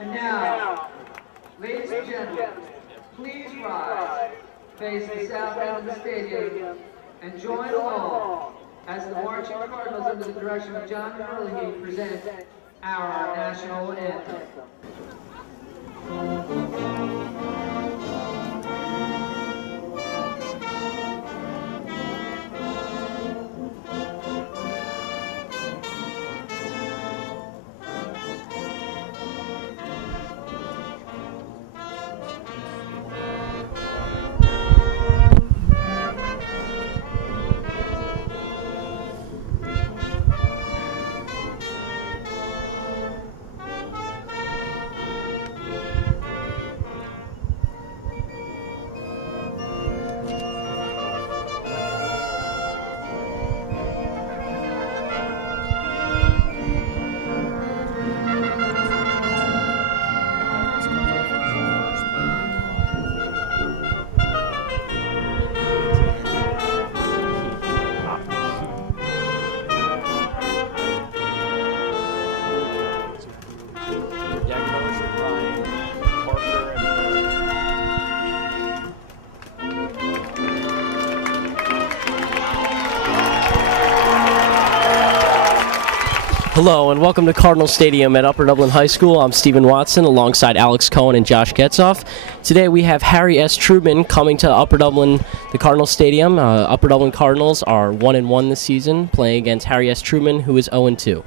And now, ladies and gentlemen, please rise, face the south end of the stadium, and join along as the marching Cardinals under the direction of John Hurley present our national anthem. Hello and welcome to Cardinal Stadium at Upper Dublin High School. I'm Stephen Watson alongside Alex Cohen and Josh Getzoff. Today we have Harry S. Truman coming to Upper Dublin, the Cardinal Stadium. Upper Dublin Cardinals are 1-1 this season, playing against Harry S. Truman, who is 0-2.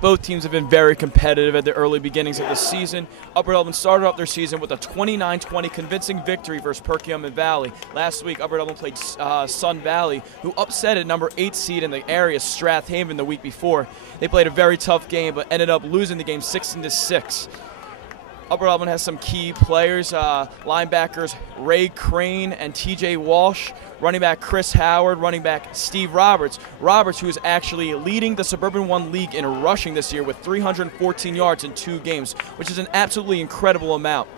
Both teams have been very competitive at the early beginnings of the season. Upper Dublin started off their season with a 29-20 convincing victory versus Perkiomen Valley. Last week, Upper Dublin played Sun Valley, who upset at number 8 seed in the area, Strathaven, the week before. They played a very tough game, but ended up losing the game 6-6. Upper Dublin has some key players, linebackers Ray Crane and TJ Walsh, running back Chris Howard, running back Steve Roberts. Roberts, who is actually leading the Suburban 1 League in rushing this year with 314 yards in 2 games, which is an absolutely incredible amount.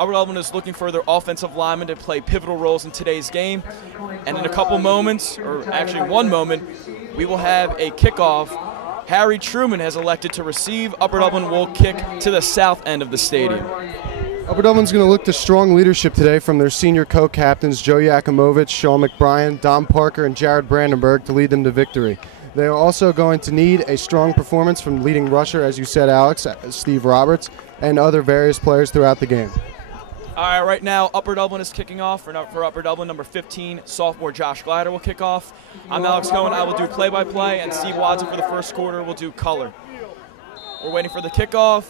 Upper Dublin is looking for their offensive linemen to play pivotal roles in today's game. And in a couple moments, or actually one moment, we will have a kickoff. Harry Truman has elected to receive. Upper Dublin will kick to the south end of the stadium. Upper Dublin's going to look to strong leadership today from their senior co-captains Joe Yakimovich, Sean McBrien, Dom Parker, and Jared Brandenburg to lead them to victory. They are also going to need a strong performance from leading rusher, as you said, Alex, Steve Roberts, and other various players throughout the game. All right, right now, Upper Dublin is kicking off. For Upper Dublin, number 15, sophomore Josh Glider will kick off. I'm Alex Cohen. I will do play-by-play, and Steve Watson for the first quarter will do color. We're waiting for the kickoff.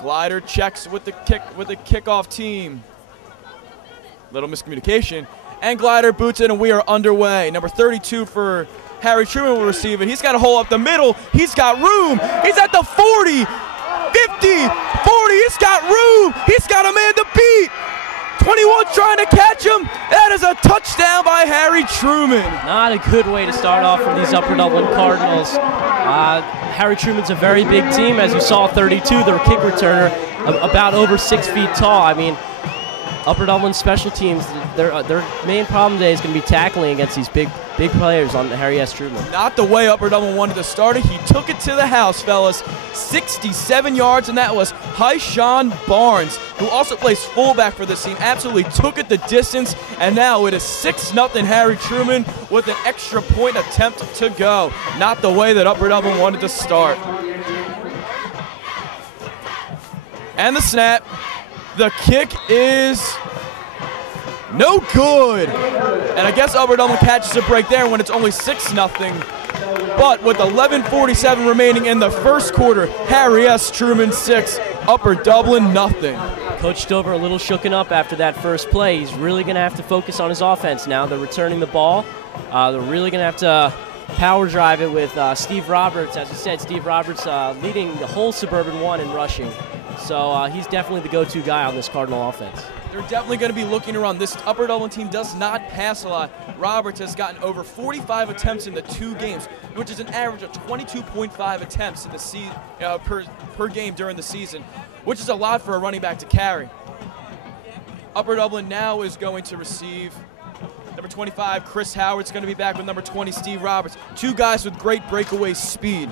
Glider checks with the kickoff team. Little miscommunication. And Glider boots it, and we are underway. Number 32 for Harry Truman will receive it. He's got a hole up the middle. He's got room. He's at the 40. 50, 40, he's got room, he's got a man to beat. 21 trying to catch him. That is a touchdown by Harry Truman. Not a good way to start off for these Upper Dublin Cardinals. Harry Truman's a very big team, as you saw, 32, their kick returner, about over 6 feet tall. I mean, Upper Dublin special teams, their main problem today is going to be tackling against these big players on the Harry S. Truman. Not the way Upper Dublin wanted to start it. He took it to the house, fellas. 67 yards, and that was Hyshawn Barnes, who also plays fullback for this team. Absolutely took it the distance, and now it is 6-0 Harry Truman with an extra point attempt to go. Not the way that Upper Dublin wanted to start. And the snap. The kick is no good. And I guess Upper Dublin catches a break there when it's only 6-0. But with 11:47 remaining in the first quarter, Harry S. Truman 6, Upper Dublin nothing. Coach Stover a little shooken up after that first play. He's really going to have to focus on his offense now. They're returning the ball. They're really going to have to power drive it with Steve Roberts. As you said, Steve Roberts leading the whole Suburban 1 in rushing. So he's definitely the go-to guy on this Cardinal offense. They're definitely going to be looking around. This Upper Dublin team does not pass a lot. Roberts has gotten over 45 attempts in the 2 games, which is an average of 22.5 attempts in the per game during the season, which is a lot for a running back to carry. Upper Dublin now is going to receive number 25, Chris Howard's going to be back with number 20, Steve Roberts. 2 guys with great breakaway speed.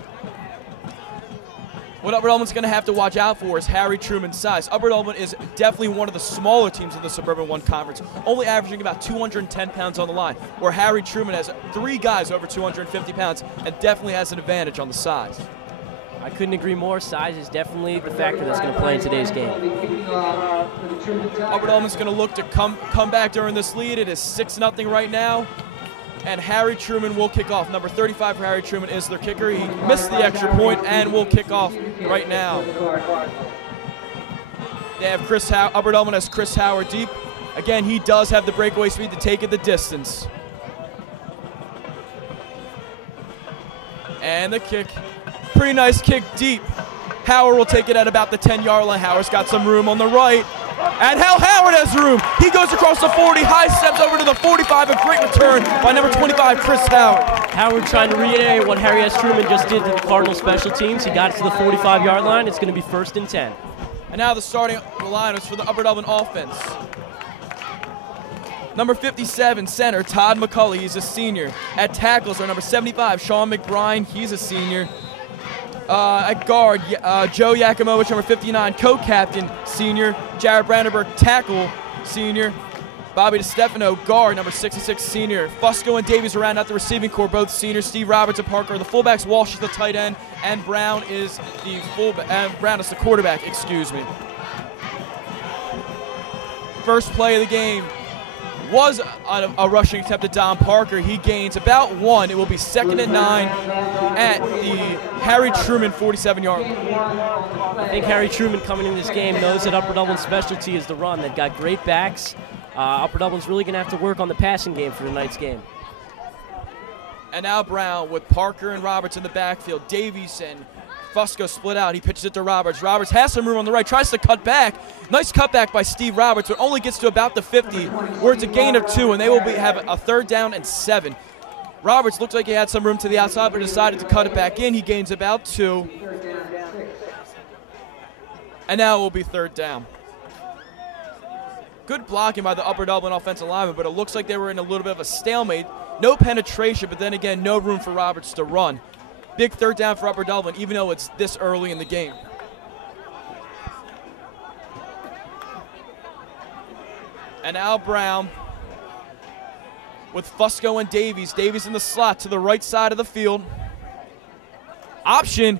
What Upper Dublin's going to have to watch out for is Harry Truman's size. Upper Dublin is definitely one of the smaller teams in the Suburban 1 Conference, only averaging about 210 pounds on the line, where Harry Truman has 3 guys over 250 pounds and definitely has an advantage on the size. I couldn't agree more. Size is definitely the factor that's going to play in today's game. Upper Dublin's going to look to come back during this lead. It is 6-0 right now. And Harry Truman will kick off. Number 35 for Harry Truman is their kicker. He missed the extra point and will kick off right now. They have Upper Dublin has Chris Howard deep. Again, he does have the breakaway speed to take it the distance. And the kick. Pretty nice kick deep. Howard will take it at about the 10-yard line. Howard's got some room on the right. And Howard has room. He goes across the 40, high steps over to the 45, a great return by number 25, Chris Howard. Howard trying to reiterate what Harry S. Truman just did to the Cardinal special teams. He got it to the 45-yard line. It's going to be 1st and 10. And now the starting lineups for the Upper Dublin offense. Number 57, center, Todd McCulley. He's a senior. At tackles are number 75, Sean McBride. He's a senior. At guard, Joe Yakimovich, number 59, co-captain, senior. Jared Brandenburg, tackle, senior. Bobby DeStefano, guard, number 66, senior. Fusco and Davies around out the receiving corps, both seniors. Steve Roberts and Parker are the fullbacks. Walsh is the tight end, and Brown is the Brown is the quarterback. Excuse me. First play of the game was a rushing attempt at Don Parker. He gains about 1. It will be 2nd and 9 at the Harry Truman 47-yard line. I think Harry Truman coming in this game knows that Upper Dublin's specialty is the run. They've got great backs. Upper Dublin's really going to have to work on the passing game for tonight's game. And now Brown with Parker and Roberts in the backfield. Davies and Fusco split out. He pitches it to Roberts. Roberts has some room on the right, tries to cut back. Nice cutback by Steve Roberts, but only gets to about the 50, where it's a gain of 2, and they will have a 3rd down and 7. Roberts looked like he had some room to the outside, but decided to cut it back in. He gains about 2. And now it will be 3rd down. Good blocking by the Upper Dublin offensive lineman, but it looks like they were in a little bit of a stalemate. No penetration, but then again, no room for Roberts to run. Big 3rd down for Upper Dublin, even though it's this early in the game. And now Brown with Fusco and Davies. Davies in the slot to the right side of the field. Option,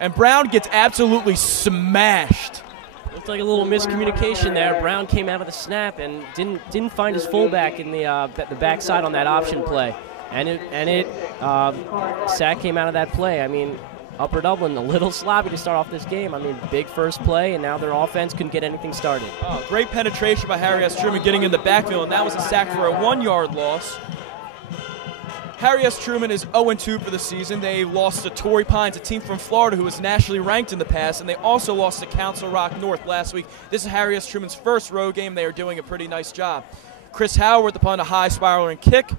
and Brown gets absolutely smashed. Looked like a little miscommunication there. Brown came out of the snap and didn't find his fullback in the backside on that option play. And sack came out of that play. I mean, Upper Dublin a little sloppy to start off this game. I mean, big first play, and now their offense couldn't get anything started. Oh, great penetration by Harry S. Truman getting in the backfield, and that was a sack for a 1-yard loss. Harry S. Truman is 0-2 for the season. They lost to Torrey Pines, a team from Florida who was nationally ranked in the past, and they also lost to Council Rock North last week. This is Harry S. Truman's first road game. They are doing a pretty nice job. Chris Howard upon a high spiraling kick,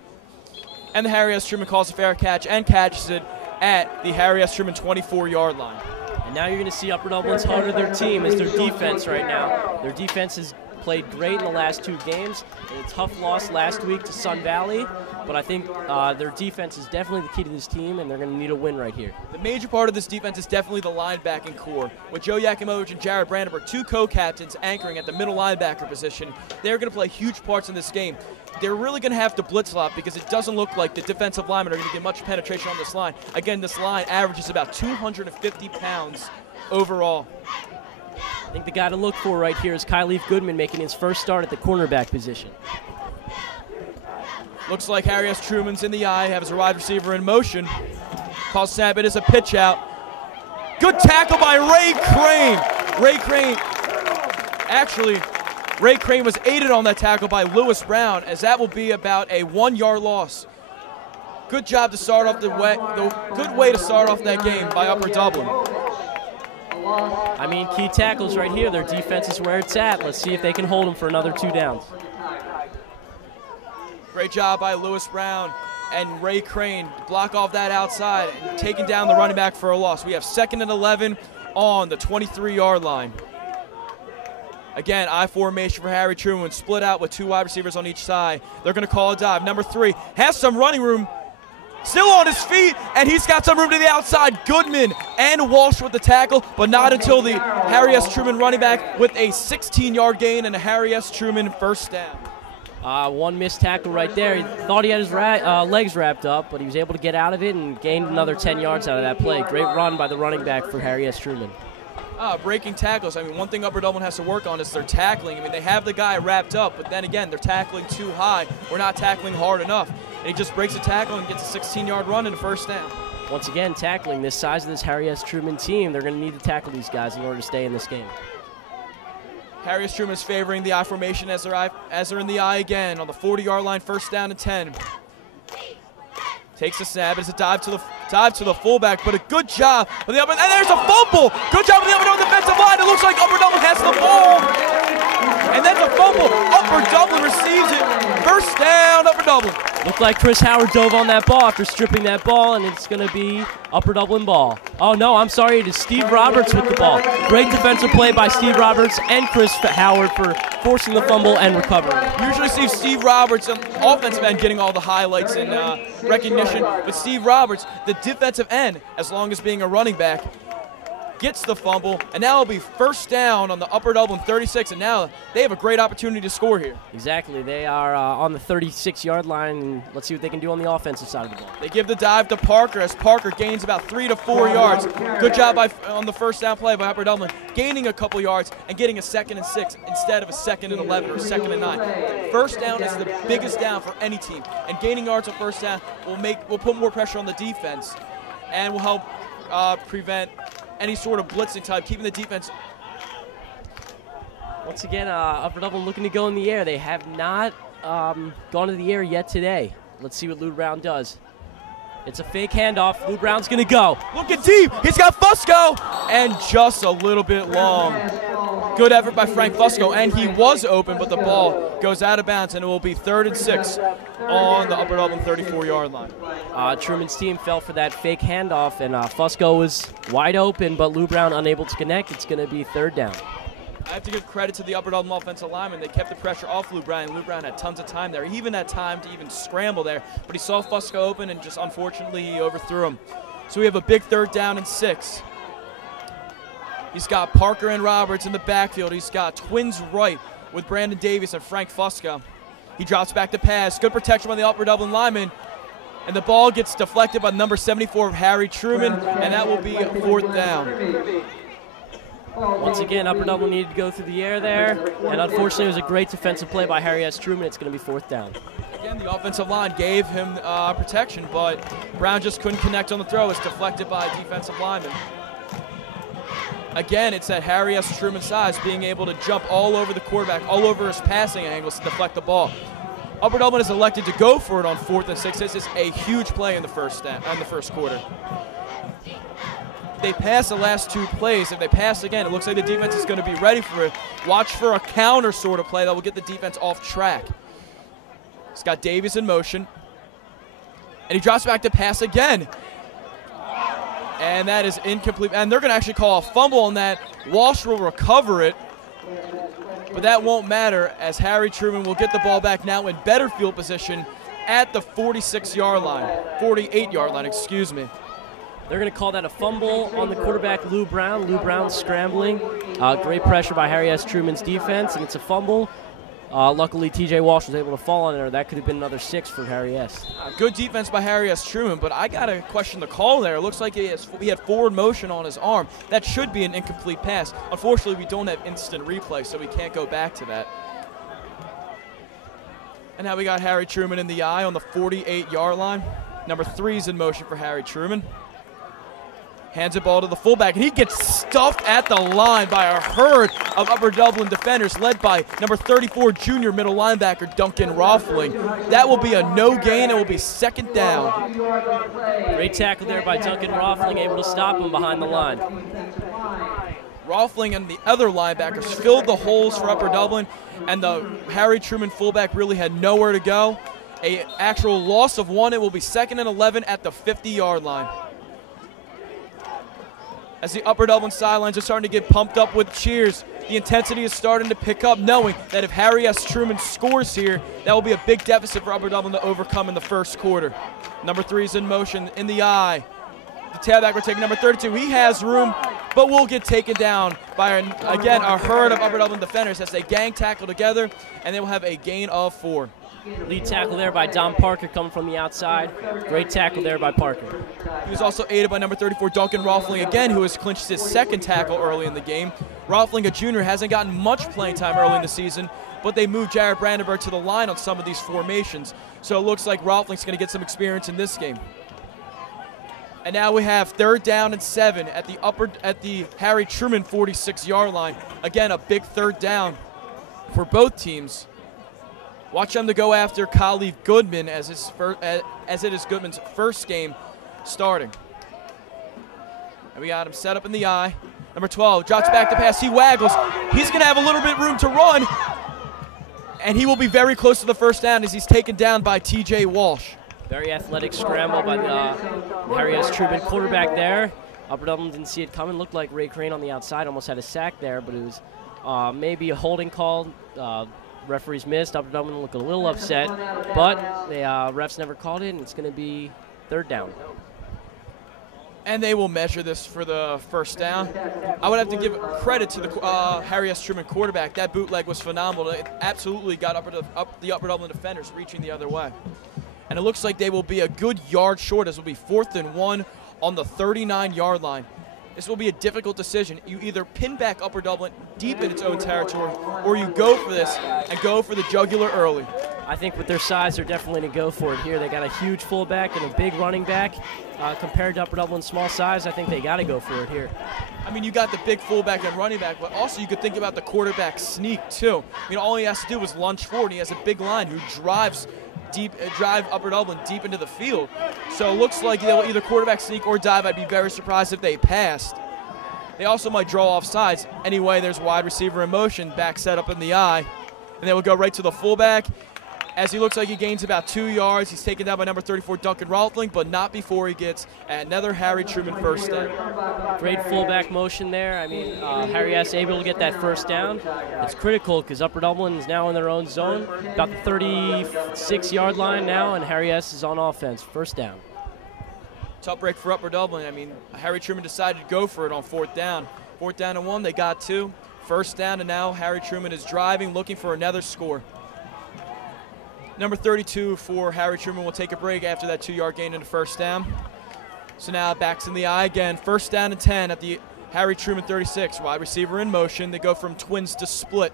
and the Harry S. Truman calls a fair catch and catches it at the Harry S. Truman 24-yard line. And now you're going to see Upper Dublin's heart of their team is their defense right now. Their defense has played great in the last 2 games. A tough loss last week to Sun Valley, but I think their defense is definitely the key to this team, and they're going to need a win right here. The major part of this defense is definitely the linebacking core. With Joe Yakimovich and Jared Brandenburg, 2 co-captains anchoring at the middle linebacker position, they're going to play huge parts in this game. They're really going to have to blitz a lot because it doesn't look like the defensive linemen are going to get much penetration on this line. Again, this line averages about 250 pounds overall. I think the guy to look for right here is Kyleif Goodman making his first start at the cornerback position. Looks like Harry S. Truman's in the eye, has a wide receiver in motion. Calls snap, it is a pitch out. Good tackle by Ray Crane. Ray Crane was aided on that tackle by Lewis Brown, as that will be about a 1-yard loss. Good job to start off good way to start off that game by Upper Dublin. I mean, key tackles right here. Their defense is where it's at. Let's see if they can hold them for another 2 downs. Great job by Lewis Brown and Ray Crane to block off that outside and taking down the running back for a loss. We have 2nd and 11 on the 23-yard line. Again, I formation for Harry Truman, split out with 2 wide receivers on each side. They're going to call a dive. Number 3 has some running room. still on his feet, and he's got some room to the outside. Goodman and Walsh with the tackle, but not until the Harry S. Truman running back with a 16-yard gain and a Harry S. Truman first down. One missed tackle right there. He thought he had his legs wrapped up, but he was able to get out of it and gained another 10 yards out of that play. Great run by the running back for Harry S. Truman. Breaking tackles. I mean, one thing Upper Dublin has to work on is their tackling. I mean, they have the guy wrapped up, but then again, they're tackling too high. We're not tackling hard enough. And he just breaks a tackle and gets a 16-yard run and a first down. Once again, tackling. This size of this Harry S. Truman team, they're going to need to tackle these guys in order to stay in this game. Harry S. Truman is favoring the I formation as they're in the I again on the 40-yard line, first down and 10. Takes a snap. It's a dive to the fullback, but a good job with the upper. And there's a fumble. Good job with the Upper Dublin defensive line. It looks like Upper Dublin has the ball, and then the fumble. Upper Dublin receives it. First down, Upper Dublin. Looked like Chris Howard dove on that ball after stripping that ball, and it's going to be Upper Dublin ball. Oh, no, I'm sorry. It is Steve Roberts with the ball. Great defensive play by Steve Roberts and Chris Howard for forcing the fumble and recovering. You usually see Steve Roberts, on offensive end, getting all the highlights and recognition, but Steve Roberts, the defensive end, as long as being a running back, gets the fumble, and now it'll be first down on the Upper Dublin 36, and now they have a great opportunity to score here. Exactly. They are on the 36-yard line, and let's see what they can do on the offensive side of the ball. They give the dive to Parker as Parker gains about 3 to 4 yards. Good job on the first down play by Upper Dublin, gaining a couple yards and getting a 2nd and 6 instead of a 2nd and 11 or 2nd and 9. First down is the biggest down for any team, and gaining yards on first down will put more pressure on the defense and will help prevent any sort of blitzing type, keeping the defense. Once again, Upper Dublin looking to go in the air. They have not gone to the air yet today. Let's see what Lou Brown does. It's a fake handoff. Lou Brown's going to go. Looking deep. He's got Fusco. And just a little bit long. Good effort by Frank Fusco. And he was open, but the ball goes out of bounds, and it will be 3rd and 6 on the Upper Dublin 34-yard line. Truman's team fell for that fake handoff, and Fusco was wide open, but Lou Brown unable to connect. It's going to be 3rd down. I have to give credit to the Upper Dublin offensive lineman. They kept the pressure off Lou Brown. Lou Brown had tons of time there. He even had time to even scramble there, but he saw Fusco open and just unfortunately he overthrew him. So we have a big 3rd down and 6. He's got Parker and Roberts in the backfield. He's got twins right with Brandon Davies and Frank Fusco. He drops back to pass. Good protection by the Upper Dublin lineman. And the ball gets deflected by number 74 of Harry Truman, and that will be 4th down. Once again, Upper Dublin needed to go through the air there, and unfortunately it was a great defensive play by Harry S. Truman. It's going to be 4th down. Again, the offensive line gave him protection, but Brown just couldn't connect on the throw. It's deflected by a defensive lineman. Again, it's that Harry S. Truman size, being able to jump all over the quarterback, all over his passing angles to deflect the ball. Upper Dublin is elected to go for it on 4th and 6. This is a huge play in the first quarter. They pass the last 2 plays. If they pass again, it looks like the defense is going to be ready for it. Watch for a counter sort of play that will get the defense off track. He's got Davies in motion. And he drops back to pass again. And that is incomplete. And they're going to actually call a fumble on that. Walsh will recover it. But that won't matter, as Harry Truman will get the ball back now in better field position at the 46-yard line. 48-yard line, excuse me. They're going to call that a fumble on the quarterback, Lou Brown. Lou Brown scrambling. Great pressure by Harry S. Truman's defense, and it's a fumble. Luckily, T.J. Walsh was able to fall on it, or that could have been another 6 for Harry S. Good defense by Harry S. Truman, but I got to question the call there. It looks like he had forward motion on his arm. That should be an incomplete pass. Unfortunately, we don't have instant replay, so we can't go back to that. And now we got Harry Truman in the eye on the 48-yard line. Number 3 is in motion for Harry Truman. Hands the ball to the fullback, and he gets stuffed at the line by a herd of Upper Dublin defenders led by number 34 junior middle linebacker Duncan Roffling. That will be a no gain. It will be 2nd down. Great tackle there by Duncan Roffling, able to stop him behind the line. Roffling and the other linebackers filled the holes for Upper Dublin, and the Harry Truman fullback really had nowhere to go. An actual loss of 1. It will be 2nd and 11 at the 50-yard line. As the Upper Dublin sidelines are starting to get pumped up with cheers The intensity is starting to pick up, knowing that if Harry S. Truman scores here, that will be a big deficit for Upper Dublin to overcome in the first quarter. Number 3 is in motion in the eye. The tailback will take number 32. He has room, but will get taken down by, again, a herd of Upper Dublin defenders as they gang tackle together, and they will have a gain of 4. Lead tackle there by Dom Parker coming from the outside. Great tackle there by Parker. He was also aided by number 34, Duncan Rothling, again, who has clinched his second tackle early in the game. Rothling, a junior, hasn't gotten much playing time early in the season, but they moved Jared Brandenburg to the line on some of these formations. So it looks like Rothling's going to get some experience in this game. And now we have 3rd down and 7 at the Harry Truman 46-yard line. Again, a big 3rd down for both teams. Watch them to go after Khalif Goodman as it is Goodman's first game starting. And we got him set up in the eye. Number 12 drops back to pass. He waggles. He's going to have a little bit room to run. And he will be very close to the first down as he's taken down by T.J. Walsh. Very athletic scramble by the Harry S. Truman quarterback there. Upper Dublin didn't see it coming. Looked like Ray Crane on the outside. Almost had a sack there, but it was maybe a holding call. Referees missed. Upper Dublin looked a little upset, but the refs never called it, and it's going to be 3rd down. And they will measure this for the first down. I would have to give credit to the Harry S. Truman quarterback. That bootleg was phenomenal. It absolutely got the Upper Dublin defenders reaching the other way. And it looks like they will be a good yard short, as it will be 4th and 1 on the 39-yard line. This will be a difficult decision. You either pin back Upper Dublin deep in its own territory, or you go for this and go for the jugular early. I think with their size, they're definitely going to go for it here. They got a huge fullback and a big running back. Compared to Upper Dublin's small size, I think they got to go for it here. I mean, you got the big fullback and running back, but also you could think about the quarterback sneak, too. I mean, all he has to do is lunge forward, and he has a big line who drive Upper Dublin deep into the field. So it looks like they'll either quarterback sneak or dive. I'd be very surprised if they passed. They also might draw off sides. Anyway, there's wide receiver in motion, back set up in the eye. And they will go right to the fullback. As he looks like he gains about 2 yards, he's taken down by number 34, Duncan Rothling, but not before he gets another Harry Truman first down. Great fullback motion there. I mean, Harry S. able to get that first down. It's critical because Upper Dublin is now in their own zone, about the 36-yard line now, and Harry S. is on offense. First down. Tough break for Upper Dublin. I mean, Harry Truman decided to go for it on 4th down. 4th down and 1, they got 2. First down, and now Harry Truman is driving, looking for another score. Number 32 for Harry Truman will take a break after that 2-yard gain into first down. So now backs in the eye again. First down and 10 at the Harry Truman 36. Wide receiver in motion. They go from twins to split.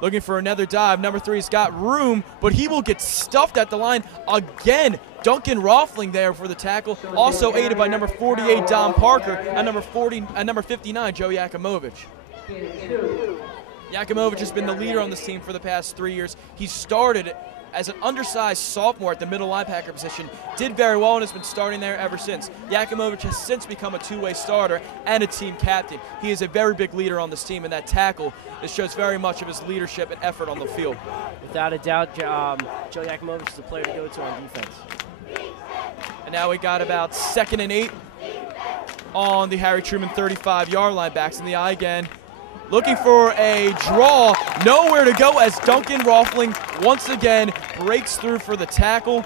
Looking for another dive. Number 3's got room, but he will get stuffed at the line again. Duncan Rothling there for the tackle. Also aided by number 48, Dom Parker, and number 59, Joe Yakimovich. Yakimovich has been the leader on this team for the past 3 years. He started as an undersized sophomore at the middle linebacker position, did very well, and has been starting there ever since. Yakimovich has since become a two-way starter and a team captain. He is a very big leader on this team, and that tackle, it shows very much of his leadership and effort on the field. Without a doubt, Joe Yakimovich is the player to go to on defense. And now we got about 2nd and 8 on the Harry Truman 35-yard line. Backs in the eye again. Looking for a draw, nowhere to go as Duncan Rothling once again breaks through for the tackle.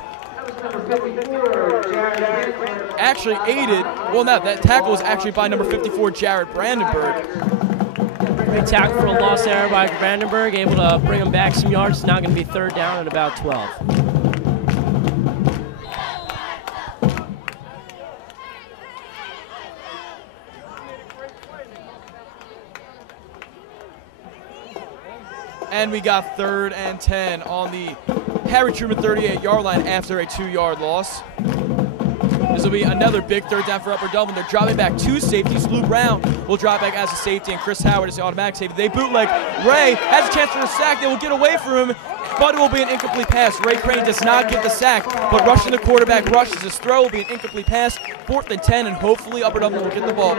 Actually aided, well no, that tackle was actually by number 54, Jared Brandenburg. Great tackle for a loss there by Brandenburg, able to bring him back some yards. It's now going to be 3rd down at about 12. And we got 3rd and 10 on the Harry Truman 38-yard line after a 2-yard loss. This will be another big 3rd down for Upper Dublin. They're dropping back 2 safeties. Lou Brown will drop back as a safety, and Chris Howard is the automatic safety. They bootleg. Ray has a chance for a sack. They will get away from him, but it will be an incomplete pass. Ray Crane does not get the sack, but rushing the quarterback rushes. His throw will be an incomplete pass. 4th and 10, and hopefully Upper Dublin will get the ball.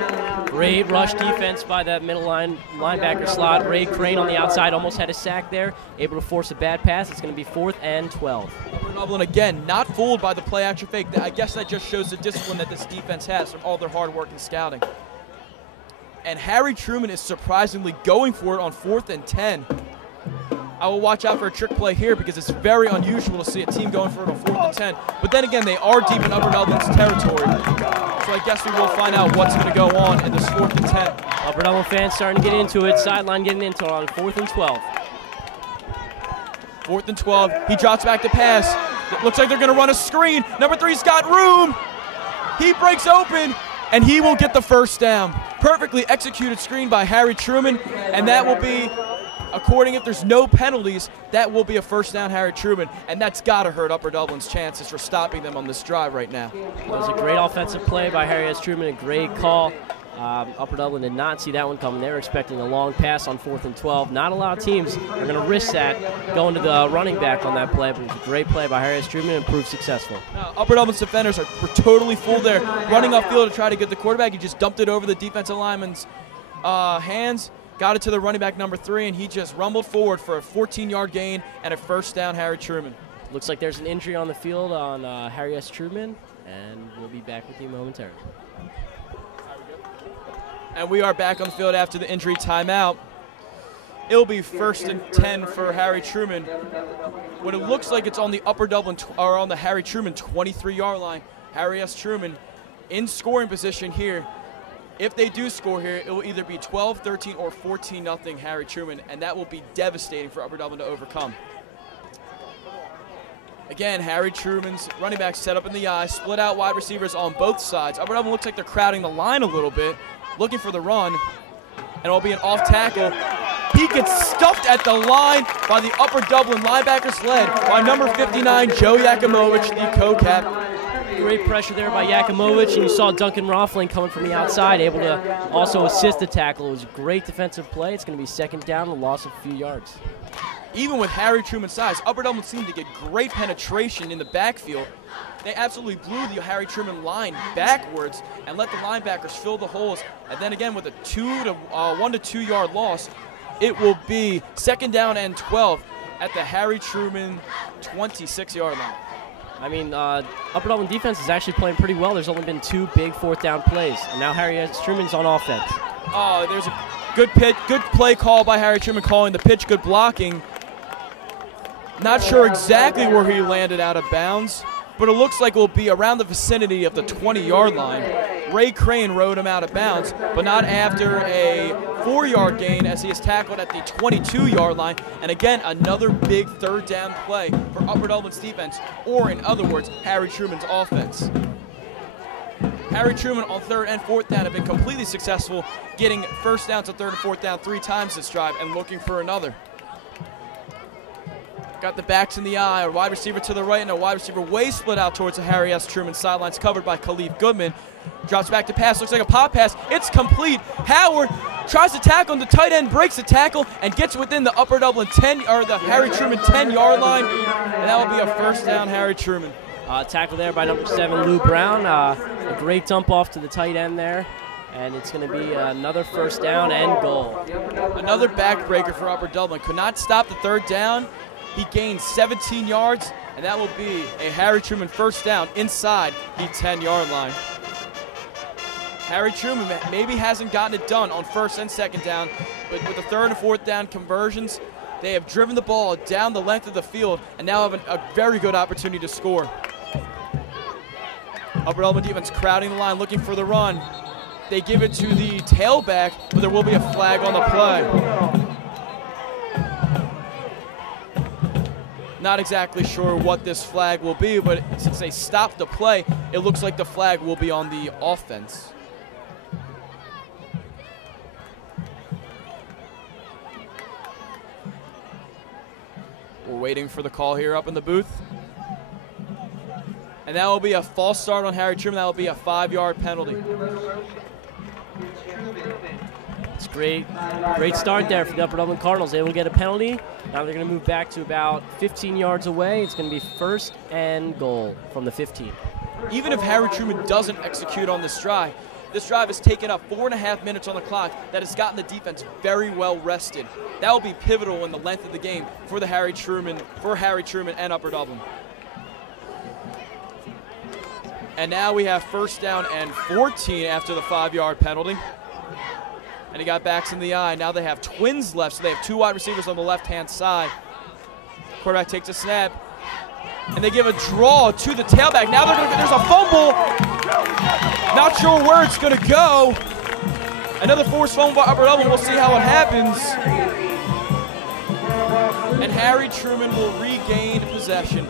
Great rush defense by that middle linebacker slot. Ray Crane on the outside almost had a sack there, able to force a bad pass. It's going to be 4th and 12. Upper Dublin again not fooled by the play action fake. I guess that just shows the discipline that this defense has from all their hard work and scouting. and Harry Truman is surprisingly going for it on 4th and 10. I will watch out for a trick play here because it's very unusual to see a team going for it on 4th and 10. But then again, they are deep in Upper Dublin's territory. So I guess we will find out what's going to go on in this 4th and 10. Upper Dublin fans starting to get into it. Sideline getting into it on 4th and 12. 4th and 12. He drops back to pass. It looks like they're going to run a screen. Number 3's got room. He breaks open, and he will get the first down. Perfectly executed screen by Harry Truman, and that will be, according if there's no penalties, that will be a first down Harry Truman, and that's got to hurt Upper Dublin's chances for stopping them on this drive right now. It was a great offensive play by Harry S. Truman, a great call. Upper Dublin did not see that one coming. They were expecting a long pass on 4th and 12. Not a lot of teams are going to risk that going to the running back on that play, but it was a great play by Harry S. Truman and proved successful. Upper Dublin's defenders were totally full there, running upfield to try to get the quarterback. He just dumped it over the defensive lineman's hands, got it to the running back number 3, and he just rumbled forward for a 14-yard gain and a first down Harry Truman. Looks like there's an injury on the field on Harry S. Truman, and we'll be back with you momentarily. And we are back on the field after the injury timeout. It'll be 1st and 10 for Harry Truman. When it looks like it's on the Upper Dublin or on the Harry Truman 23-yard line. Harry S. Truman in scoring position here. If they do score here, it will either be 12, 13, or 14-0 Harry Truman, and that will be devastating for Upper Dublin to overcome. Again, Harry Truman's running back set up in the eye, split out wide receivers on both sides. Upper Dublin looks like they're crowding the line a little bit, looking for the run, and it'll be an off tackle. He gets stuffed at the line by the Upper Dublin linebackers led by number 59, Joe Yakimovich, the co-cap. Great pressure there by Yakimovich, and you saw Duncan Roffling coming from the outside, able to also assist the tackle. It was a great defensive play. It's going to be 2nd down, a loss of a few yards. Even with Harry Truman's size, Upper Dublin seemed to get great penetration in the backfield. They absolutely blew the Harry Truman line backwards and let the linebackers fill the holes. And then again, with a 1 to 2 yard loss, it will be 2nd down and 12 at the Harry Truman 26-yard line. I mean, Upper Dublin defense is actually playing pretty well. There's only been 2 big 4th down plays, and now Harry S. Truman's on offense. Oh, there's a good pitch, good play call by Harry Truman calling the pitch, good blocking. Not sure exactly where he landed out of bounds, but it looks like it will be around the vicinity of the 20-yard line. Ray Crane rode him out of bounds, but not after a 4-yard gain as he is tackled at the 22-yard line. And again, another big 3rd down play for Upper Dublin's defense, or in other words, Harry Truman's offense. Harry Truman on 3rd and 4th down have been completely successful, getting first down to 3rd and 4th down 3 times this drive and looking for another. Got the backs in the eye, a wide receiver to the right and a wide receiver way split out towards the Harry S. Truman sidelines, covered by Khalif Goodman. Drops back to pass, looks like a pop pass. It's complete. Howard tries to tackle, and the tight end breaks the tackle and gets within the Upper Dublin 10 or the Harry Truman 10-yard line, and that will be a first down Harry Truman. Tackle there by number 7, Lou Brown. A great dump off to the tight end there. And it's going to be another first down and goal. Another backbreaker for Upper Dublin. Could not stop the 3rd down. He gained 17 yards, and that will be a Harry Truman first down inside the 10-yard line. Harry Truman maybe hasn't gotten it done on 1st and 2nd down, but with the 3rd and 4th down conversions, they have driven the ball down the length of the field and now have a very good opportunity to score. Upper Dublin defense crowding the line, looking for the run. They give it to the tailback, but there will be a flag on the play. Not exactly sure what this flag will be, but since they stopped the play, it looks like the flag will be on the offense. We're waiting for the call here up in the booth. And that will be a false start on Harry Truman. That will be a 5-yard penalty. It's great start there for the Upper Dublin Cardinals. They will get a penalty. Now they're going to move back to about 15 yards away. It's going to be 1st and goal from the 15. Even if Harry Truman doesn't execute on this drive has taken up 4.5 minutes on the clock. That has gotten the defense very well rested. That will be pivotal in the length of the game for Harry Truman and Upper Dublin. And now we have 1st down and 14 after the 5-yard penalty. And he got backs in the eye. Now they have twins left, so they have 2 wide receivers on the left-hand side. Quarterback takes a snap, and they give a draw to the tailback. Now there's a fumble. Not sure where it's going to go. Another forced fumble by Upper Dublin. We'll see how it happens. And Harry Truman will regain possession.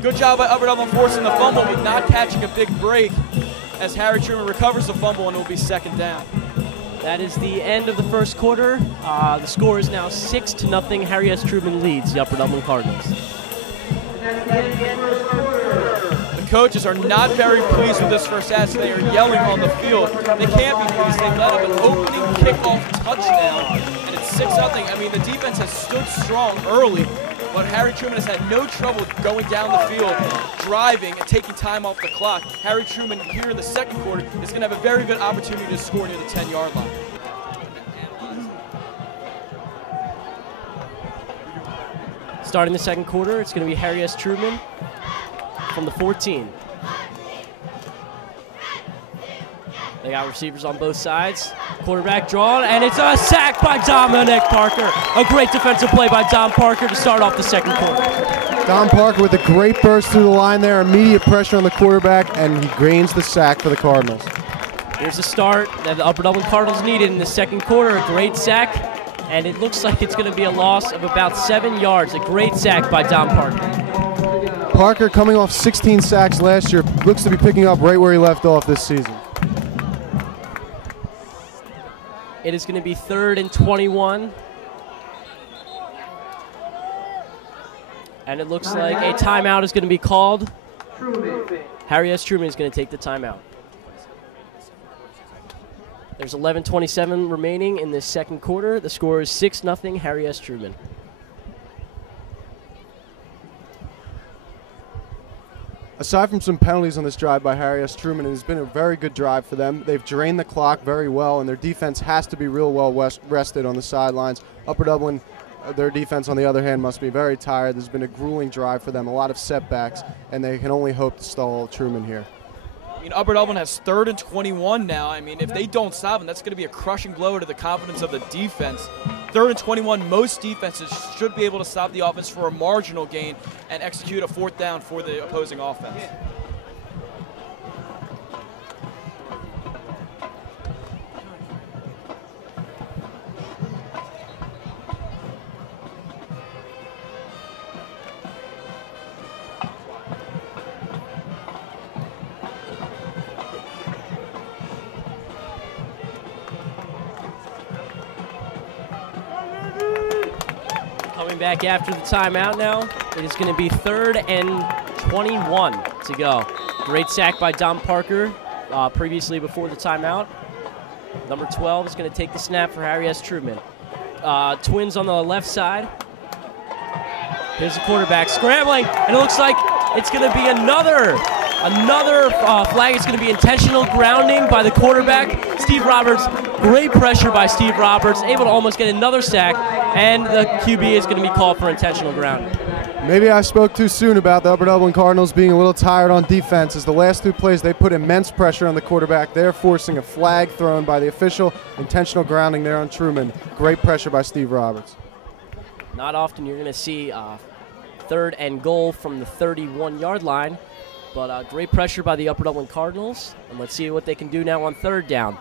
Good job by Upper Dublin forcing the fumble, but not catching a big break as Harry Truman recovers the fumble, and it will be 2nd down. That is the end of the first quarter. The score is now 6-0. Harry S. Truman leads the Upper Dublin Cardinals. The coaches are not very pleased with this first half. They are yelling on the field. They can't be pleased. They let up an opening kickoff touchdown, and it's 6-0. I mean, the defense has stood strong early, but Harry Truman has had no trouble going down the field, driving, and taking time off the clock. Harry Truman here in the second quarter is going to have a very good opportunity to score near the 10-yard line. Starting the second quarter, it's going to be Harry S. Truman from the 14. They got receivers on both sides. Quarterback drawn, and it's a sack by Dominic Parker. A great defensive play by Dom Parker to start off the second quarter. Dom Parker with a great burst through the line there, immediate pressure on the quarterback, and he gains the sack for the Cardinals. Here's the start that the Upper Dublin Cardinals needed in the second quarter. A great sack, and it looks like it's going to be a loss of about 7 yards. A great sack by Dom Parker. Parker, coming off 16 sacks last year, looks to be picking up right where he left off this season. It is going to be 3rd and 21. And it looks like a timeout is going to be called. Harry S. Truman is going to take the timeout. There's 11:27 remaining in this second quarter. The score is 6-0, Harry S. Truman. Aside from some penalties on this drive by Harry S. Truman, it has been a very good drive for them. They've drained the clock very well, and their defense has to be real well rested on the sidelines. Upper Dublin, their defense, on the other hand, must be very tired. There's been a grueling drive for them, a lot of setbacks, and they can only hope to stall Truman here. I mean, Upper Dublin has 3rd and 21 now. I mean, if they don't stop him, that's going to be a crushing blow to the confidence of the defense. 3rd and 21, most defenses should be able to stop the offense for a marginal gain and execute a 4th down for the opposing offense. Back after the timeout now. It is going to be 3rd and 21 to go. Great sack by Dom Parker previously before the timeout. Number 12 is going to take the snap for Harry S. Truman. Twins on the left side. Here's the quarterback scrambling, and it looks like it's going to be another flag. It's going to be intentional grounding by the quarterback, Steve Roberts. Great pressure by Steve Roberts, able to almost get another sack, and the QB is going to be called for intentional grounding. Maybe I spoke too soon about the Upper Dublin Cardinals being a little tired on defense, as the last 2 plays they put immense pressure on the quarterback. They're forcing a flag thrown by the official, intentional grounding there on Truman. Great pressure by Steve Roberts. Not often you're going to see 3rd and goal from the 31-yard line, but great pressure by the Upper Dublin Cardinals. And let's see what they can do now on 3rd down.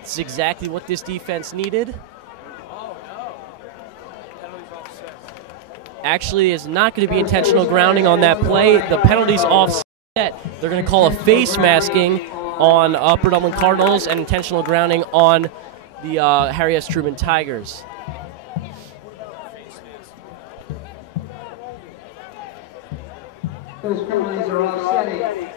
This is exactly what this defense needed. Actually, is not going to be intentional grounding on that play. The penalty's offset. They're going to call a face masking on Upper Dublin Cardinals and intentional grounding on the Harry S. Truman Tigers. Those penalties are offsetting.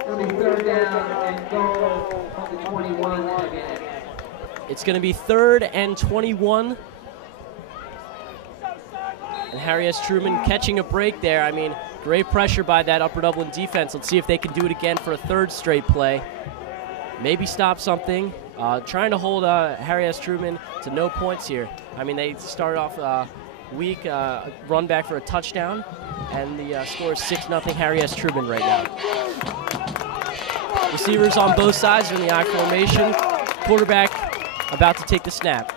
It'll be 3rd down and goal on the 21 again. It's going to be 3rd and 21. And Harry S. Truman catching a break there. I mean, great pressure by that Upper Dublin defense. Let's see if they can do it again for a 3rd straight play. Maybe stop something. Trying to hold Harry S. Truman to no points here. I mean, they started off weak, run back for a touchdown, and the score is 6-0 Harry S. Truman right now. Receivers on both sides are in the I formation. Quarterback about to take the snap.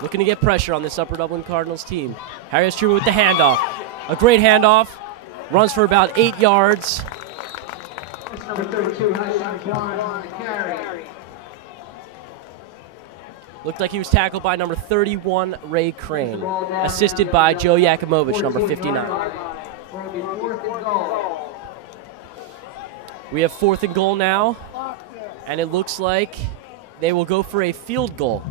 Looking to get pressure on this Upper Dublin Cardinals team. Harry S. Truman with the handoff. A great handoff. Runs for about 8 yards. That's number 32, Hassan Barnes on the carry. Looked like he was tackled by number 31, Ray Crane. Assisted by Joe Yakimovich, number 59. We have 4th and goal now. And it looks like they will go for a field goal.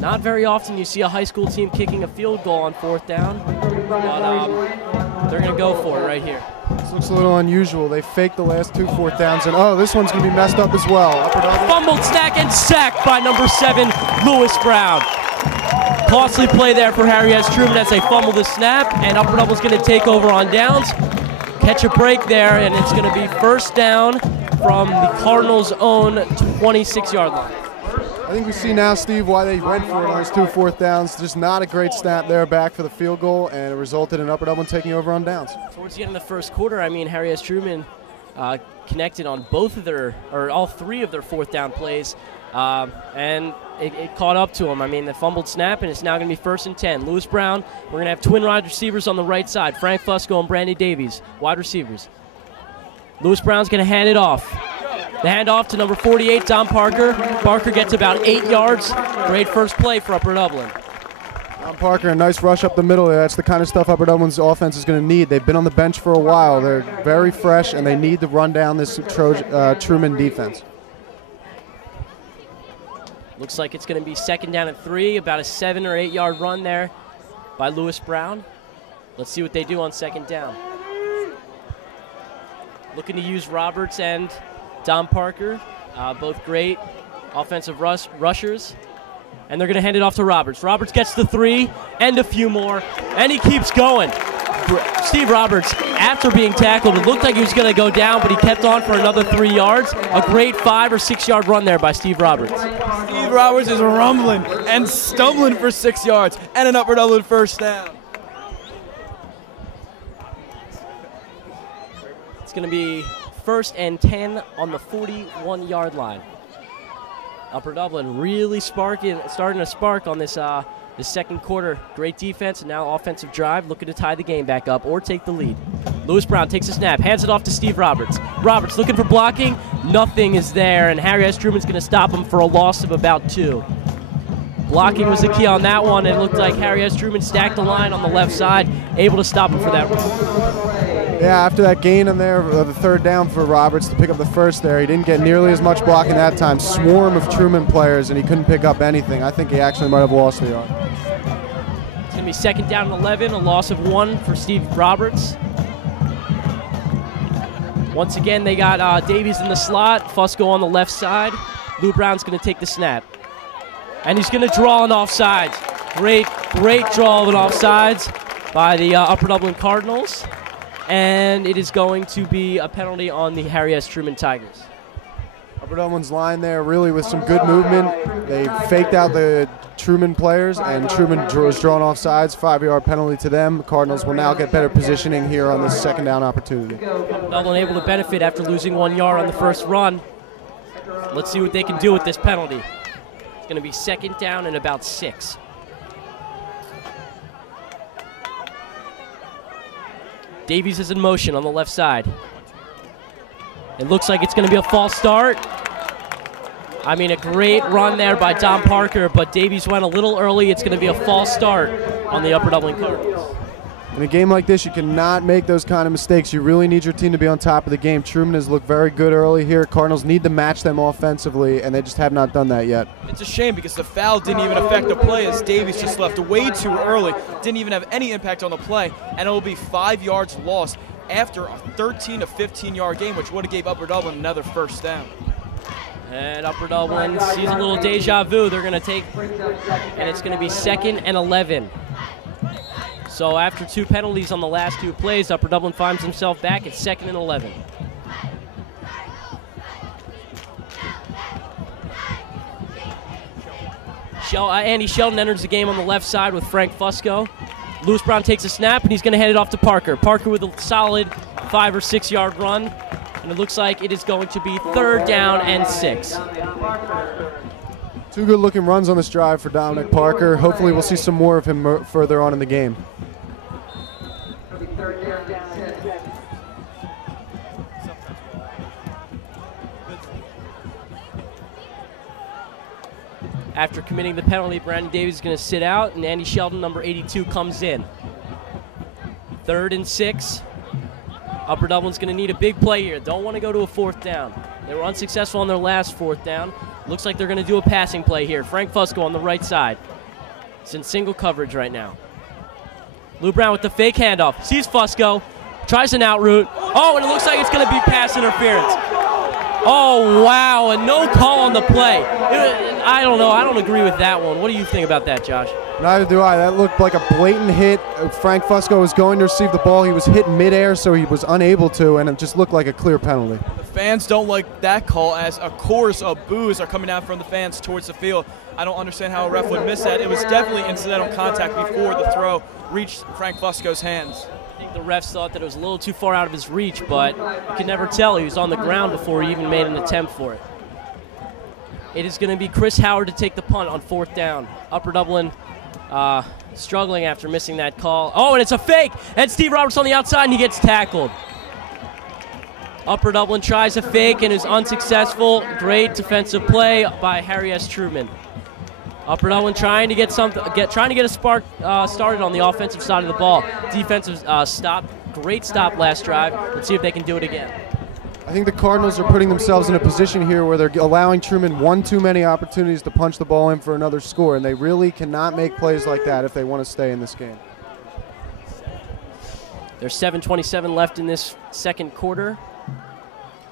Not very often you see a high school team kicking a field goal on 4th down, but they're going to go for it right here. This looks a little unusual. They faked the last 2 4th downs, and oh, this one's going to be messed up as well. Upper Dublin. Fumbled snack and sacked by number 7, Lewis Brown. Costly play there for Harry S. Truman as they fumble the snap, and Upper Dublin's going to take over on downs. Catch a break there, and it's going to be 1st down from the Cardinals' own 26-yard line. I think we see now, Steve, why they went for it on those 2 4th downs. Just not a great snap there back for the field goal, and it resulted in Upper Dublin taking over on downs. Towards the end of the 1st quarter, I mean, Harry S. Truman connected on all 3 of their 4th down plays, and it caught up to him. I mean, the fumbled snap, and it's now going to be 1st and 10. Lewis Brown, we're going to have twin wide receivers on the right side, Frank Fusco and Brandy Davies, wide receivers. Lewis Brown's going to hand it off. The handoff to number 48, Dom Parker. Parker gets about 8 yards. Great first play for Upper Dublin. Dom Parker, a nice rush up the middle there. That's the kind of stuff Upper Dublin's offense is going to need. They've been on the bench for a while. They're very fresh, and they need to run down this Truman defense. Looks like it's going to be 2nd down and 3, about a 7 or 8 yard run there by Lewis Brown. Let's see what they do on 2nd down. Looking to use Roberts and Dom Parker, both great offensive rushers. And they're going to hand it off to Roberts. Roberts gets the 3 and a few more, and he keeps going. Steve Roberts, after being tackled, it looked like he was going to go down, but he kept on for another 3 yards. A great 5 or 6 yard run there by Steve Roberts. Steve Roberts is rumbling and stumbling for 6 yards and an Upper Dublin 1st down. It's going to be 1st and 10 on the 41-yard line. Upper Dublin really starting to spark on this 2nd quarter. Great defense and now offensive drive, looking to tie the game back up or take the lead. Lewis Brown takes a snap, hands it off to Steve Roberts. Roberts looking for blocking, nothing is there, and Harry S. Truman's going to stop him for a loss of about 2. Blocking was the key on that one. It looked like Harry S. Truman stacked the line on the left side, able to stop him for that run. Yeah, after that gain in there, the 3rd down for Roberts to pick up the 1st there, he didn't get nearly as much blocking that time. Swarm of Truman players, and he couldn't pick up anything. I think he actually might have lost the yard. It's going to be 2nd down and 11, a loss of 1 for Steve Roberts. Once again, they got Davies in the slot, Fusco on the left side. Lou Brown's going to take the snap. And he's going to draw an offsides. Great draw of an offsides by the Upper Dublin Cardinals. And it is going to be a penalty on the Harry S. Truman Tigers. Upper Dublin's line there really with some good movement. They faked out the Truman players, and Truman was drawn off sides. 5-yard penalty to them. The Cardinals will now get better positioning here on this 2nd down opportunity. Upper Dublin able to benefit after losing 1 yard on the 1st run. Let's see what they can do with this penalty. It's going to be 2nd down and about 6. Davies is in motion on the left side. It looks like it's going to be a false start. I mean, a great run there by Dom Parker, but Davies went a little early. It's going to be a false start on the Upper Dublin Cardinals. In a game like this, you cannot make those kind of mistakes. You really need your team to be on top of the game. Truman has looked very good early here. Cardinals need to match them offensively, and they just have not done that yet. It's a shame because the foul didn't even affect the play as Davies just left way too early. Didn't even have any impact on the play, and it will be 5 yards lost after a 13 to 15-yard game, which would have gave Upper Dublin another 1st down. And Upper Dublin sees a little deja vu. They're going to take, and it's going to be 2nd and 11. So after 2 penalties on the last 2 plays, Upper Dublin finds himself back at 2nd and 11. Andy Sheldon enters the game on the left side with Frank Fusco. Lewis Brown takes a snap, and he's going to hand it off to Parker. Parker with a solid 5 or 6 yard run. and it looks like it is going to be 3rd down and 6. 2 good-looking runs on this drive for Dominic Parker. Hopefully we'll see some more of him further on in the game. After committing the penalty, Brandon Davies is going to sit out, and Andy Sheldon, number 82, comes in. 3rd and 6. Upper Dublin's going to need a big play here. Don't want to go to a 4th down. They were unsuccessful on their last 4th down. Looks like they're going to do a passing play here. Frank Fusco on the right side. It's in single coverage right now. Lou Brown with the fake handoff. Sees Fusco. Tries an out route. Oh, and it looks like it's going to be pass interference. Oh, wow, and no call on the play. I don't know. I don't agree with that one. What do you think about that, Josh? Neither do I. That looked like a blatant hit. Frank Fusco was going to receive the ball. He was hit midair, so he was unable to, and it just looked like a clear penalty. The fans don't like that call, as a chorus of boos are coming down from the fans towards the field. I don't understand how a ref would miss that. It was definitely incidental contact before the throw reached Frank Fusco's hands. I think the refs thought that it was a little too far out of his reach, but you could never tell. He was on the ground before he even made an attempt for it. It is going to be Chris Howard to take the punt on 4th down. Upper Dublin struggling after missing that call. Oh, and it's a fake! And Steve Roberts on the outside, and he gets tackled. Upper Dublin tries a fake and is unsuccessful. Great defensive play by Harry S. Truman. Upper Dublin trying to get a spark started on the offensive side of the ball. Defensive stop, great stop last drive. Let's see if they can do it again. I think the Cardinals are putting themselves in a position here where they're allowing Truman one too many opportunities to punch the ball in for another score, and they really cannot make plays like that if they want to stay in this game. There's 7:27 left in this second quarter.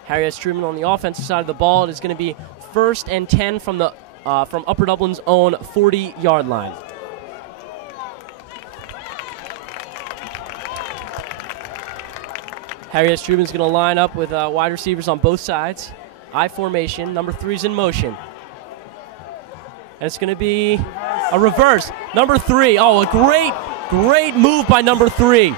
Harry S. Truman on the offensive side of the ball. It is going to be 1st and 10 from Upper Dublin's own 40-yard line. Harry S. Truman's going to line up with wide receivers on both sides. I formation. Number 3's in motion. And it's going to be a reverse. Number 3. Oh, a great move by number 3.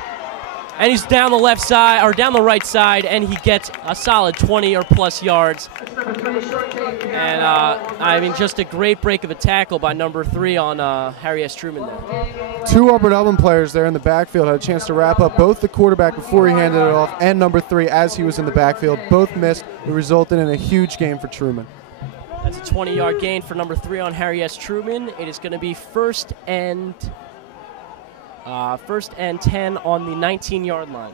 And he's down the left side, or down the right side, and he gets a solid 20 or plus yards. And, I mean, just a great break of a tackle by number 3 on Harry S. Truman there. 2 Upper Dublin players there in the backfield had a chance to wrap up both the quarterback before he handed it off and number 3 as he was in the backfield. Both missed. It resulted in a huge game for Truman. That's a 20-yard gain for number 3 on Harry S. Truman. It is going to be first and 10 on the 19-yard line.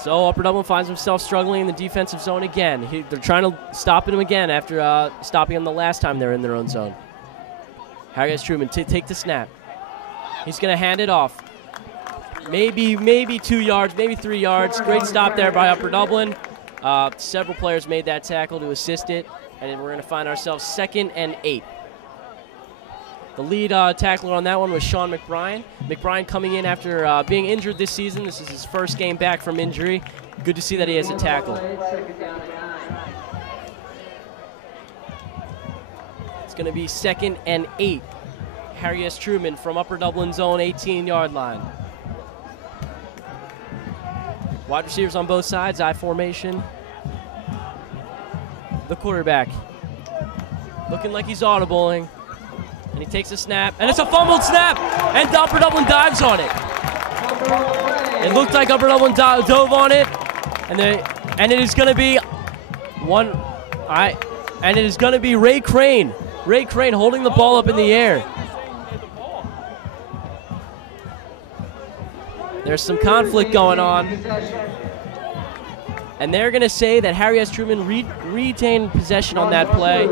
So Upper Dublin finds himself struggling in the defensive zone again. They're trying to stop him again after stopping him the last time they were in their own zone. Harry S. Truman take the snap. He's going to hand it off. Maybe 2 yards, maybe 3 yards. Great stop there by Upper Dublin. Several players made that tackle to assist it, and we're going to find ourselves 2nd and 8. The lead tackler on that one was Sean McBrien. McBrien coming in after being injured this season. This is his first game back from injury. Good to see that he has a tackle. It's going to be 2nd and 8. Harry S. Truman from Upper Dublin's own 18-yard line. Wide receivers on both sides, I formation. The quarterback looking like he's audibling. And he takes a snap, and it's a fumbled snap, and Upper Dublin dives on it. It looked like Upper Dublin dove on it, and it is going to be and it is going to be Ray Crane. Ray Crane holding the ball up in the air. There's some conflict going on, and they're going to say that Harry S. Truman retained possession on that play.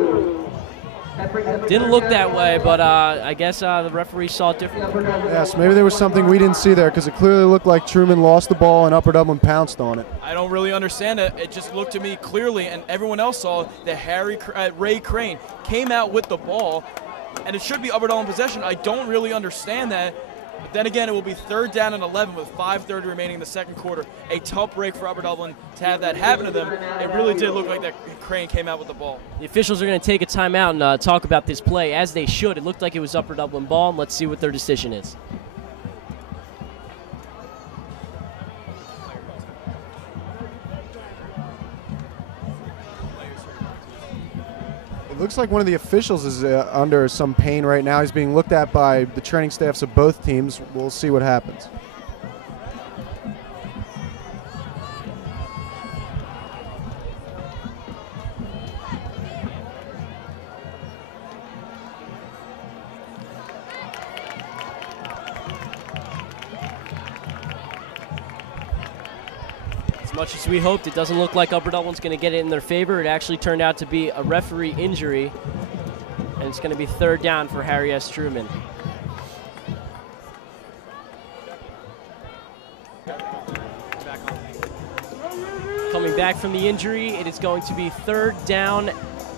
Didn't look that way, but I guess the referee saw it differently. Yes, maybe there was something we didn't see there because it clearly looked like Truman lost the ball and Upper Dublin pounced on it. I don't really understand it. It just looked to me clearly, and everyone else saw that Ray Crane came out with the ball, and it should be Upper Dublin possession. I don't really understand that. But then again, it will be 3rd down and 11 with 5:30 remaining in the second quarter. A tough break for Upper Dublin to have that happen to them. It really did look like that Crane came out with the ball. The officials are going to take a timeout and talk about this play, as they should. It looked like it was Upper Dublin ball, and let's see what their decision is. It looks like one of the officials is under some pain right now. He's being looked at by the training staffs of both teams. We'll see what happens. Much as we hoped, it doesn't look like Upper Dublin's going to get it in their favor. It actually turned out to be a referee injury, and it's going to be third down for Harry S. Truman. Coming back from the injury, it is going to be third down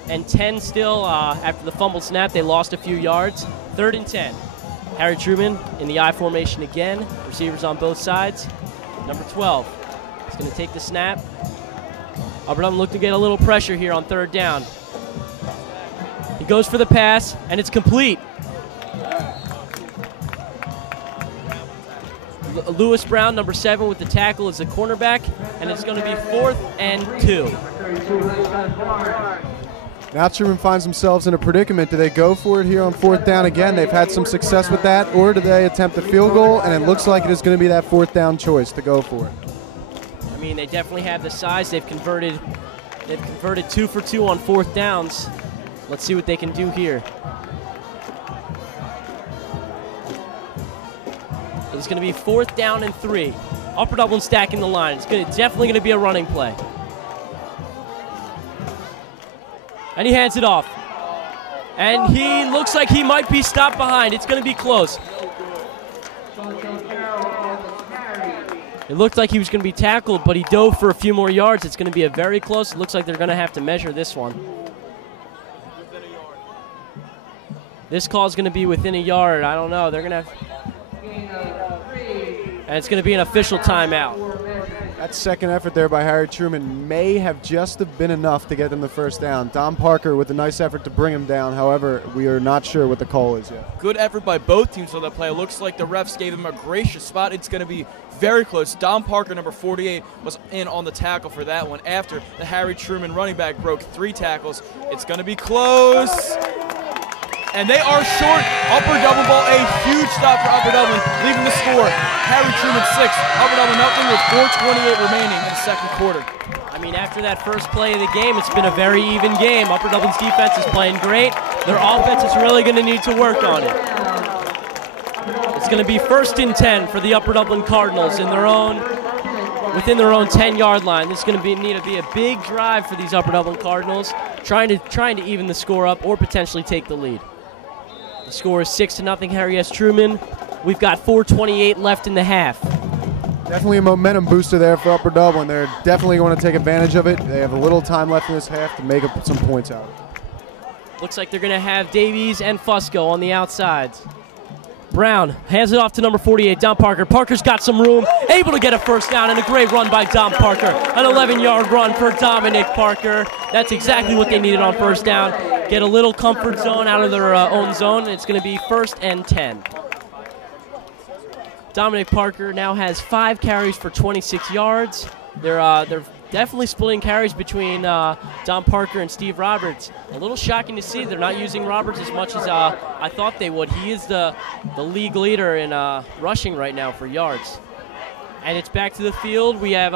and 10 still. After the fumble snap, they lost a few yards. 3rd and 10. Harry Truman in the I formation again. Receivers on both sides. Number 12. He's going to take the snap. Upper Dublin looking to get a little pressure here on 3rd down. He goes for the pass, and it's complete. Lewis Brown, number 7, with the tackle as the cornerback, and it's going to be 4th and 2. Now Truman finds themselves in a predicament. Do they go for it here on 4th down again? They've had some success with that, or do they attempt a field goal? And it looks like it is going to be that 4th down choice to go for it. I mean, they definitely have the size. They've converted 2 for 2 on 4th downs. Let's see what they can do here. It's going to be 4th down and 3. Upper Dublin stacking the line. It's definitely going to be a running play. And he hands it off. And he looks like he might be stopped behind. It's going to be close. It looked like he was going to be tackled, but he dove for a few more yards. It's going to be a very close. It looks like they're going to have to measure this one. This call is going to be within a yard. I don't know. They're going to have... And it's going to be an official timeout. That second effort there by Harry Truman may have just been enough to get them the first down. Don Parker with a nice effort to bring him down. However, we are not sure what the call is yet. Good effort by both teams on that play. It looks like the refs gave him a gracious spot. It's going to be very close. Don Parker, number 48, was in on the tackle for that one after the Harry Truman running back broke 3 tackles. It's going to be close. And they are short. Upper Dublin ball, a huge stop for Upper Dublin, leaving the score. Harry Truman 6, Upper Dublin nothing with 4:28 remaining in the second quarter. I mean, after that first play of the game, it's been a very even game. Upper Dublin's defense is playing great. Their offense is really going to need to work on it. It's going to be 1st and 10 for the Upper Dublin Cardinals in within their own 10-yard line. This is going to need to be a big drive for these Upper Dublin Cardinals, trying to even the score up or potentially take the lead. The score is 6-0 Harry S. Truman. We've got 4:28 left in the half. Definitely a momentum booster there for Upper Dublin. They're definitely going to take advantage of it. They have a little time left in this half to make up some points out. Looks like they're going to have Davies and Fusco on the outsides. Brown hands it off to number 48, Don Parker. Parker's got some room, able to get a first down, and a great run by Don Parker. An 11-yard run for Dominic Parker. That's exactly what they needed on first down. Get a little comfort zone out of their own zone. It's going to be 1st and 10. Dominic Parker now has 5 carries for 26 yards. They're definitely splitting carries between Don Parker and Steve Roberts. A little shocking to see they're not using Roberts as much as I thought they would. He is the league leader in rushing right now for yards. And it's back to the field. We have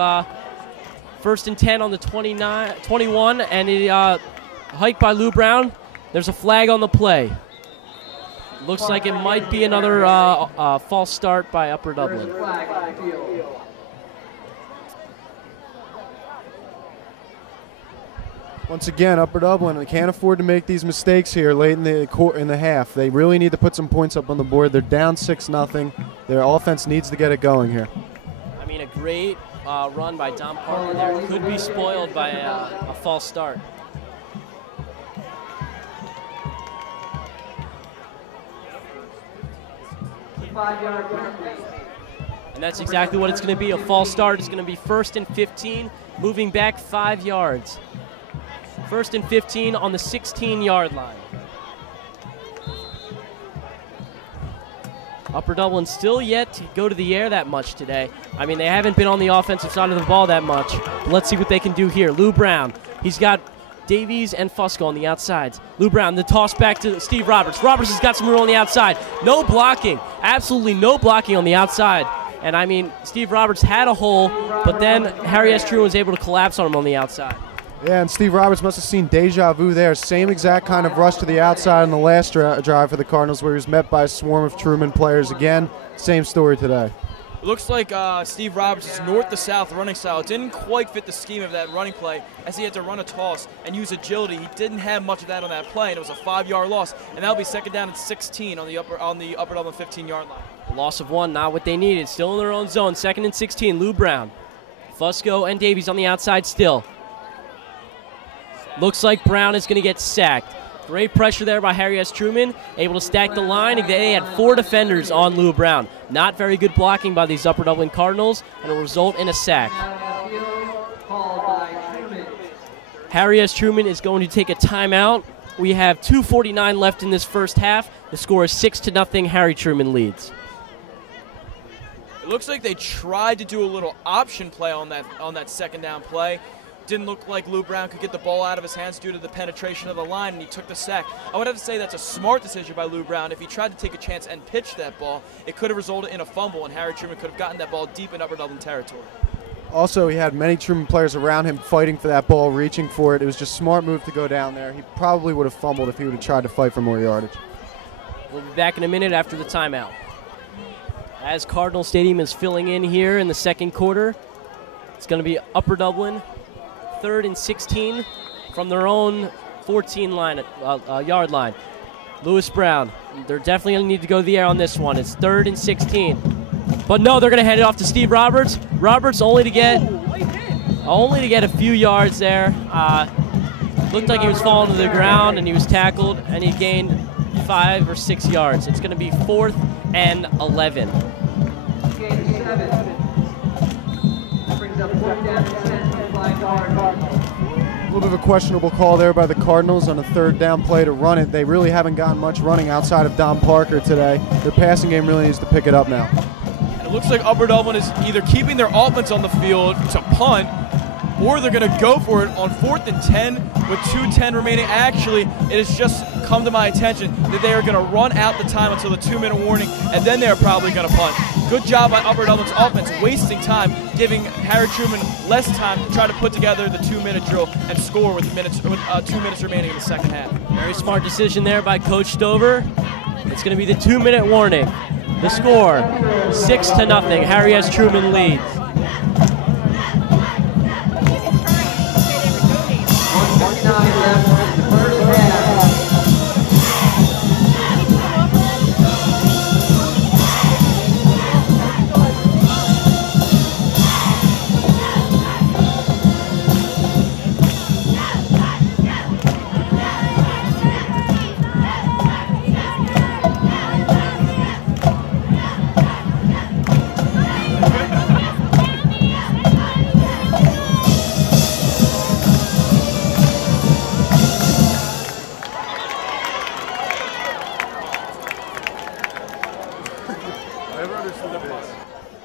1st and 10 on the 21, and a hike by Lou Brown. There's a flag on the play. Looks like it might be another false start by Upper Dublin. Once again, Upper Dublin can't afford to make these mistakes here late in the half. They really need to put some points up on the board. They're down 6-0. Their offense needs to get it going here. I mean, a great run by Don Parker there could be spoiled by a false start. And that's exactly what it's going to be. A false start is going to be 1st and 15, moving back 5 yards. 1st and 15 on the 16-yard line. Upper Dublin still yet to go to the air that much today. I mean, they haven't been on the offensive side of the ball that much. But let's see what they can do here. Lou Brown, he's got Davies and Fusco on the outsides. Lou Brown, the toss back to Steve Roberts. Roberts has got some room on the outside. No blocking. Absolutely no blocking on the outside. And I mean, Steve Roberts had a hole, but then Harry S. Truman was able to collapse on him on the outside. Yeah, and Steve Roberts must have seen deja vu there. Same exact kind of rush to the outside in the last drive for the Cardinals, where he was met by a swarm of Truman players again. Same story today. It looks like Steve Roberts' north to south running style. It didn't quite fit the scheme of that running play, as he had to run a toss and use agility. He didn't have much of that on that play, and it was a 5-yard loss. And that'll be second down and 16 on the upper Dublin 15-yard line. A loss of 1, not what they needed. Still in their own zone. Second and 16. Lou Brown, Fusco, and Davies on the outside still. Looks like Brown is going to get sacked. Great pressure there by Harry S. Truman, able to stack the line. They had 4 defenders on Lou Brown. Not very good blocking by these Upper Dublin Cardinals, and it will result in a sack. Harry S. Truman is going to take a timeout. We have 2:49 left in this first half. The score is 6-0. Harry Truman leads. It looks like they tried to do a little option play on that second down play. Didn't look like Lou Brown could get the ball out of his hands due to the penetration of the line, and he took the sack. I would have to say that's a smart decision by Lou Brown. If he tried to take a chance and pitch that ball, it could have resulted in a fumble, and Harry Truman could have gotten that ball deep in Upper Dublin territory. Also, he had many Truman players around him fighting for that ball, reaching for it. It was just a smart move to go down there. He probably would have fumbled if he would have tried to fight for more yardage. We'll be back in a minute after the timeout. As Cardinal Stadium is filling in here in the second quarter, it's going to be Upper Dublin, 3rd and 16 from their own 14-yard line. Lewis Brown, they're definitely going to need to go to the air on this one. It's 3rd and 16. But no, they're going to hand it off to Steve Roberts. Roberts only to get a few yards there. Looked like he was falling to the ground, and he was tackled, and he gained 5 or 6 yards. It's going to be 4th and 11. Gain 7. Brings up 4th down and 10 from 5 yards. A little bit of a questionable call there by the Cardinals on a 3rd down play to run it. They really haven't gotten much running outside of Dom Parker today. Their passing game really needs to pick it up now. And it looks like Upper Dublin is either keeping their offense on the field to punt, or they're going to go for it on 4th and 10 with 2:10 remaining. Actually, it has just come to my attention that they are going to run out the time until the 2-minute warning, and then they're probably going to punt. Good job by Upper Dublin's offense, wasting time, giving Harry Truman less time to try to put together the 2-minute drill and score with 2 minutes remaining in the second half. Very smart decision there by Coach Stover. It's going to be the 2-minute warning. The score, 6-0. Harry S. Truman leads. 1:49 left in the first half.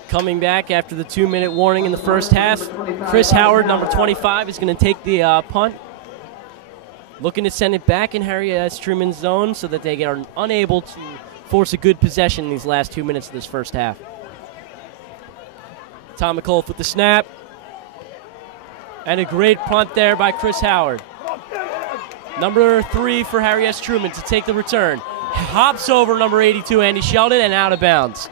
Coming back after the 2-minute warning in the first half, Chris Howard, number 25, is going to take the punt. Looking to send it back in Harry S. Truman's zone so that they are unable to force a good possession in these last 2 minutes of this first half. Tom McAuliffe with the snap. And a great punt there by Chris Howard. Number 3 for Harry S. Truman to take the return. Hops over number 82, Andy Sheldon, and out of bounds.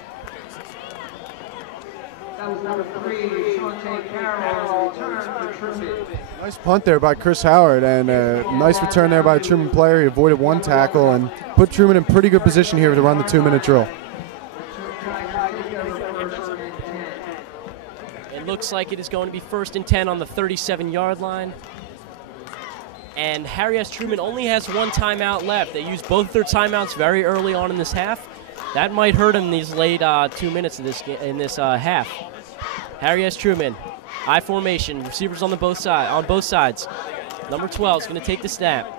That was number 3, Shante Carroll, return for Truman. Nice punt there by Chris Howard, and a nice return there by a Truman player. He avoided 1 tackle and put Truman in pretty good position here to run the 2-minute drill. It looks like it is going to be 1st and 10 on the 37-yard line. And Harry S. Truman only has 1 timeout left. They used both their timeouts very early on in this half. That might hurt him these late 2 minutes of this half. Harry S. Truman, I formation, receivers on both sides. Number 12 is going to take the snap.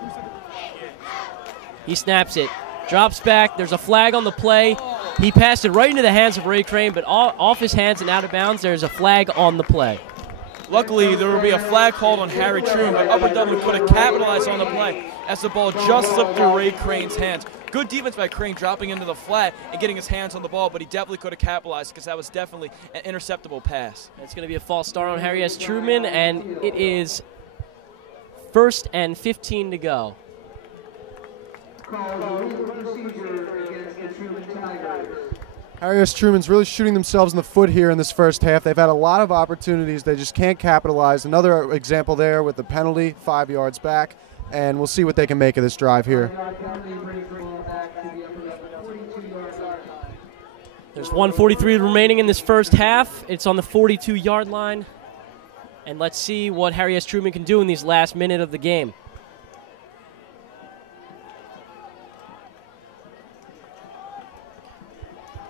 He snaps it, drops back. There's a flag on the play. He passed it right into the hands of Ray Crane, but off his hands and out of bounds. There's a flag on the play. Luckily, there will be a flag called on Harry Truman, but Upper Dublin could have capitalized on the play as the ball just slipped through Ray Crane's hands. Good defense by Crane dropping into the flat and getting his hands on the ball, but he definitely could have capitalized because that was definitely an interceptable pass. It's going to be a false start on Harry S. Truman, and it is 1st and 15 to go. Harry S. Truman's really shooting themselves in the foot here in this first half. They've had a lot of opportunities. They just can't capitalize. Another example there with the penalty, 5 yards back, and we'll see what they can make of this drive here. There's 1:43 remaining in this first half. It's on the 42-yard line. And let's see what Harry S. Truman can do in these last minute of the game.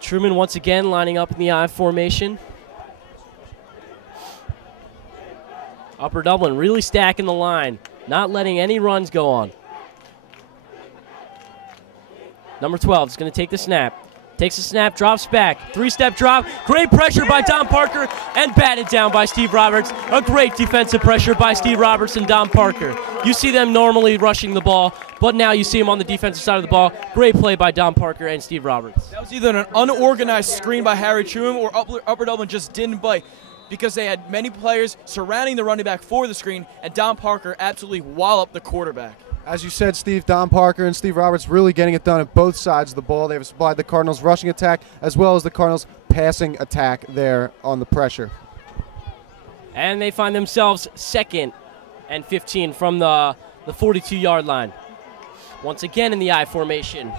Truman once again lining up in the I formation. Upper Dublin really stacking the line, not letting any runs go on. Number 12 is going to take the snap. Takes a snap, drops back. 3-step drop. Great pressure by Don Parker and batted down by Steve Roberts. A great defensive pressure by Steve Roberts and Don Parker. You see them normally rushing the ball, but now you see him on the defensive side of the ball. Great play by Don Parker and Steve Roberts. That was either an unorganized screen by Harry Truman or Upper Dublin just didn't bite because they had many players surrounding the running back for the screen, and Don Parker absolutely walloped the quarterback. As you said, Steve, Don Parker and Steve Roberts really getting it done at both sides of the ball. They've supplied the Cardinals' rushing attack as well as the Cardinals' passing attack there on the pressure. And they find themselves 2nd and 15 from the 42-yard line. Once again in the I formation,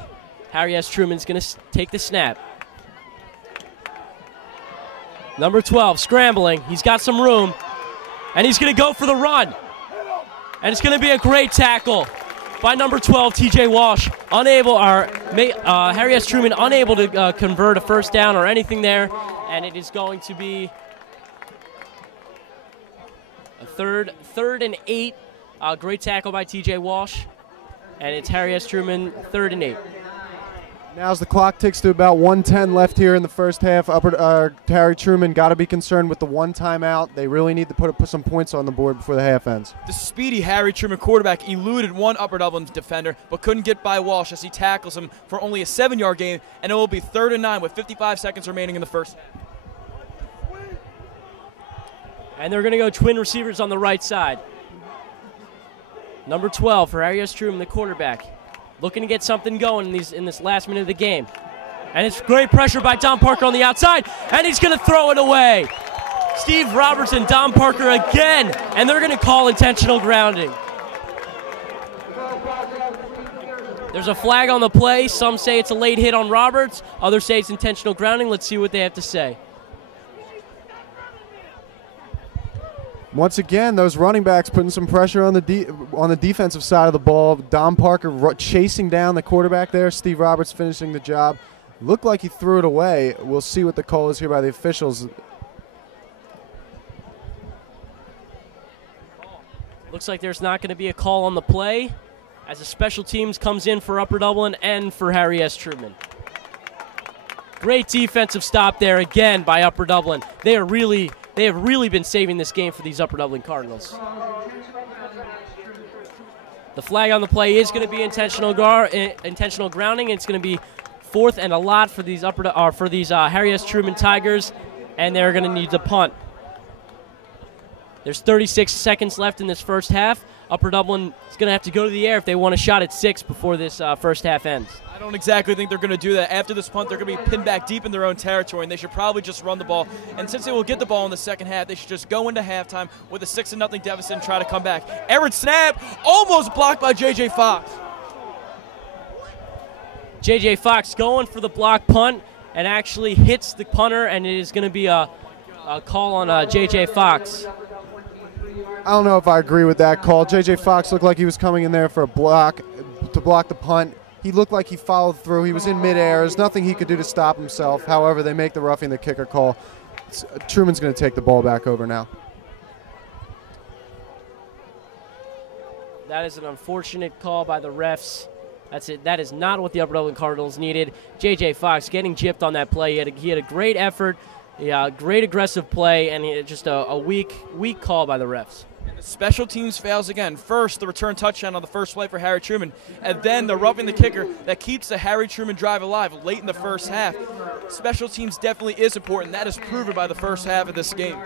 Harry S. Truman's going to take the snap. Number 12 scrambling. He's got some room, and he's going to go for the run. And it's going to be a great tackle by number 12, T.J. Walsh. Harry S. Truman unable to convert a first down or anything there. And it is going to be a third and 8. Great tackle by T.J. Walsh. And it's Harry S. Truman, 3rd and 8. Now as the clock ticks to about 1:10 left here in the first half, Harry Truman got to be concerned with the one timeout. They really need to put some points on the board before the half ends. The speedy Harry Truman quarterback eluded one Upper Dublin defender but couldn't get by Walsh as he tackles him for only a 7-yard gain, and it will be 3rd and 9 with 55 seconds remaining in the first half. And they're going to go twin receivers on the right side. Number 12 for Harry S. Truman, the quarterback. Looking to get something going in this last minute of the game. And it's great pressure by Don Parker on the outside, and he's going to throw it away. Steve Roberts and Don Parker again, and they're going to call intentional grounding. There's a flag on the play. Some say it's a late hit on Roberts. Others say it's intentional grounding. Let's see what they have to say. Once again, those running backs putting some pressure on the defensive side of the ball. Don Parker chasing down the quarterback there. Steve Roberts finishing the job. Looked like he threw it away. We'll see what the call is here by the officials. Looks like there's not going to be a call on the play as the special teams comes in for Upper Dublin and for Harry S. Truman. Great defensive stop there again by Upper Dublin. They have really been saving this game for these Upper Dublin Cardinals. The flag on the play is going to be intentional grounding. It's going to be 4th and a lot for these Harry S. Truman Tigers, and they're going to need to punt. There's 36 seconds left in this first half. Upper Dublin is going to have to go to the air if they want a shot at 6 before this first half ends. I don't exactly think they're going to do that. After this punt, they're going to be pinned back deep in their own territory, and they should probably just run the ball. And since they will get the ball in the second half, they should just go into halftime with a 6-0 deficit and try to come back. Errant snap, almost blocked by J.J. Fox. J.J. Fox going for the block punt and actually hits the punter, and it is going to be a call on J.J. Fox. I don't know if I agree with that call. J.J. Fox looked like he was coming in there for a block to block the punt. He looked like he followed through. He was in midair. There's nothing he could do to stop himself. However, they make the roughing the kicker call. Truman's going to take the ball back over now. That is an unfortunate call by the refs. That's it. That is not what the Upper Dublin Cardinals needed. J.J. Fox getting gypped on that play. He had a great effort Yeah, great aggressive play, and just a weak call by the refs. Special teams fails again. First, the return touchdown on the first play for Harry Truman, and then the roughing the kicker that keeps the Harry Truman drive alive late in the first half. Special teams definitely is important. That is proven by the first half of this game.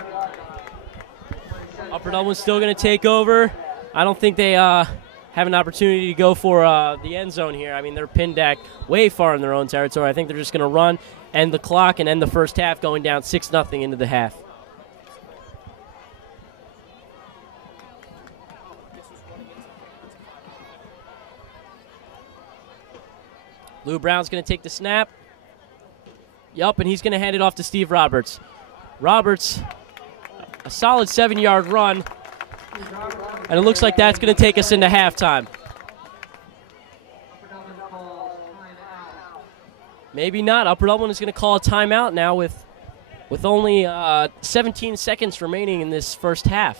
Upper Dublin's still going to take over. I don't think they have an opportunity to go for the end zone here. I mean, they're pinned back way far in their own territory. I think they're just going to run, end the clock, and end the first half going down 6-0 into the half. Lou Brown's going to take the snap. Yup, and he's going to hand it off to Steve Roberts. Roberts, a solid 7-yard run. And it looks like that's going to take us into halftime. Maybe not. Upper Dublin is going to call a timeout now with only 17 seconds remaining in this first half.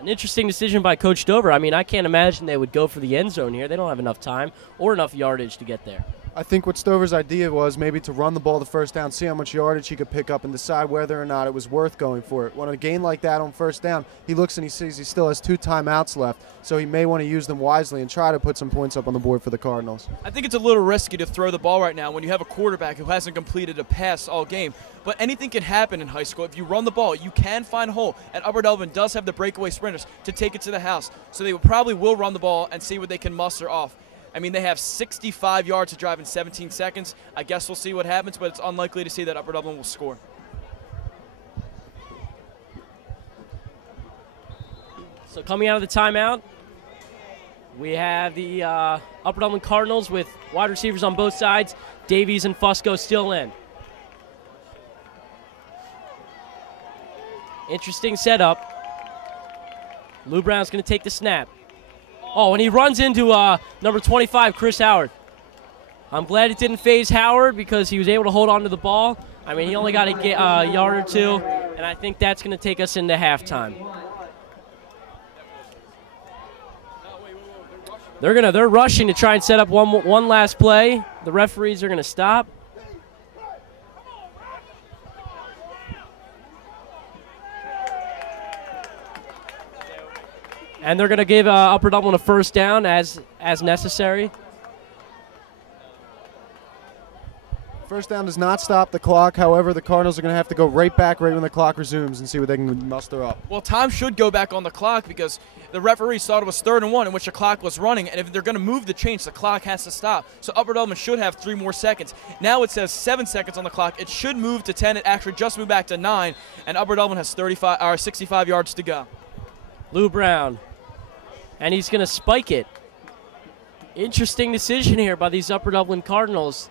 An interesting decision by Coach Dover. I mean, I can't imagine they would go for the end zone here. They don't have enough time or enough yardage to get there. I think what Stover's idea was maybe to run the ball the first down, see how much yardage he could pick up, and decide whether or not it was worth going for it. When a game like that on first down, he looks and he sees he still has 2 timeouts left, so he may want to use them wisely and try to put some points up on the board for the Cardinals. I think it's a little risky to throw the ball right now when you have a quarterback who hasn't completed a pass all game. But anything can happen in high school. If you run the ball, you can find a hole, and Upper Dublin does have the breakaway sprinters to take it to the house. So they probably will run the ball and see what they can muster off. I mean, they have 65 yards to drive in 17 seconds. I guess we'll see what happens, but it's unlikely to see that Upper Dublin will score. So coming out of the timeout, we have the Upper Dublin Cardinals with wide receivers on both sides. Davies and Fusco still in. Interesting setup. Lou Brown's going to take the snap. Oh, and he runs into number 25, Chris Howard. I'm glad it didn't phase Howard because he was able to hold on to the ball. I mean, he only got a yard or two, and I think that's going to take us into halftime. They're rushing to try and set up one last play. The referees are going to stop. And they're going to give Upper Dublin a first down as necessary. First down does not stop the clock. However, the Cardinals are going to have to go right back right when the clock resumes and see what they can muster up. Well, time should go back on the clock because the referees thought it was 3rd and 1 in which the clock was running, and if they're going to move the chains, the clock has to stop. So Upper Dublin should have 3 more seconds. Now it says 7 seconds on the clock. It should move to 10. It actually just moved back to 9, and Upper Dublin has 65 yards to go. Lou Brown. And he's going to spike it. Interesting decision here by these Upper Dublin Cardinals.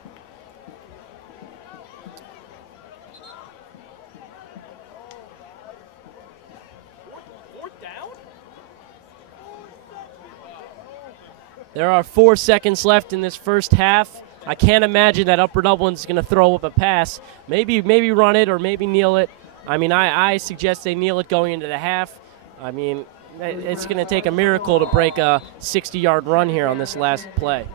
There are 4 seconds left in this first half. I can't imagine that Upper Dublin's going to throw up a pass. Maybe run it or maybe kneel it. I mean, I suggest they kneel it going into the half. I mean, it's going to take a miracle to break a 60-yard run here on this last play.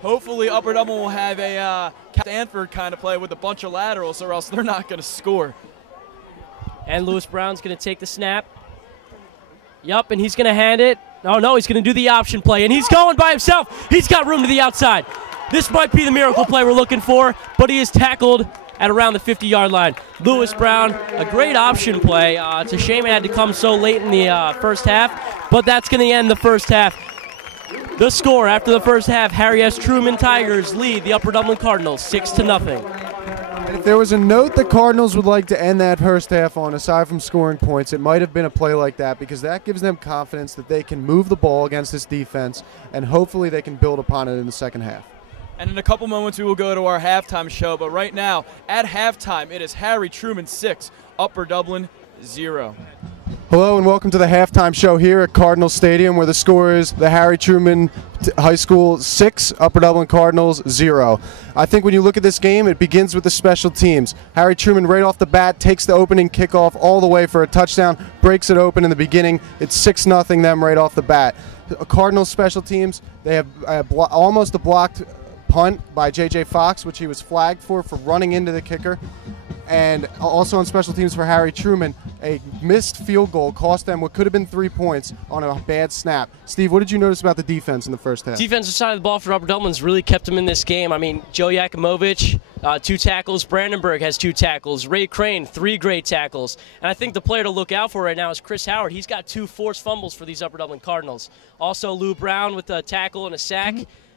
Hopefully Upper Dublin will have a Stanford kind of play with a bunch of laterals, or else they're not going to score. And Lewis Brown's going to take the snap. Yup, and he's going to hand it. Oh, no, he's going to do the option play, and he's going by himself. He's got room to the outside. This might be the miracle play we're looking for, but he is tackled at around the 50-yard line. Lewis Brown, a great option play. It's a shame it had to come so late in the first half, but that's going to end the first half. The score after the first half, Harry S. Truman Tigers lead the Upper Dublin Cardinals 6-0. And if there was a note the Cardinals would like to end that first half on, aside from scoring points, it might have been a play like that, because that gives them confidence that they can move the ball against this defense, and hopefully they can build upon it in the second half. And in a couple moments, we will go to our halftime show. But right now, at halftime, it is Harry Truman 6, Upper Dublin 0. Hello and welcome to the halftime show here at Cardinal Stadium, where the score is the Harry Truman High School 6, Upper Dublin Cardinals 0. I think when you look at this game, it begins with the special teams. Harry Truman right off the bat takes the opening kickoff all the way for a touchdown, breaks it open in the beginning. It's 6-0 them right off the bat. Cardinals special teams, they have almost a blocked punt by J.J. Fox, which he was flagged for running into the kicker. And also on special teams for Harry Truman, a missed field goal cost them what could have been 3 points on a bad snap. Steve, what did you notice about the defense in the first half? Defensive side of the ball for Upper Dublin's really kept them in this game. I mean, Joe Yakimovich, 2 tackles. Brandenburg has 2 tackles. Ray Crane, 3 great tackles. And I think the player to look out for right now is Chris Howard. He's got 2 forced fumbles for these Upper Dublin Cardinals. Also, Lou Brown with a tackle and a sack,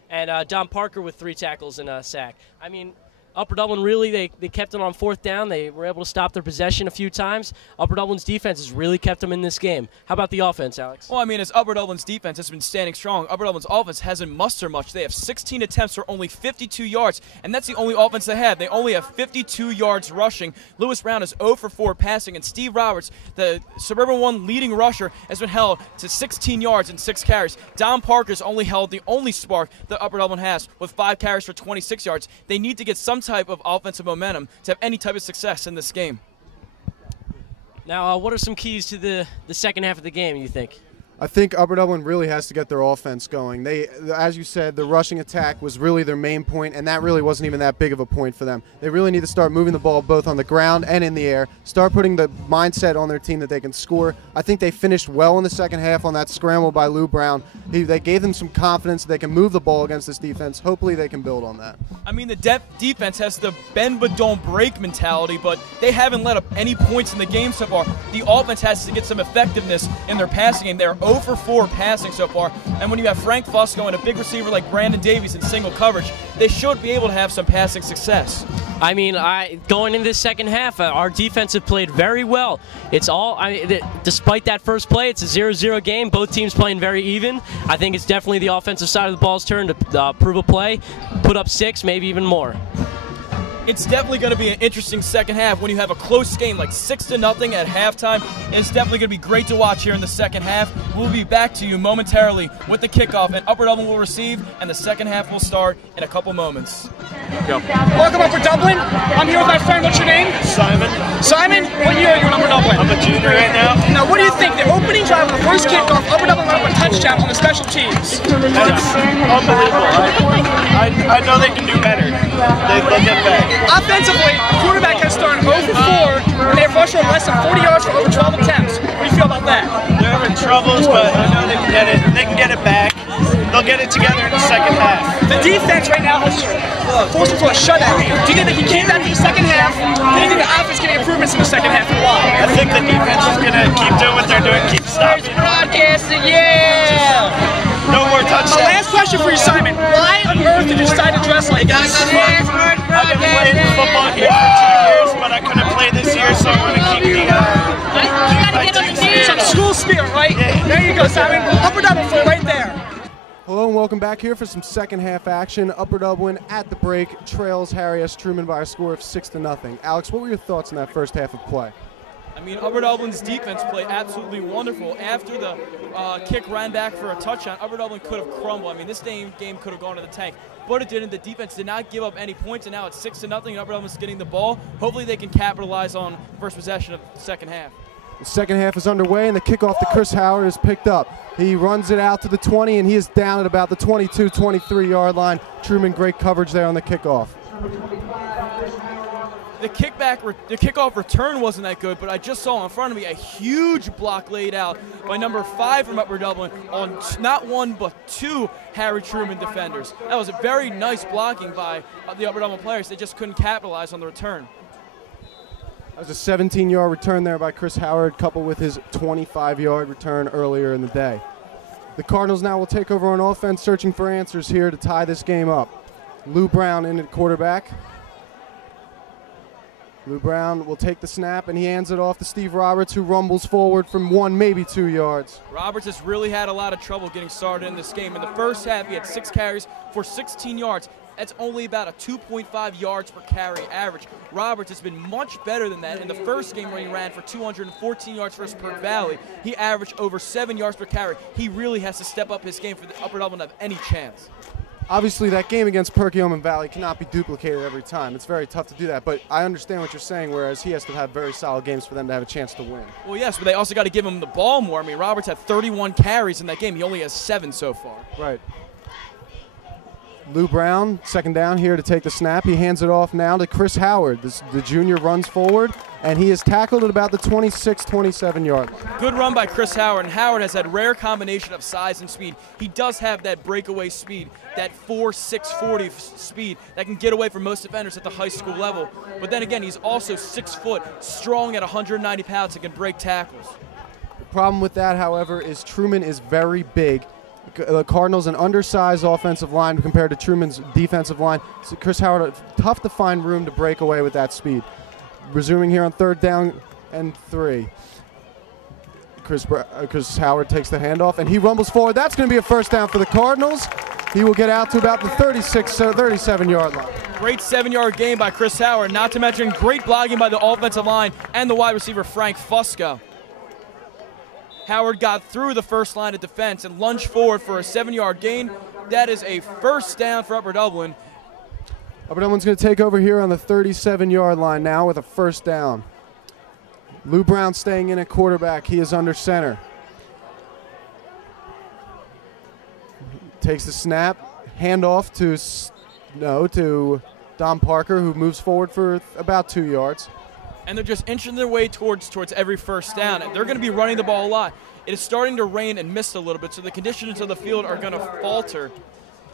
and Don Parker with 3 tackles and a sack. I mean, Upper Dublin really, they kept it on 4th down. They were able to stop their possession a few times. Upper Dublin's defense has really kept them in this game. How about the offense, Alex? Well, I mean, as Upper Dublin's defense has been standing strong, Upper Dublin's offense hasn't mustered much. They have 16 attempts for only 52 yards, and that's the only offense they have. They only have 52 yards rushing. Lewis Brown is 0 for 4 passing, and Steve Roberts, the Suburban 1 leading rusher, has been held to 16 yards and 6 carries. Don Parker's only held the only spark that Upper Dublin has with 5 carries for 26 yards. They need to get some type of offensive momentum to have any type of success in this game. Now, what are some keys to the second half of the game, you think? I think Upper Dublin really has to get their offense going. They, as you said, the rushing attack was really their main point, and that really wasn't even that big of a point for them. They really need to start moving the ball both on the ground and in the air, start putting the mindset on their team that they can score. I think they finished well in the second half on that scramble by Lou Brown. They gave them some confidence that they can move the ball against this defense. Hopefully they can build on that. I mean, the defense has the bend but don't break mentality, but they haven't let up any points in the game so far. The offense has to get some effectiveness in their passing game. They're 0 for 4 passing so far, and when you have Frank Fusco and a big receiver like Brandon Davies in single coverage, they should be able to have some passing success. I mean, going into this second half, our defense have played very well. It's all, despite that first play, it's a 0-0 game. Both teams playing very even. I think it's definitely the offensive side of the ball's turn to prove a play, put up 6, maybe even more. It's definitely going to be an interesting second half when you have a close game like 6-0 at halftime. It's definitely going to be great to watch here in the second half. We'll be back to you momentarily with the kickoff, and Upper Dublin will receive, and the second half will start in a couple moments. Go. Welcome Upper Dublin. I'm here with my friend. What's your name? Simon. Simon, what year are you in Upper Dublin? I'm a junior right now. Now, what do you think? The opening drive of the first kickoff, Upper Dublin went up a touchdown on the special teams. That's unbelievable. I know they can do better. They'll get back. Offensively, the quarterback has started 0 for 4, and they've rushed for less than 40 yards for over 12 attempts. What do you feel about that? They're having troubles, but I know they can get it. They can get it back. They'll get it together in the second half. The defense right now has forced them to a shutout. Do you think they can keep that to the second half? Do you think the offense can make improvements in the second half? And why? I think the defense is going to keep doing what they're doing, keep stopping. Broadcasting, yeah! No more touchdowns. The last question for you, Simon. Why on earth did you decide to dress like this? I've been playing football here for 2 years, but I couldn't play this year, so I want to keep Some school spirit, right? There you go, Simon. Upper Dublin for right there. Hello and welcome back here for some second half action. Upper Dublin at the break trails Harry S. Truman by a score of 6-0. Alex, what were your thoughts on that first half of play? I mean, Upper Dublin's defense played absolutely wonderful. After the kick ran back for a touchdown, Upper Dublin could have crumbled. I mean, this game could have gone to the tank, but it didn't. The defense did not give up any points, and now it's 6-0, and Upper Dublin's getting the ball. Hopefully they can capitalize on first possession of the second half. The second half is underway, and the kickoff to Chris Howard is picked up. He runs it out to the 20, and he is down at about the 22, 23-yard line. Truman, great coverage there on the kickoff. The kickoff return wasn't that good, but I just saw in front of me a huge block laid out by number 5 from Upper Dublin on not 1 but 2 Harry Truman defenders. That was a very nice blocking by the Upper Dublin players. They just couldn't capitalize on the return. That was a 17-yard return there by Chris Howard, coupled with his 25-yard return earlier in the day. The Cardinals now will take over on offense, searching for answers here to tie this game up. Lou Brown in at quarterback. Lou Brown will take the snap, and he hands it off to Steve Roberts, who rumbles forward from 1, maybe 2 yards. Roberts has really had a lot of trouble getting started in this game. In the first half, he had 6 carries for 16 yards. That's only about a 2.5 yards per carry average. Roberts has been much better than that. In the first game where he ran for 214 yards versus Perk Valley, he averaged over 7 yards per carry. He really has to step up his game for the Upper Dublin to have any chance. Obviously, that game against Perkiomen Valley cannot be duplicated every time. It's very tough to do that, but I understand what you're saying, whereas he has to have very solid games for them to have a chance to win. Well, yes, but they also got to give him the ball more. I mean, Roberts had 31 carries in that game. He only has 7 so far. Right. Lou Brown, second down here to take the snap. He hands it off now to Chris Howard. The junior runs forward, and he is tackled at about the 26, 27-yard line. Good run by Chris Howard, and Howard has that rare combination of size and speed. He does have that breakaway speed, that 4.640 speed that can get away from most defenders at the high school level. But then again, he's also 6 foot, strong at 190 pounds, and can break tackles. The problem with that, however, is Truman is very big. The Cardinals an undersized offensive line compared to Truman's defensive line. So Chris Howard, tough to find room to break away with that speed. Resuming here on 3rd down and 3. Chris Howard takes the handoff, and he rumbles forward. That's going to be a first down for the Cardinals. He will get out to about the 36, 37-yard line. Great 7-yard gain by Chris Howard, not to mention great blocking by the offensive line and the wide receiver Frank Fusco. Howard got through the first line of defense and lunged forward for a 7-yard gain. That is a first down for Upper Dublin. Upper Dublin's going to take over here on the 37-yard line now with a first down. Lou Brown staying in at quarterback. He is under center. Takes the snap, handoff to Dom Parker, who moves forward for about 2 yards. And they're just inching their way towards every first down. And they're going to be running the ball a lot. It is starting to rain and mist a little bit, so the conditions of the field are going to falter.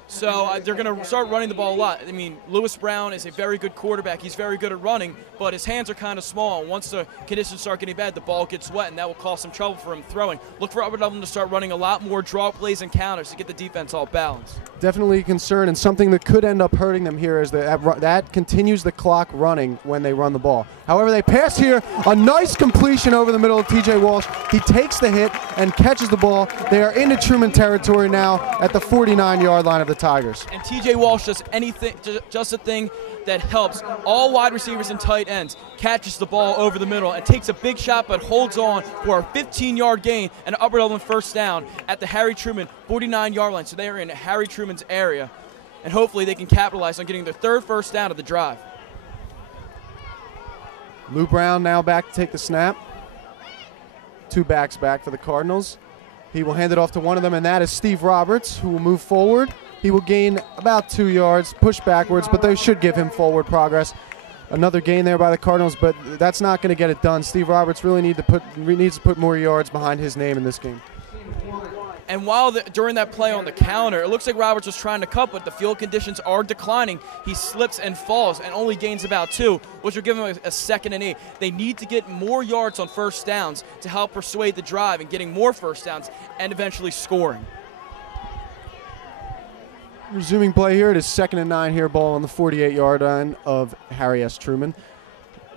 So they're going to start running the ball a lot. I mean, Lewis Brown is a very good quarterback. He's very good at running, but his hands are kind of small. And once the conditions start getting bad, the ball gets wet, and that will cause some trouble for him throwing. Look for Upper Dublin to start running a lot more draw plays and counters to get the defense all balanced. Definitely a concern, and something that could end up hurting them here is that continues the clock running when they run the ball. However, they pass here. A nice completion over the middle of TJ Walsh. He takes the hit and catches the ball. They are into Truman territory now at the 49-yard line of the Tigers. And TJ Walsh does anything, just a thing that helps all wide receivers and tight ends, catches the ball over the middle and takes a big shot but holds on for a 15-yard gain and Upper Dublin first down at the Harry Truman 49-yard line. So they are in Harry Truman's area, and hopefully they can capitalize on getting their 3rd first down of the drive. Lou Brown now back to take the snap. 2 backs back for the Cardinals. He will hand it off to one of them, and that is Steve Roberts, who will move forward. He will gain about 2 yards, push backwards, but they should give him forward progress. Another gain there by the Cardinals, but that's not going to get it done. Steve Roberts really needs to put more yards behind his name in this game. And while during that play on the counter, it looks like Roberts was trying to cut, but the field conditions are declining. He slips and falls and only gains about 2, which will give him a 2nd and 8. They need to get more yards on first downs to help persuade the drive and getting more first downs and eventually scoring. Resuming play here, it is 2nd and 9 here, ball on the 48-yard line of Harry S. Truman.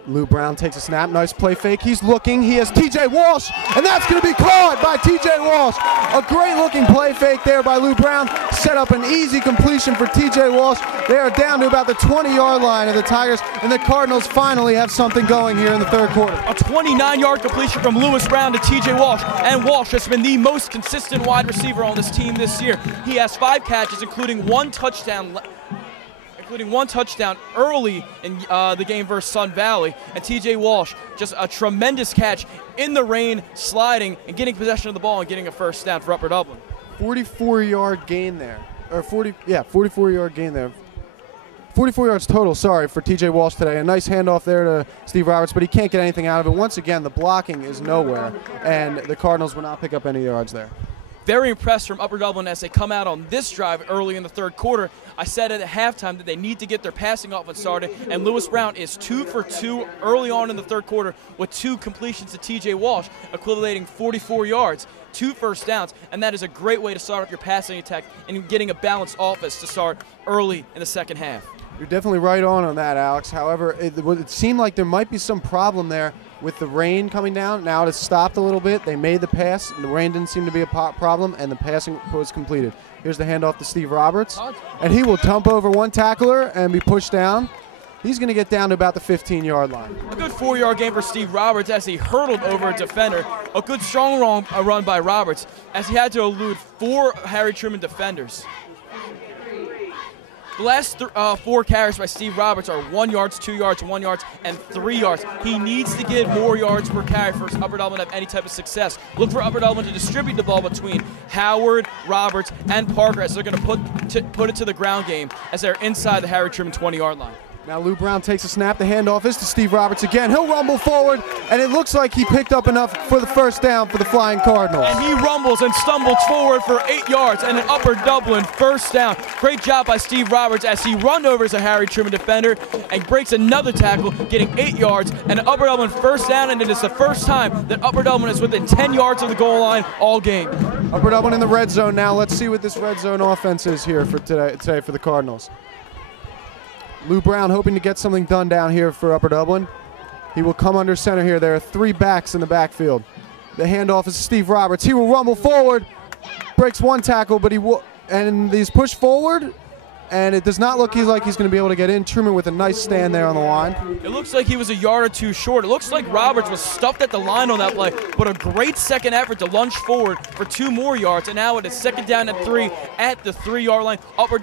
Lou Brown takes a snap, nice play fake. He's looking, he has TJ Walsh, and that's going to be caught by TJ Walsh. A great looking play fake there by Lou Brown. Set up an easy completion for TJ Walsh. They are down to about the 20-yard line of the Tigers, and the Cardinals finally have something going here in the 3rd quarter. A 29-yard completion from Lewis Brown to TJ Walsh, and Walsh has been the most consistent wide receiver on this team this year. He has 5 catches, including one touchdown early in the game versus Sun Valley. And TJ Walsh, just a tremendous catch in the rain, sliding and getting possession of the ball and getting a first down for Upper Dublin. 44-yard gain there. 44-yard gain there. 44 yards total, sorry, for TJ Walsh today. A nice handoff there to Steve Roberts, but he can't get anything out of it. Once again, the blocking is nowhere, and the Cardinals will not pick up any yards there. Very impressed from Upper Dublin as they come out on this drive early in the 3rd quarter. I said at halftime that they need to get their passing offense started, and Lewis Brown is 2 for 2 early on in the 3rd quarter with 2 completions to TJ Walsh, equating 44 yards, 2 first downs, and that is a great way to start off your passing attack and getting a balanced offense to start early in the 2nd half. You're definitely right on that, Alex. However, it seemed like there might be some problem there with the rain coming down. Now it has stopped a little bit. They made the pass. The rain didn't seem to be a problem, and the passing was completed. Here's the handoff to Steve Roberts, and he will dump over one tackler and be pushed down. He's going to get down to about the 15-yard line. A good 4-yard gain for Steve Roberts as he hurdled over a defender. A good strong run by Roberts as he had to elude 4 Harry Truman defenders. The last 4 carries by Steve Roberts are 1 yard, 2 yards, 1 yard, and 3 yards. He needs to get more yards per carry for Upper Dublin to have any type of success. Look for Upper Dublin to distribute the ball between Howard, Roberts, and Parker as they're going to put it to the ground game as they're inside the Harry Truman 20-yard line. Now Lou Brown takes a snap. The handoff is to Steve Roberts again. He'll rumble forward, and it looks like he picked up enough for the first down for the Flying Cardinals. And he rumbles and stumbles forward for 8 yards and an Upper Dublin first down. Great job by Steve Roberts as he run over as a Harry Truman defender and breaks another tackle, getting 8 yards and an Upper Dublin first down, and it is the first time that Upper Dublin is within 10 yards of the goal line all game. Upper Dublin in the red zone now. Let's see what this red zone offense is here for today for the Cardinals. Lou Brown hoping to get something done down here for Upper Dublin. He will come under center here. There are 3 backs in the backfield. The handoff is Steve Roberts. He will rumble forward, breaks 1 tackle, but he's pushed forward, and it does not look like he's going to be able to get in. Truman with a nice stand there on the line. It looks like he was a yard or 2 short. It looks like Roberts was stuffed at the line on that play, but a great second effort to lunge forward for 2 more yards, and now it is second down and 3 at the 3-yard line. Upper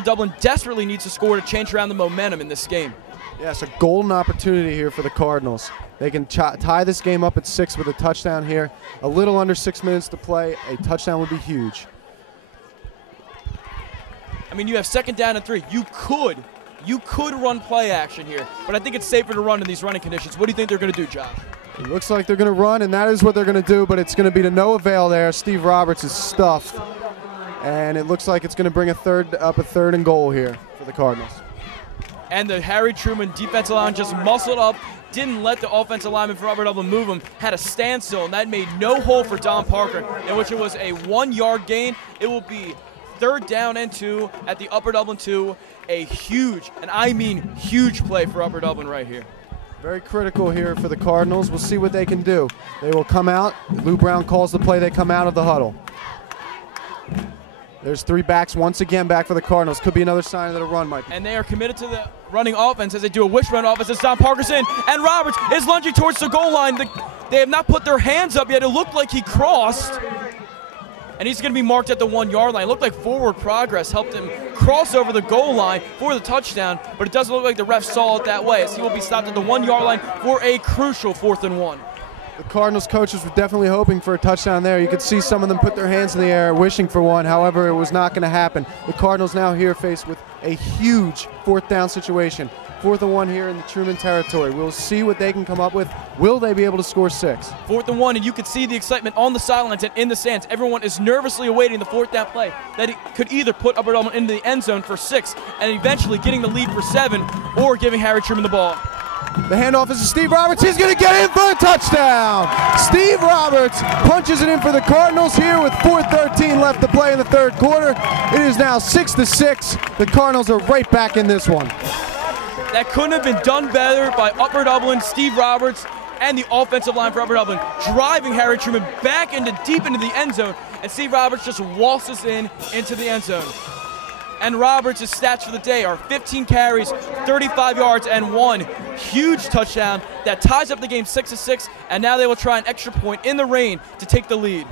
Dublin desperately needs to score to change around the momentum in this game. Yes, a golden opportunity here for the Cardinals. They can tie this game up at 6 with a touchdown here. A little under 6 minutes to play. A touchdown would be huge. I mean, you have second down and 3. You could run play action here, but I think it's safer to run in these running conditions. What do you think they're going to do, Josh? It looks like they're going to run, and that is what they're going to do, but it's going to be to no avail there. Steve Roberts is stuffed, and it looks like it's going to bring a third and goal here for the Cardinals. And the Harry Truman defensive line just muscled up, didn't let the offensive lineman for Upper Dublin move him, had a standstill, and that made no hole for Don Parker, in which it was a 1-yard gain. It will be third down and 2 at the Upper Dublin 2. A huge, and I mean huge play for Upper Dublin right here. Very critical here for the Cardinals. We'll see what they can do. They will come out. Lou Brown calls the play. They come out of the huddle. There's 3 backs once again back for the Cardinals. Could be another sign that a run might be. And they are committed to the running offense as they do a wishbone offense as Don Parker's in. And Roberts is lunging towards the goal line. They have not put their hands up yet. It looked like he crossed. And he's going to be marked at the 1-yard line. It looked like forward progress helped him cross over the goal line for the touchdown, but it doesn't look like the ref saw it that way as he will be stopped at the 1-yard line for a crucial 4th and 1. The Cardinals coaches were definitely hoping for a touchdown there. You could see some of them put their hands in the air wishing for one. However, it was not going to happen. The Cardinals now here faced with a huge 4th down situation. 4th and 1 here in the Truman territory. We'll see what they can come up with. Will they be able to score 6? 4th and 1, and you can see the excitement on the sidelines and in the stands. Everyone is nervously awaiting the 4th down play that it could either put Upper Dublin into the end zone for 6 and eventually getting the lead for 7 or giving Harry Truman the ball. The handoff is to Steve Roberts. He's going to get in for a touchdown. Steve Roberts punches it in for the Cardinals here with 4:13 left to play in the 3rd quarter. It is now 6-6. The Cardinals are right back in this one. That couldn't have been done better by Upper Dublin, Steve Roberts, and the offensive line for Upper Dublin, driving Harry Truman back deep into the end zone, and Steve Roberts just waltzes into the end zone. And Roberts' stats for the day are 15 carries, 35 yards, and 1 huge touchdown that ties up the game 6-6, and now they will try an extra point in the rain to take the lead.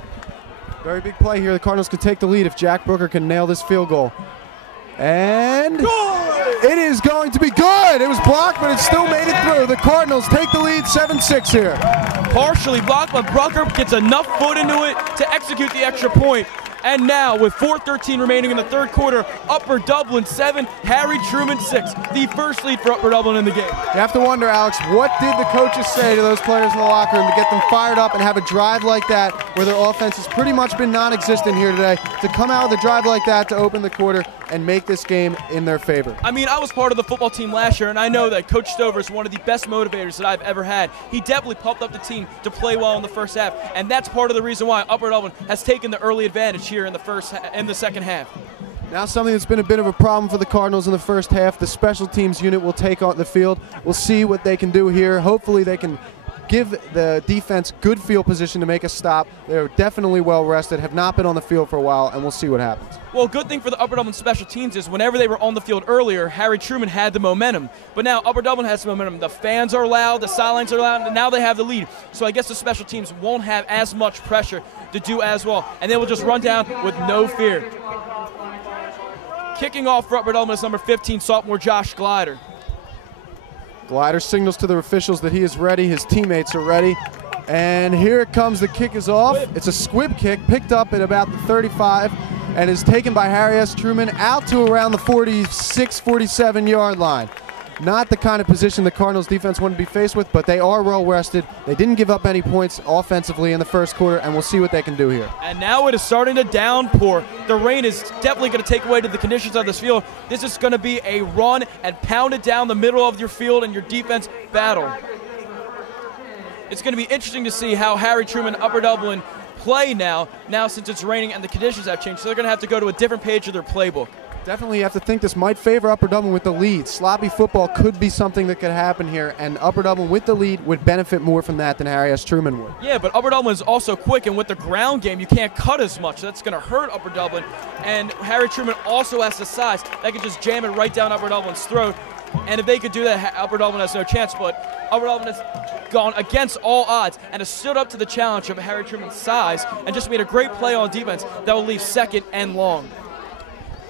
Very big play here. The Cardinals could take the lead if Jack Brooker can nail this field goal. And it is going to be good. It was blocked, but it still made it through. The Cardinals take the lead 7-6 here. Partially blocked, but Brooker gets enough foot into it to execute the extra point. And now, with 4:13 remaining in the 3rd quarter, Upper Dublin 7, Harry Truman 6, the first lead for Upper Dublin in the game. You have to wonder, Alex, what did the coaches say to those players in the locker room to get them fired up and have a drive like that where their offense has pretty much been non-existent here today, to come out with a drive like that to open the quarter and make this game in their favor? I mean, I was part of the football team last year, and I know that Coach Stover is one of the best motivators that I've ever had. He definitely pumped up the team to play well in the first half, and that's part of the reason why Upper Dublin has taken the early advantage here in the second half. Now something that's been a bit of a problem for the Cardinals in the first half, the special teams unit will take on the field. We'll see what they can do here. Hopefully they can give the defense good field position to make a stop. They're definitely well rested, have not been on the field for a while, and we'll see what happens. Well, good thing for the Upper Dublin special teams is whenever they were on the field earlier, Harry Truman had the momentum. But now Upper Dublin has the momentum. The fans are loud, the sidelines are loud, and now they have the lead. So I guess the special teams won't have as much pressure to do as well, and they will just run down with no fear. Kicking off for Upper Dublin is number 15, sophomore Josh Glider. Glider signals to the officials that he is ready. His teammates are ready. And here it comes. The kick is off. It's a squib kick picked up at about the 35 and is taken by Harry S. Truman out to around the 46, 47-yard line. Not the kind of position the Cardinals defense wanted to be faced with, but they are well rested. They didn't give up any points offensively in the first quarter, and we'll see what they can do here. And now it is starting to downpour. The rain is definitely going to take away to the conditions of this field. This is going to be a run and pound it down the middle of your field and your defense battle. It's going to be interesting to see how Harry Truman, Upper Dublin play now since it's raining and the conditions have changed. So they're going to have to go to a different page of their playbook. Definitely you have to think this might favor Upper Dublin with the lead. Sloppy football could be something that could happen here, and Upper Dublin with the lead would benefit more from that than Harry S. Truman would. Yeah, but Upper Dublin is also quick, and with the ground game, you can't cut as much. That's going to hurt Upper Dublin. And Harry Truman also has the size. They could just jam it right down Upper Dublin's throat. And if they could do that, Upper Dublin has no chance. But Upper Dublin has gone against all odds and has stood up to the challenge of Harry Truman's size and just made a great play on defense that will leave second and long.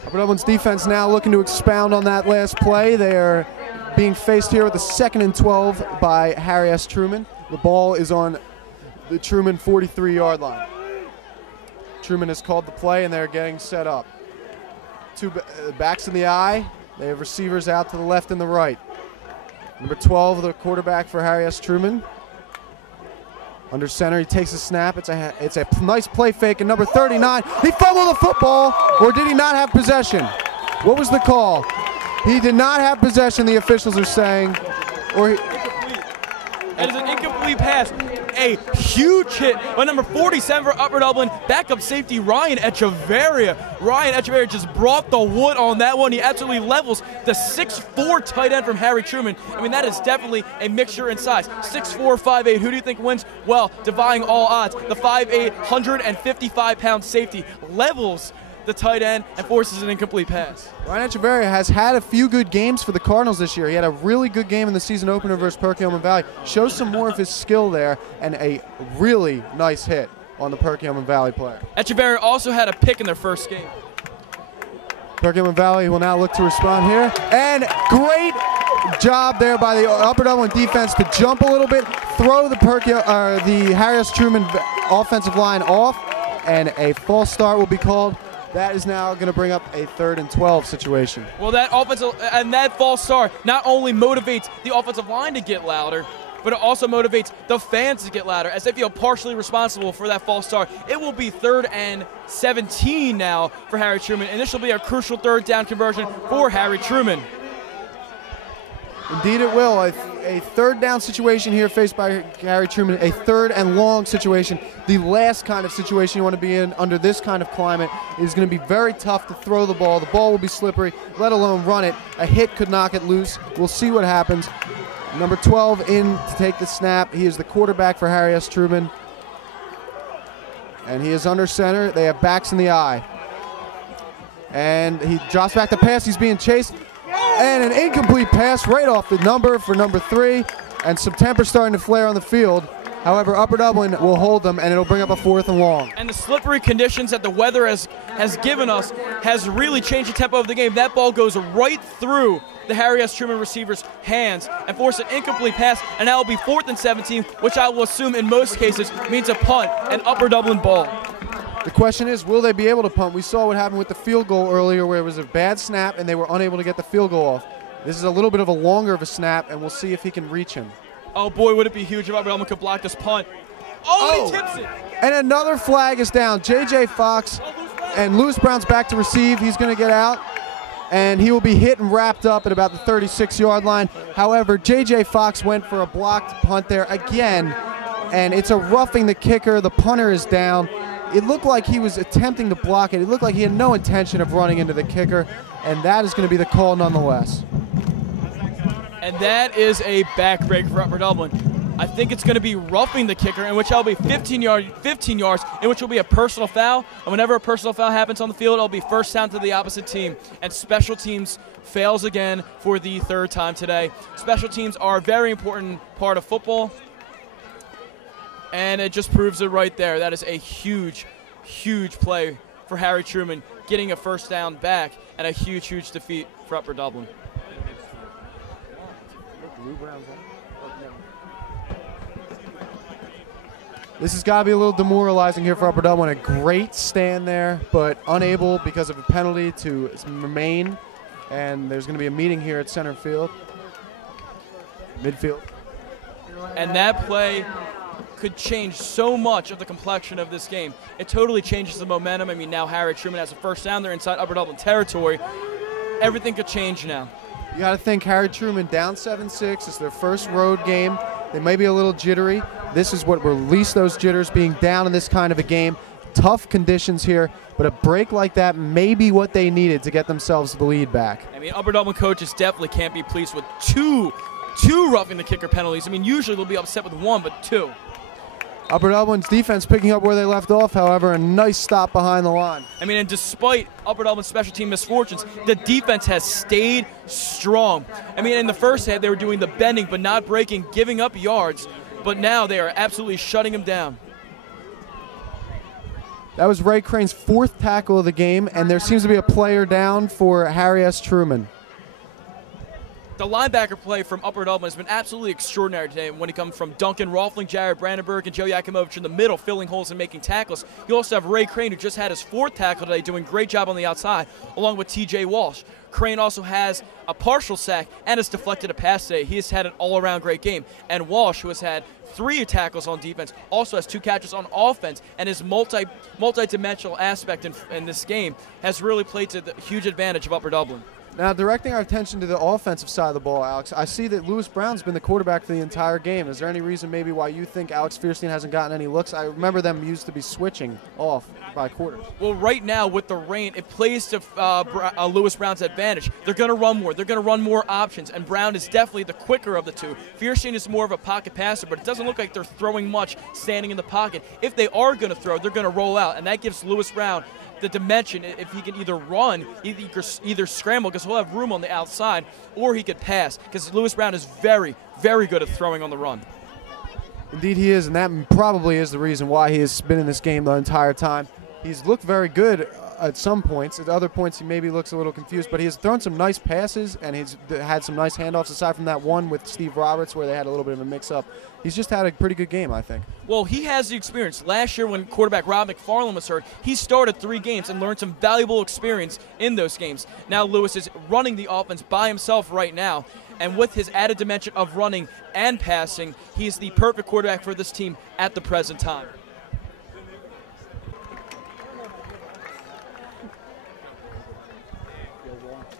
Upper Dublin's defense now looking to expound on that last play. They are being faced here with a 2nd and 12 by Harry S. Truman. The ball is on the Truman 43-yard line. Truman has called the play, and they're getting set up. Two backs in the eye. They have receivers out to the left and the right. Number 12, the quarterback for Harry S. Truman. Under center, he takes a snap. It's a nice play fake. And number 39, he fumbled the football, or did he not have possession? What was the call? He did not have possession, the officials are saying. It is an incomplete pass. A huge hit by number 47 for Upper Dublin, backup safety Ryan Echeverria. Ryan Echeverria just brought the wood on that one. He absolutely levels the 6'4" tight end from Harry Truman. I mean, that is definitely a mixture in size. 6'4", 5'8". Who do you think wins? Well, defying all odds, the 5'8", 155-pound safety levels the tight end and forces an incomplete pass. Ryan Echeverria has had a few good games for the Cardinals this year. He had a really good game in the season opener versus Perkiomen Valley. Shows some more of his skill there, and a really nice hit on the Perkiomen Valley player. Echeverria also had a pick in their first game. Perkiomen Valley will now look to respond here. And great job there by the Upper Dublin defense to jump a little bit, throw the Harry S. Truman offensive line off, and a false start will be called. That is now going to bring up a 3rd and 12 situation. Well, that offensive and that false start not only motivates the offensive line to get louder, but it also motivates the fans to get louder as they feel partially responsible for that false start. It will be 3rd and 17 now for Harry Truman, and this will be a crucial 3rd down conversion for Harry Truman. Indeed it will. A 3rd down situation here faced by Harry Truman, a 3rd and long situation. The last kind of situation you want to be in under this kind of climate. Is going to be very tough to throw the ball. The ball will be slippery, let alone run it. A hit could knock it loose. We'll see what happens. Number 12 in to take the snap. He is the quarterback for Harry S. Truman. And he is under center. They have backs in the eye. And he drops back the pass. He's being chased. And an incomplete pass right off the number for number 3. And some temper starting to flare on the field. However, Upper Dublin will hold them, and it'll bring up a 4th and long. And the slippery conditions that the weather has given us has really changed the tempo of the game. That ball goes right through the Harry S. Truman receiver's hands and force an incomplete pass, and that will be 4th and 17, which I will assume in most cases means a punt, an Upper Dublin ball. The question is, will they be able to punt? We saw what happened with the field goal earlier where it was a bad snap and they were unable to get the field goal off. This is a little bit of a longer of a snap, and we'll see if he can reach him. Oh boy, would it be huge if Upper Dublin could block this punt. Oh, he tips it. And another flag is down. J.J. Fox and Lewis Brown's back to receive. He's going to get out, and he will be hit and wrapped up at about the 36-yard line. However, J.J. Fox went for a blocked punt there again, and it's a roughing the kicker. The punter is down. It looked like he was attempting to block it. It looked like he had no intention of running into the kicker, and that is going to be the call nonetheless. And that is a backbreak for Upper Dublin. I think it's going to be roughing the kicker, in which that'll be 15 yards, in which will be a personal foul. And whenever a personal foul happens on the field, it'll be 1st down to the opposite team. And special teams fails again for the 3rd time today. Special teams are a very important part of football. And it just proves it right there. That is a huge, huge play for Harry Truman. getting a first down back, and a huge, huge defeat for Upper Dublin. This has got to be a little demoralizing here for Upper Dublin. A great stand there, but unable because of a penalty to remain. And there's going to be a meeting here at center field, midfield. And that play could change so much of the complexion of this game. It totally changes the momentum. I mean, now Harry Truman has a first down. They're inside Upper Dublin territory. Everything could change now. You got to think Harry Truman down 7-6. It's their first road game. They may be a little jittery. This is what will release those jitters, being down in this kind of a game. Tough conditions here, but a break like that may be what they needed to get themselves the lead back. I mean, Upper Dublin coaches definitely can't be pleased with two roughing the kicker penalties. I mean, usually they'll be upset with one, but two. Upper Dublin's defense picking up where they left off, however, a nice stop behind the line. I mean, and despite Upper Dublin's special team misfortunes, the defense has stayed strong. I mean, in the first half, they were doing the bending but not breaking, giving up yards, but now they are absolutely shutting them down. That was Ray Crane's 4th tackle of the game, and there seems to be a player down for Harry S. Truman. The linebacker play from Upper Dublin has been absolutely extraordinary today when it comes from Duncan Rolfling, Jared Brandenburg, and Joe Yakimovich in the middle, filling holes and making tackles. You also have Ray Crane, who just had his 4th tackle today, doing a great job on the outside, along with T.J. Walsh. Crane also has a partial sack and has deflected a pass today. He has had an all-around great game. And Walsh, who has had 3 tackles on defense, also has 2 catches on offense, and his multi-dimensional aspect in this game has really played to the huge advantage of Upper Dublin. Now, directing our attention to the offensive side of the ball, Alex, I see that Lewis Brown's been the quarterback for the entire game. Is there any reason maybe why you think Alex Fierstein hasn't gotten any looks? I remember them used to be switching off by quarters. Well, right now with the rain, it plays to Lewis Brown's advantage. They're going to run more. They're going to run more options, and Brown is definitely the quicker of the two. Fierstein is more of a pocket passer, but it doesn't look like they're throwing much standing in the pocket. If they are going to throw, they're going to roll out, and that gives Lewis Brown the dimension if he can either run, either scramble because he'll have room on the outside, or he could pass because Lewis Brown is very, very good at throwing on the run. Indeed he is, and that probably is the reason why he has been in this game the entire time. He's looked very good at some points. At other points he maybe looks a little confused, but he has thrown some nice passes and he's had some nice handoffs aside from that one with Steve Roberts where they had a little bit of a mix-up. He's just had a pretty good game, I think. Well, he has the experience. Last year when quarterback Rob McFarland was hurt, he started 3 games and learned some valuable experience in those games. Now Lewis is running the offense by himself right now, and with his added dimension of running and passing, he's the perfect quarterback for this team at the present time.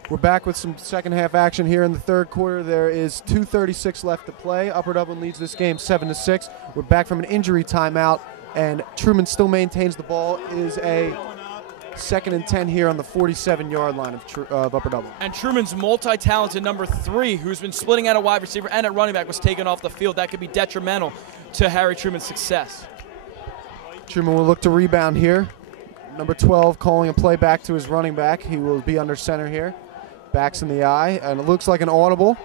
We're back with some second half action here in the third quarter. There is 2:36 left to play. Upper Dublin leads this game 7-6. We're back from an injury timeout, and Truman still maintains the ball. It is a 2nd and 10 here on the 47-yard line of Upper Dublin. And Truman's multi-talented number 3, who's been splitting out at wide receiver and at running back, was taken off the field. That could be detrimental to Harry Truman's success. Truman will look to rebound here. Number 12 calling a play back to his running back. He will be under center here. Backs in the eye, and it looks like an audible.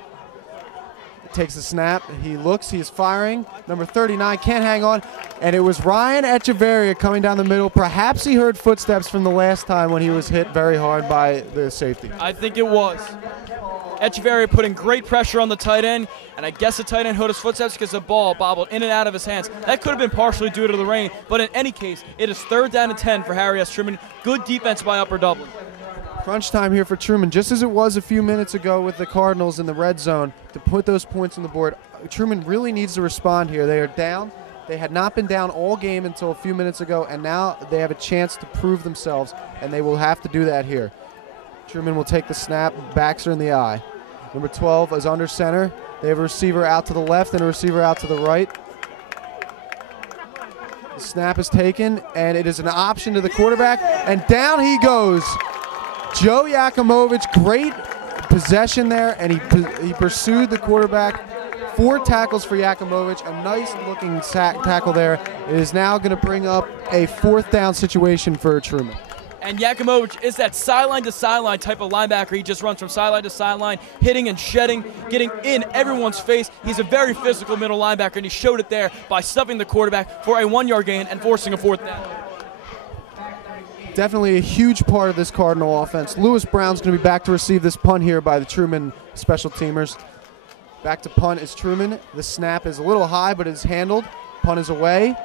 Takes the snap. He looks. He is firing. Number 39 can't hang on, and it was Ryan Echeverria coming down the middle. Perhaps he heard footsteps from the last time when he was hit very hard by the safety. I think it was. Echeverria putting great pressure on the tight end, and I guess the tight end heard his footsteps because the ball bobbled in and out of his hands. That could have been partially due to the rain, but in any case, it is 3rd down and 10 for Harry S. Truman. Good defense by Upper Dublin. Crunch time here for Truman, just as it was a few minutes ago with the Cardinals in the red zone to put those points on the board. Truman really needs to respond here. They are down. They had not been down all game until a few minutes ago, and now they have a chance to prove themselves, and they will have to do that here. Truman will take the snap. Backs are in the eye. Number 12 is under center. They have a receiver out to the left and a receiver out to the right. The snap is taken, and it is an option to the quarterback, and down he goes. Joe Yakimovich, great possession there, and he pursued the quarterback. 4 tackles for Yakimovich, a nice-looking tackle there. It is now going to bring up a 4th down situation for Truman. And Yakimovich is that sideline-to-sideline type of linebacker. He just runs from sideline to sideline, hitting and shedding, getting in everyone's face. He's a very physical middle linebacker, and he showed it there by stuffing the quarterback for a 1-yard gain and forcing a 4th down. definitely a huge part of this Cardinal offense. Lewis Brown's going to be back to receive this punt here by the Truman special teamers. Back to punt is Truman. The snap is a little high, but it's handled. Punt is away.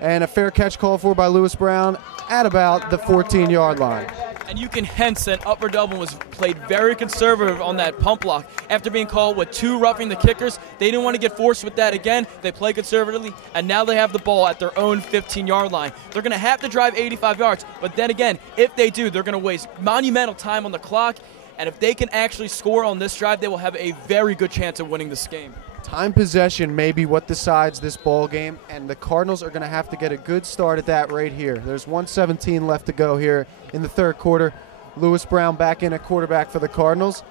And a fair catch called for by Lewis Brown at about the 14-yard line. And you can hence that Upper Dublin was played very conservative on that pump block. After being called with 2 roughing the kickers, they didn't want to get forced with that again. They played conservatively, and now they have the ball at their own 15-yard line. They're going to have to drive 85 yards, but then again, if they do, they're going to waste monumental time on the clock, and if they can actually score on this drive, they will have a very good chance of winning this game. Time possession may be what decides this ball game, and the Cardinals are going to have to get a good start at that right here. There's 1:17 left to go here in the third quarter. Lewis Brown back in at quarterback for the Cardinals.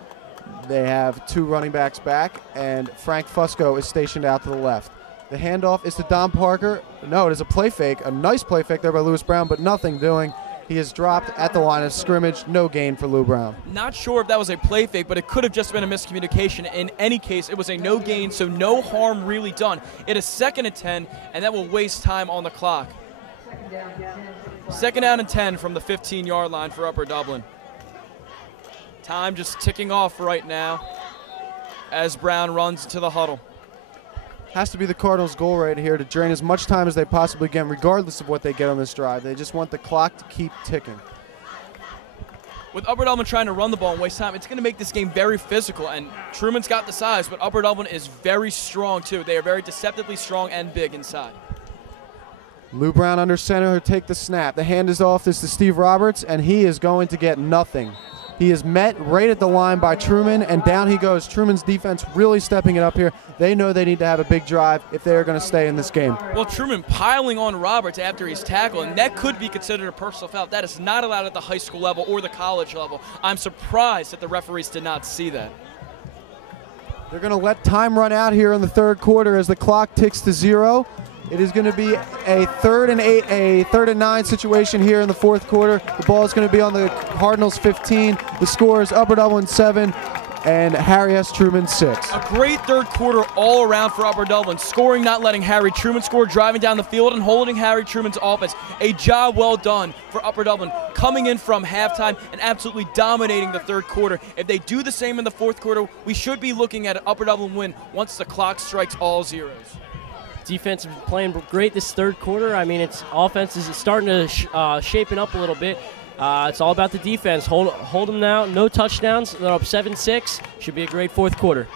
They have 2 running backs back, and Frank Fusco is stationed out to the left. The handoff is to Don Parker. No, it is a play fake, a nice play fake there by Lewis Brown, but nothing doing. He is dropped at the line of scrimmage. No gain for Lou Brown. Not sure if that was a play fake, but it could have just been a miscommunication. In any case, it was a no gain, so no harm really done. It is 2nd and 10, and that will waste time on the clock. 2nd down and 10 from the 15-yard line for Upper Dublin. Time just ticking off right now as Brown runs to the huddle. Has to be the Cardinals' goal right here to drain as much time as they possibly can, regardless of what they get on this drive. They just want the clock to keep ticking. With Upper Dublin trying to run the ball and waste time, it's going to make this game very physical, and Truman's got the size, but Upper Dublin is very strong too. They are very deceptively strong and big inside. Lou Brown under center, he'll take the snap. The hand is off. This is to Steve Roberts, and he is going to get nothing. He is met right at the line by Truman, and down he goes. Truman's defense really stepping it up here. They know they need to have a big drive if they are going to stay in this game. Well, Truman piling on Roberts after he's tackled, and that could be considered a personal foul. That is not allowed at the high school level or the college level. I'm surprised that the referees did not see that. They're going to let time run out here in the third quarter as the clock ticks to 0. It is going to be a 3rd and 8, a 3rd and 9 situation here in the fourth quarter. The ball is going to be on the Cardinals 15. The score is Upper Dublin 7 and Harry S. Truman 6. A great third quarter all around for Upper Dublin. Scoring, not letting Harry Truman score, driving down the field and holding Harry Truman's offense. A job well done for Upper Dublin, coming in from halftime and absolutely dominating the third quarter. If they do the same in the fourth quarter, we should be looking at an Upper Dublin win once the clock strikes all zeros. Defense is playing great this third quarter. I mean, its offense is starting to shaping up a little bit. It's all about the defense. Hold them now. No touchdowns. They're up 7-6. Should be a great fourth quarter.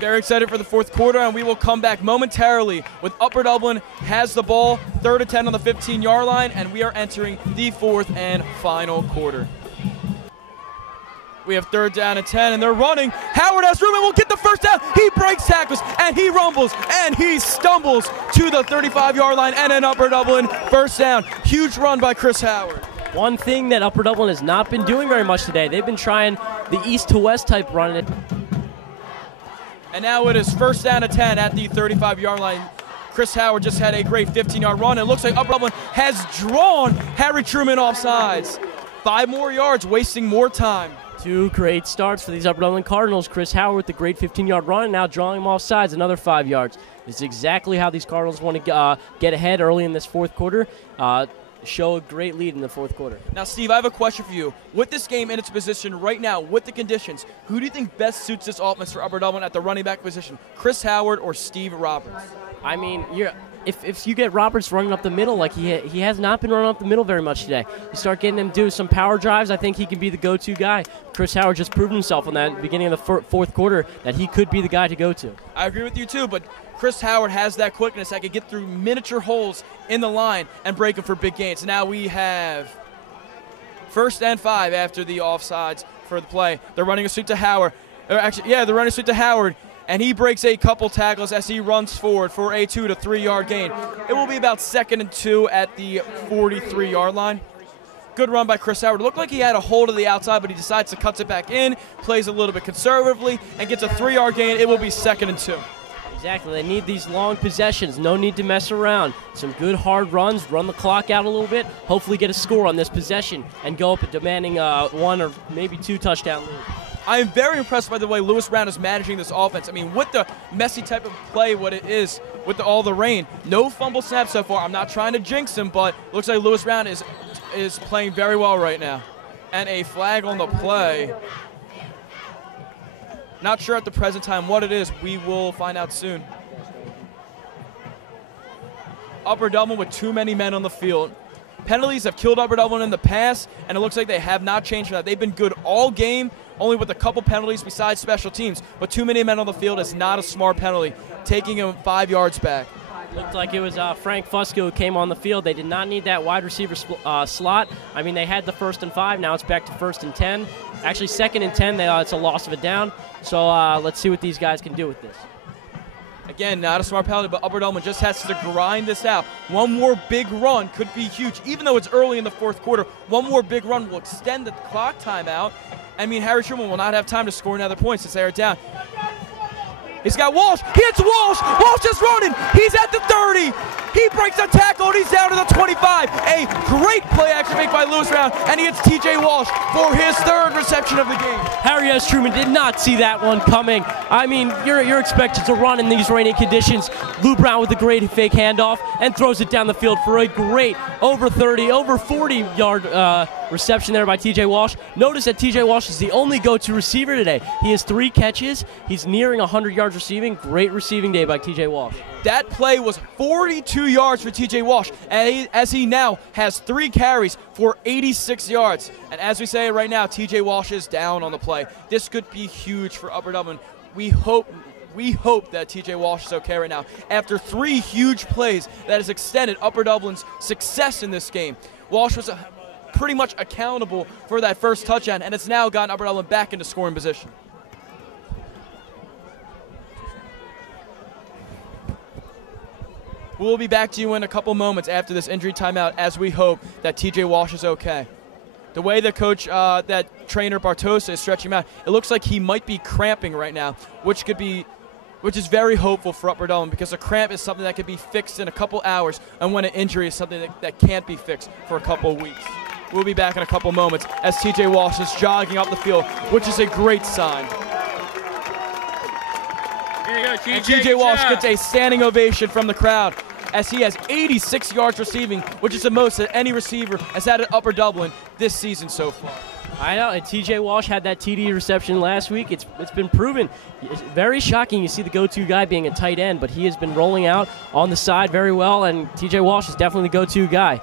Very excited for the fourth quarter, and we will come back momentarily with Upper Dublin has the ball, 3rd and 10 on the 15-yard line, and we are entering the fourth and final quarter. We have 3rd down and 10, and they're running. Howard S. Truman will get the first down. He breaks tackles, and he rumbles, and he stumbles to the 35-yard line, and an Upper Dublin first down. Huge run by Chris Howard. One thing that Upper Dublin has not been doing very much today, they've been trying the east to west type run. And now it is 1st down and 10 at the 35-yard line. Chris Howard just had a great 15-yard run. It looks like Upper Dublin has drawn Harry Truman off sides. 5 more yards, wasting more time. 2 great starts for these Upper Dublin Cardinals. Chris Howard with the great 15-yard run, now drawing him off sides, another 5 yards. This is exactly how these Cardinals want to get ahead early in this fourth quarter, show a great lead in the fourth quarter. Now, Steve, I have a question for you. With this game in its position right now, with the conditions, who do you think best suits this offense for Upper Dublin at the running back position, Chris Howard or Steve Roberts? I mean, if you get Roberts running up the middle, like he has not been running up the middle very much today. You start getting him do some power drives, I think he can be the go-to guy. Chris Howard just proved himself in that beginning of the fourth quarter that he could be the guy to go to. I agree with you too, but Chris Howard has that quickness that can get through miniature holes in the line and break them for big gains. Now we have 1st and 5 after the offsides for the play. They're running a sweep to Howard. They're running a sweep to Howard. And he breaks a couple tackles as he runs forward for a 2 to 3 yard gain. It will be about 2nd and 2 at the 43-yard line. Good run by Chris Howard. It looked like he had a hold of the outside, but he decides to cut it back in, plays a little bit conservatively, and gets a 3-yard gain. It will be 2nd and 2. Exactly. They need these long possessions. No need to mess around. Some good hard runs, run the clock out a little bit, hopefully get a score on this possession, and go up and demanding 1 or maybe 2 touchdown lead. I am very impressed by the way Lewis Brown is managing this offense. I mean, with the messy type of play, what it is, with all the rain, no fumble snaps so far. I'm not trying to jinx him, but looks like Lewis Brown is is playing very well right now. And a flag on the play. Not sure at the present time what it is. We will find out soon. Upper Dublin with too many men on the field. Penalties have killed Upper Dublin in the past, and it looks like they have not changed for that. They've been good all game, only with a couple penalties besides special teams. But too many men on the field is not a smart penalty, taking him 5 yards back. Looked like it was Frank Fusco who came on the field. They did not need that wide receiver slot. I mean, they had the 1st and 5. Now it's back to 1st and 10. Actually, 2nd and 10. It's a loss of a down. So let's see what these guys can do with this. Again, not a smart penalty, but Upper Dublin just has to grind this out. One more big run could be huge. Even though it's early in the 4th quarter, one more big run will extend the clock timeout. I mean, Harry Truman will not have time to score another point since they are down. He's got Walsh. He hits Walsh. Walsh is running. He's at the 30. He breaks a tackle, and he's down to the 25. A great play action make by Lewis Brown, and he hits T.J. Walsh for his 3rd reception of the game. Harry S. Truman did not see that one coming. I mean, you're expected to run in these rainy conditions. Lou Brown with a great fake handoff and throws it down the field for a great over 30, over 40-yard reception there by T.J. Walsh. Notice that T.J. Walsh is the only go-to receiver today. He has 3 catches. He's nearing 100 yards receiving. Great receiving day by T.J. Walsh. That play was 42 yards for T.J. Walsh, as he now has 3 carries for 86 yards. And as we say right now, T.J. Walsh is down on the play. This could be huge for Upper Dublin. We hope that T.J. Walsh is okay right now. After 3 huge plays that has extended Upper Dublin's success in this game. Walsh was pretty much accountable for that first touchdown, and it's now gotten Upper Dublin back into scoring position. We'll be back to you in a couple moments after this injury timeout as we hope that T.J. Walsh is okay. The way the coach, that trainer Bartosa is stretching him out, it looks like he might be cramping right now, which is very hopeful for Upper Dublin because a cramp is something that could be fixed in a couple hours, and when an injury is something that can't be fixed for a couple of weeks. We'll be back in a couple moments as T.J. Walsh is jogging up the field, which is a great sign. Here you go, TJ. And T.J. Walsh gets a standing ovation from the crowd as he has 86 yards receiving, which is the most that any receiver has had at Upper Dublin this season so far. I know, and T.J. Walsh had that TD reception last week. It's been proven. It's very shocking you see the go-to guy being a tight end, but he has been rolling out on the side very well, and T.J. Walsh is definitely the go-to guy.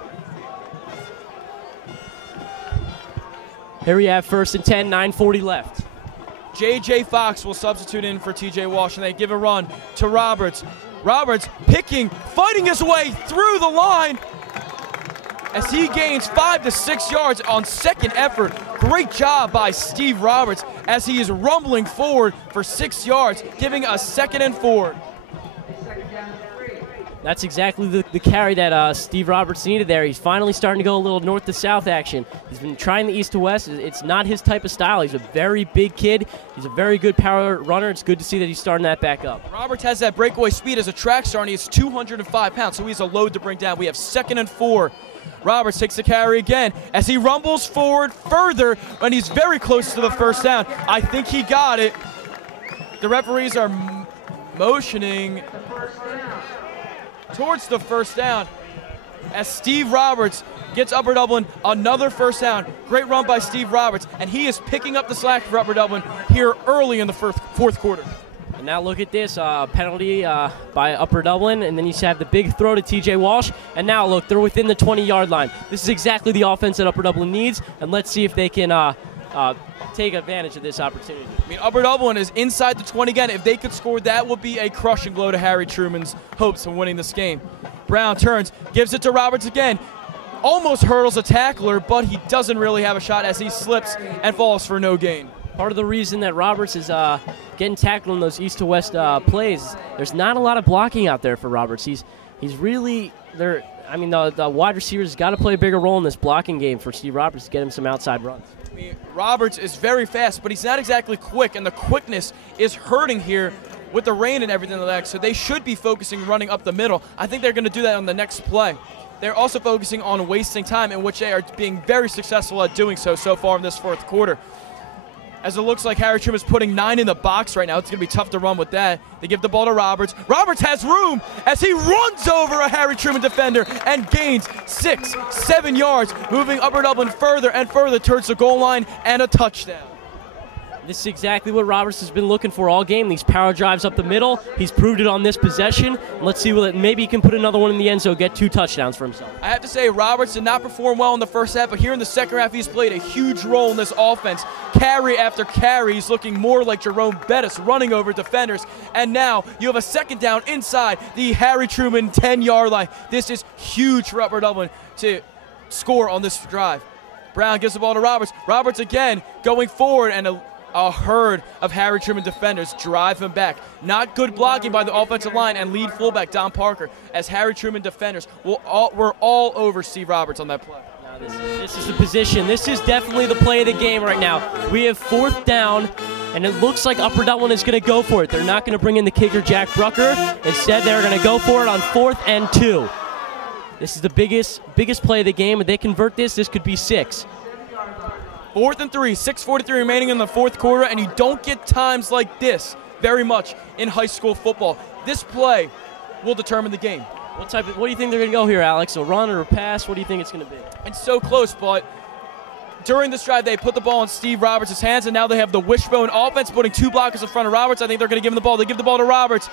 Here we have 1st and 10, 9:40 left. J.J. Fox will substitute in for T.J. Walsh, and they give a run to Roberts. Roberts fighting his way through the line as he gains 5 to 6 yards on second effort. Great job by Steve Roberts as he is rumbling forward for 6 yards, giving a 2nd and 4. That's exactly the carry that Steve Roberts needed there. He's finally starting to go a little north to south action. He's been trying the east to west. It's not his type of style. He's a very big kid. He's a very good power runner. It's good to see that he's starting that back up. Roberts has that breakaway speed as a track star, and he's 205 pounds, so he's a load to bring down. We have 2nd and 4. Roberts takes the carry again as he rumbles forward further, and he's very close to the 1st down. I think he got it. The referees are motioning towards the 1st down as Steve Roberts gets Upper Dublin another 1st down. Great run by Steve Roberts, and he is picking up the slack for Upper Dublin here early in the 4th quarter. And now look at this, penalty by Upper Dublin, and then you have the big throw to T.J. Walsh, and now look, they're within the 20-yard line. This is exactly the offense that Upper Dublin needs, and let's see if they can take advantage of this opportunity. I mean, Upper Dublin is inside the 20 again. If they could score, that would be a crushing blow to Harry Truman's hopes of winning this game. Brown turns, gives it to Roberts again. Almost hurdles a tackler, but he doesn't really have a shot as he slips and falls for no gain. Part of the reason that Roberts is getting tackled in those east to west plays, there's not a lot of blocking out there for Roberts. He's really there. I mean, the wide receivers got to play a bigger role in this blocking game for Steve Roberts to get him some outside runs. I mean, Roberts is very fast, but he's not exactly quick, and the quickness is hurting here with the rain and everything like that, so they should be focusing running up the middle. I think they're going to do that on the next play. They're also focusing on wasting time, in which they are being very successful at doing so far in this 4th quarter. as it looks like Harry Truman is putting 9 in the box right now. It's going to be tough to run with that. They give the ball to Roberts. Roberts has room as he runs over a Harry Truman defender and gains 6, 7 yards, moving Upper Dublin further and further towards the goal line and a touchdown. This is exactly what Roberts has been looking for all game. These power drives up the middle. He's proved it on this possession. Let's see what maybe he can put another one in the end zone, get 2 touchdowns for himself. I have to say, Roberts did not perform well in the first half, but here in the second half, he's played a huge role in this offense. Carry after carry, he's looking more like Jerome Bettis, running over defenders. And now you have a second down inside the Harry Truman 10-yard line. This is huge for Upper Dublin to score on this drive. Brown gives the ball to Roberts. Roberts again going forward, and a herd of Harry Truman defenders drive him back. Not good blocking by the offensive line and lead fullback Don Parker, as Harry Truman defenders were all over Steve Roberts on that play. This is the position. This is definitely the play of the game right now. We have 4th down, and it looks like Upper Dublin is going to go for it. They're not going to bring in the kicker, Jack Brucker. Instead, they're going to go for it on 4th and 2. This is the biggest play of the game. If they convert this, this could be 6. 4th and 3, 6:43 remaining in the fourth quarter, and you don't get times like this very much in high school football. This play will determine the game. What do you think they're going to go here, Alex? A run or a pass? What do you think it's going to be? It's so close, but during this drive, they put the ball in Steve Roberts' hands, and now they have the wishbone offense putting 2 blockers in front of Roberts. I think they're going to give him the ball. They give the ball to Roberts.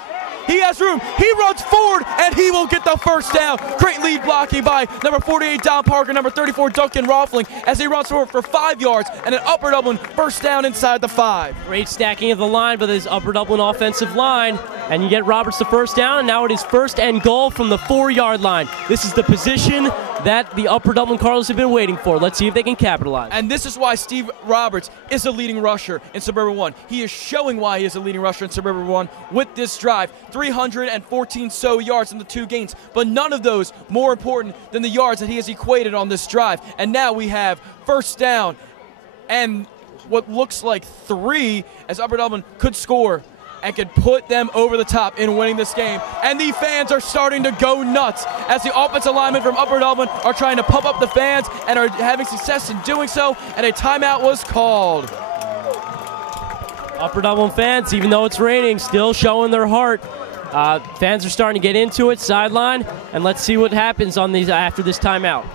He has room. He runs forward, and he will get the first down. Great lead blocking by number 48, Don Parker, number 34, Duncan Roffling, as he runs forward for 5 yards, and an Upper Dublin first down inside the 5. Great stacking of the line by this Upper Dublin offensive line, and you get Roberts the first down, and now it is 1st and goal from the 4-yard line. This is the position that the Upper Dublin Cardinals have been waiting for. Let's see if they can capitalize. And this is why Steve Roberts is a leading rusher in Suburban 1. He is showing why he is a leading rusher in Suburban 1 with this drive. 314 so yards in the 2 games, but none of those more important than the yards that he has equated on this drive. And now we have first down and what looks like 3, as Upper Dublin could score and could put them over the top in winning this game. And the fans are starting to go nuts as the offensive linemen from Upper Dublin are trying to pump up the fans and are having success in doing so, and a timeout was called. Upper Dublin fans, even though it's raining, still showing their heart. Fans are starting to get into it, sideline, and let's see what happens on these after this timeout.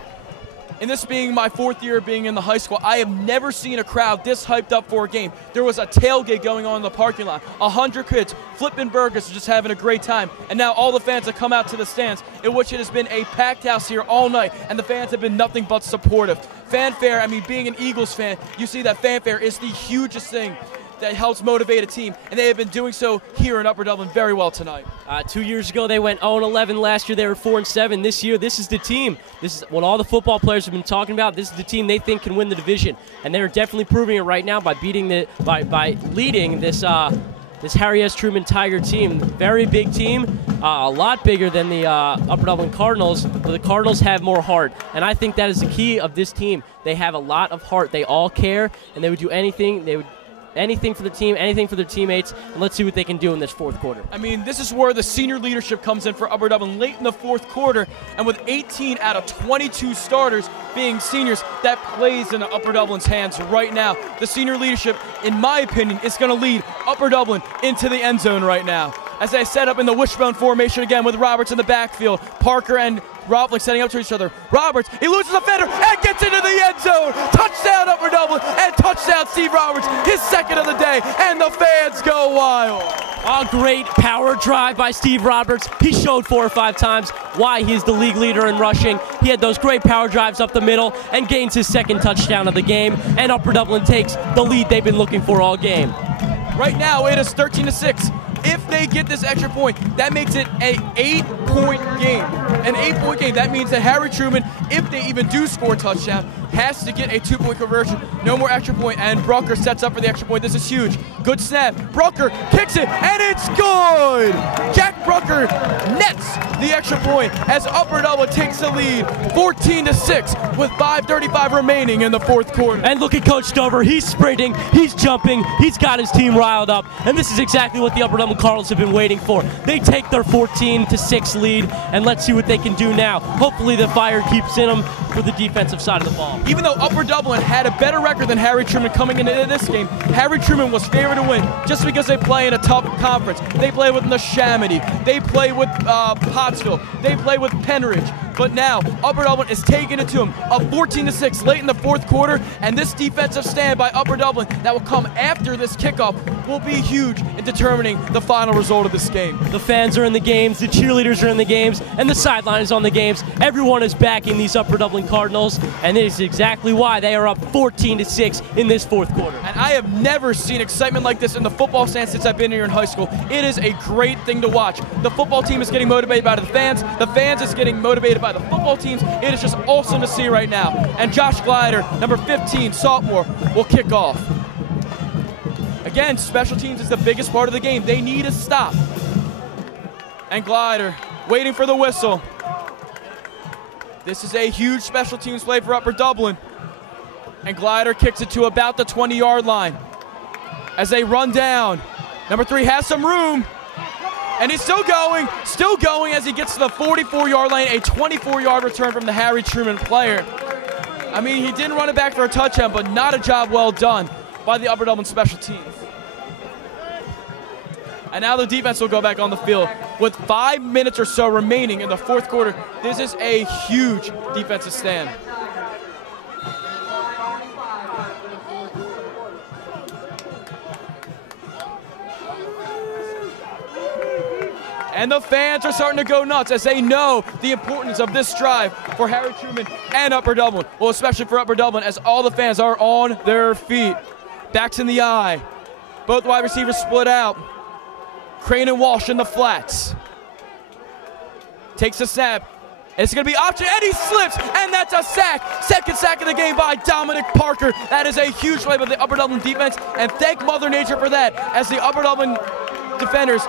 And this being my 4th year being in the high school, I have never seen a crowd this hyped up for a game. There was a tailgate going on in the parking lot. 100 kids flipping burgers, just having a great time. And now all the fans have come out to the stands, in which it has been a packed house here all night, and the fans have been nothing but supportive. Fanfare, I mean, being an Eagles fan, you see that fanfare is the hugest thing that helps motivate a team, and they have been doing so here in Upper Dublin very well tonight. 2 years ago, they went 0-11. Last year, they were 4-7. This year, this is the team. This is what all the football players have been talking about. This is the team they think can win the division, and they're definitely proving it right now by by leading this this Harry S. Truman Tiger team. Very big team, a lot bigger than the Upper Dublin Cardinals, but the Cardinals have more heart, and I think that is the key of this team. They have a lot of heart. They all care, and they would do anything. They would anything for the team, anything for their teammates, and let's see what they can do in this fourth quarter. I mean, this is where the senior leadership comes in for Upper Dublin late in the fourth quarter, and with 18 out of 22 starters being seniors, that plays in Upper Dublin's hands right now. The senior leadership, in my opinion, is going to lead Upper Dublin into the end zone right now. As they set up in the wishbone formation again with Roberts in the backfield, Parker and Roffling setting up to each other. Roberts, he loses a defender and gets into the end zone. Touchdown Upper Dublin and touchdown Steve Roberts, his second of the day, and the fans go wild. A great power drive by Steve Roberts. He showed 4 or 5 times why he's the league leader in rushing. He had those great power drives up the middle and gains his second touchdown of the game, and Upper Dublin takes the lead they've been looking for all game. Right now it is 13-6. If they get this extra point, that makes it an 8-point game. An 8-point game. That means that Harry Truman, if they even do score a touchdown, has to get a 2-point conversion. No more extra point, and Brucker sets up for the extra point. This is huge. Good snap. Brucker kicks it, and it's good! Jack Brucker nets the extra point as Upper Dublin takes the lead 14-6 with 5:35 remaining in the fourth quarter. And look at Coach Dover. He's sprinting, he's jumping, he's got his team riled up, and this is exactly what the Upper Dublin Cardinals have been waiting for. They take their 14-6 lead, and let's see what they can do now. Hopefully the fire keeps in them. for the defensive side of the ball. Even though Upper Dublin had a better record than Harry Truman coming into this game, Harry Truman was favored to win just because they play in a tough conference. They play with Neshaminy, they play with Pottsville, they play with Penridge. But now, Upper Dublin is taking it to them, up 14-6 late in the fourth quarter, and this defensive stand by Upper Dublin that will come after this kickoff will be huge in determining the final result of this game. The fans are in the games, the cheerleaders are in the games, and the sideline is on the games. Everyone is backing these Upper Dublin Cardinals, and it is exactly why they are up 14-6 in this fourth quarter. And I have never seen excitement like this in the football stand since I've been here in high school. It is a great thing to watch. The football team is getting motivated by the fans is getting motivated by the football teams. It is just awesome to see right now. And Josh Glider, number 15, sophomore, will kick off. Again, special teams is the biggest part of the game. They need a stop. And Glider waiting for the whistle. This is a huge special teams play for Upper Dublin. And Glider kicks it to about the 20-yard line. As they run down, number 3 has some room. And he's still going as he gets to the 44-yard line, a 24-yard return from the Harry Truman player. I mean, he didn't run it back for a touchdown, but not a job well done by the Upper Dublin special teams. And now the defense will go back on the field. With 5 minutes or so remaining in the fourth quarter, this is a huge defensive stand. And the fans are starting to go nuts as they know the importance of this drive for Harry Truman and Upper Dublin. Well, especially for Upper Dublin, as all the fans are on their feet. Backs in the eye. Both wide receivers split out. Crane and Walsh in the flats. Takes a snap. It's going to be option, and he slips, and that's a sack. Second sack of the game by Dominic Parker. That is a huge play by the Upper Dublin defense, and thank Mother Nature for that, as the Upper Dublin defenders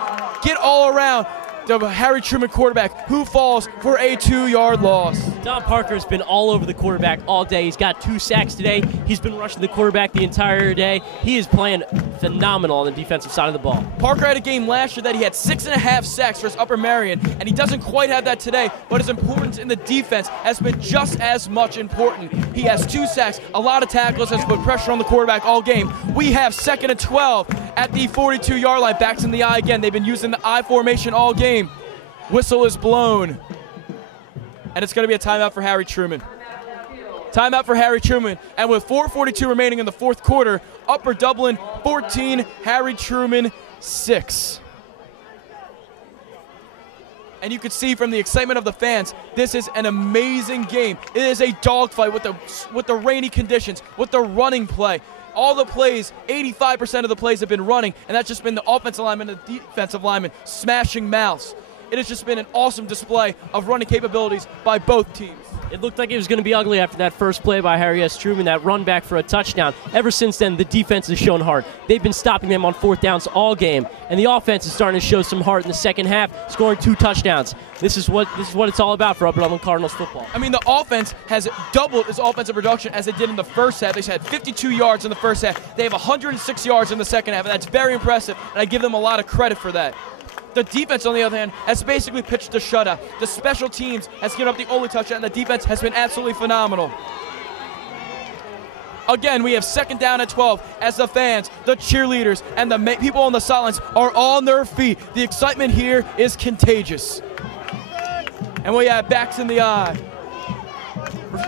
get all around the Harry Truman quarterback, who falls for a 2-yard loss. Dom Parker's been all over the quarterback all day. He's got 2 sacks today. He's been rushing the quarterback the entire day. He is playing phenomenal on the defensive side of the ball. Parker had a game last year that he had 6.5 sacks versus Upper Marion, and he doesn't quite have that today, but his importance in the defense has been just as much important. He has 2 sacks, a lot of tackles, has put pressure on the quarterback all game. We have 2nd and 12 at the 42-yard line. Backs in the eye again. They've been using the I formation all game. Whistle is blown. And it's going to be a timeout for Harry Truman. Timeout for Harry Truman. And with 4:42 remaining in the fourth quarter, Upper Dublin 14, Harry Truman 6. And you can see from the excitement of the fans, this is an amazing game. It is a dogfight with the rainy conditions, with the running play. All the plays, 85% of the plays have been running, and that's just been the offensive lineman and the defensive lineman smashing mouths. It has just been an awesome display of running capabilities by both teams. It looked like it was going to be ugly after that first play by Harry S. Truman, that run back for a touchdown. Ever since then, the defense has shown heart. They've been stopping them on 4th downs all game, and the offense is starting to show some heart in the second half, scoring 2 touchdowns. This is what it's all about for Upper Dublin Cardinals football. I mean, the offense has doubled its offensive production as they did in the first half. They had 52 yards in the first half. They have 106 yards in the second half, and that's very impressive, and I give them a lot of credit for that. The defense, on the other hand, has basically pitched a shutout. The special teams has given up the only touchdown, and the defense has been absolutely phenomenal. Again, we have 2nd down at 12 as the fans, the cheerleaders, and the people on the sidelines are on their feet. The excitement here is contagious. And we have backs in the eye.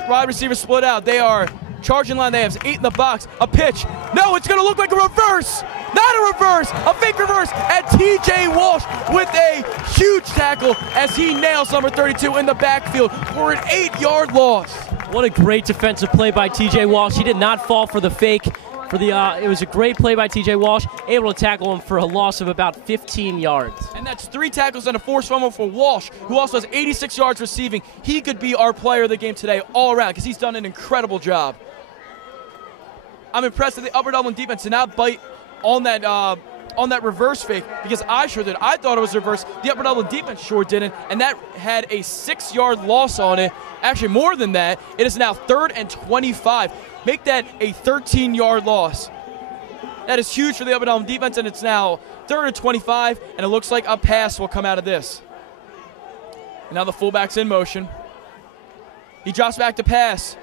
Wide receivers split out. They are charging line. They have 8 in the box. A pitch. No, it's going to look like a reverse. Not a reverse, a fake reverse, and TJ Walsh with a huge tackle as he nails number 32 in the backfield for an 8-yard loss. What a great defensive play by TJ Walsh. He did not fall for the fake. It was a great play by TJ Walsh, able to tackle him for a loss of about 15 yards. And that's 3 tackles and a forced fumble for Walsh, who also has 86 yards receiving. He could be our player of the game today all around because he's done an incredible job. I'm impressed that the Upper Dublin defense did not bite on that reverse fake, because I sure did. I thought it was reverse. The Upper Dublin defense sure didn't, and that had a 6-yard loss on it. Actually, more than that. It is now 3rd and 25. Make that a 13-yard loss. That is huge for the Upper Dublin defense, and it's now 3rd and 25, and it looks like a pass will come out of this. And now the fullback's in motion. He drops back to pass.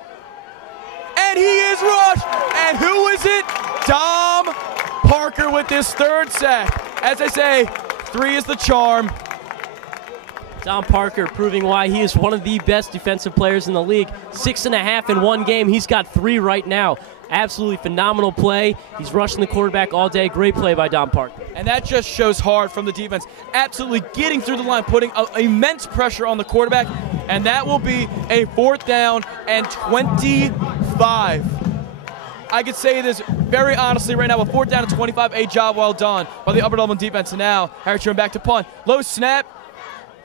And he is rushed. And who is it? Dom Parker with his third sack. As I say, 3 is the charm. Dom Parker proving why he is one of the best defensive players in the league. 6.5 in one game. He's got 3 right now. Absolutely phenomenal play. He's rushing the quarterback all day. Great play by Dom Parker. And that just shows hard from the defense. Absolutely getting through the line, putting immense pressure on the quarterback. And that will be a 4th down and 25. I could say this very honestly right now, a 4th down and 25, a job well done by the Upper Dublin defense. And now Harry Truman back to punt. Low snap.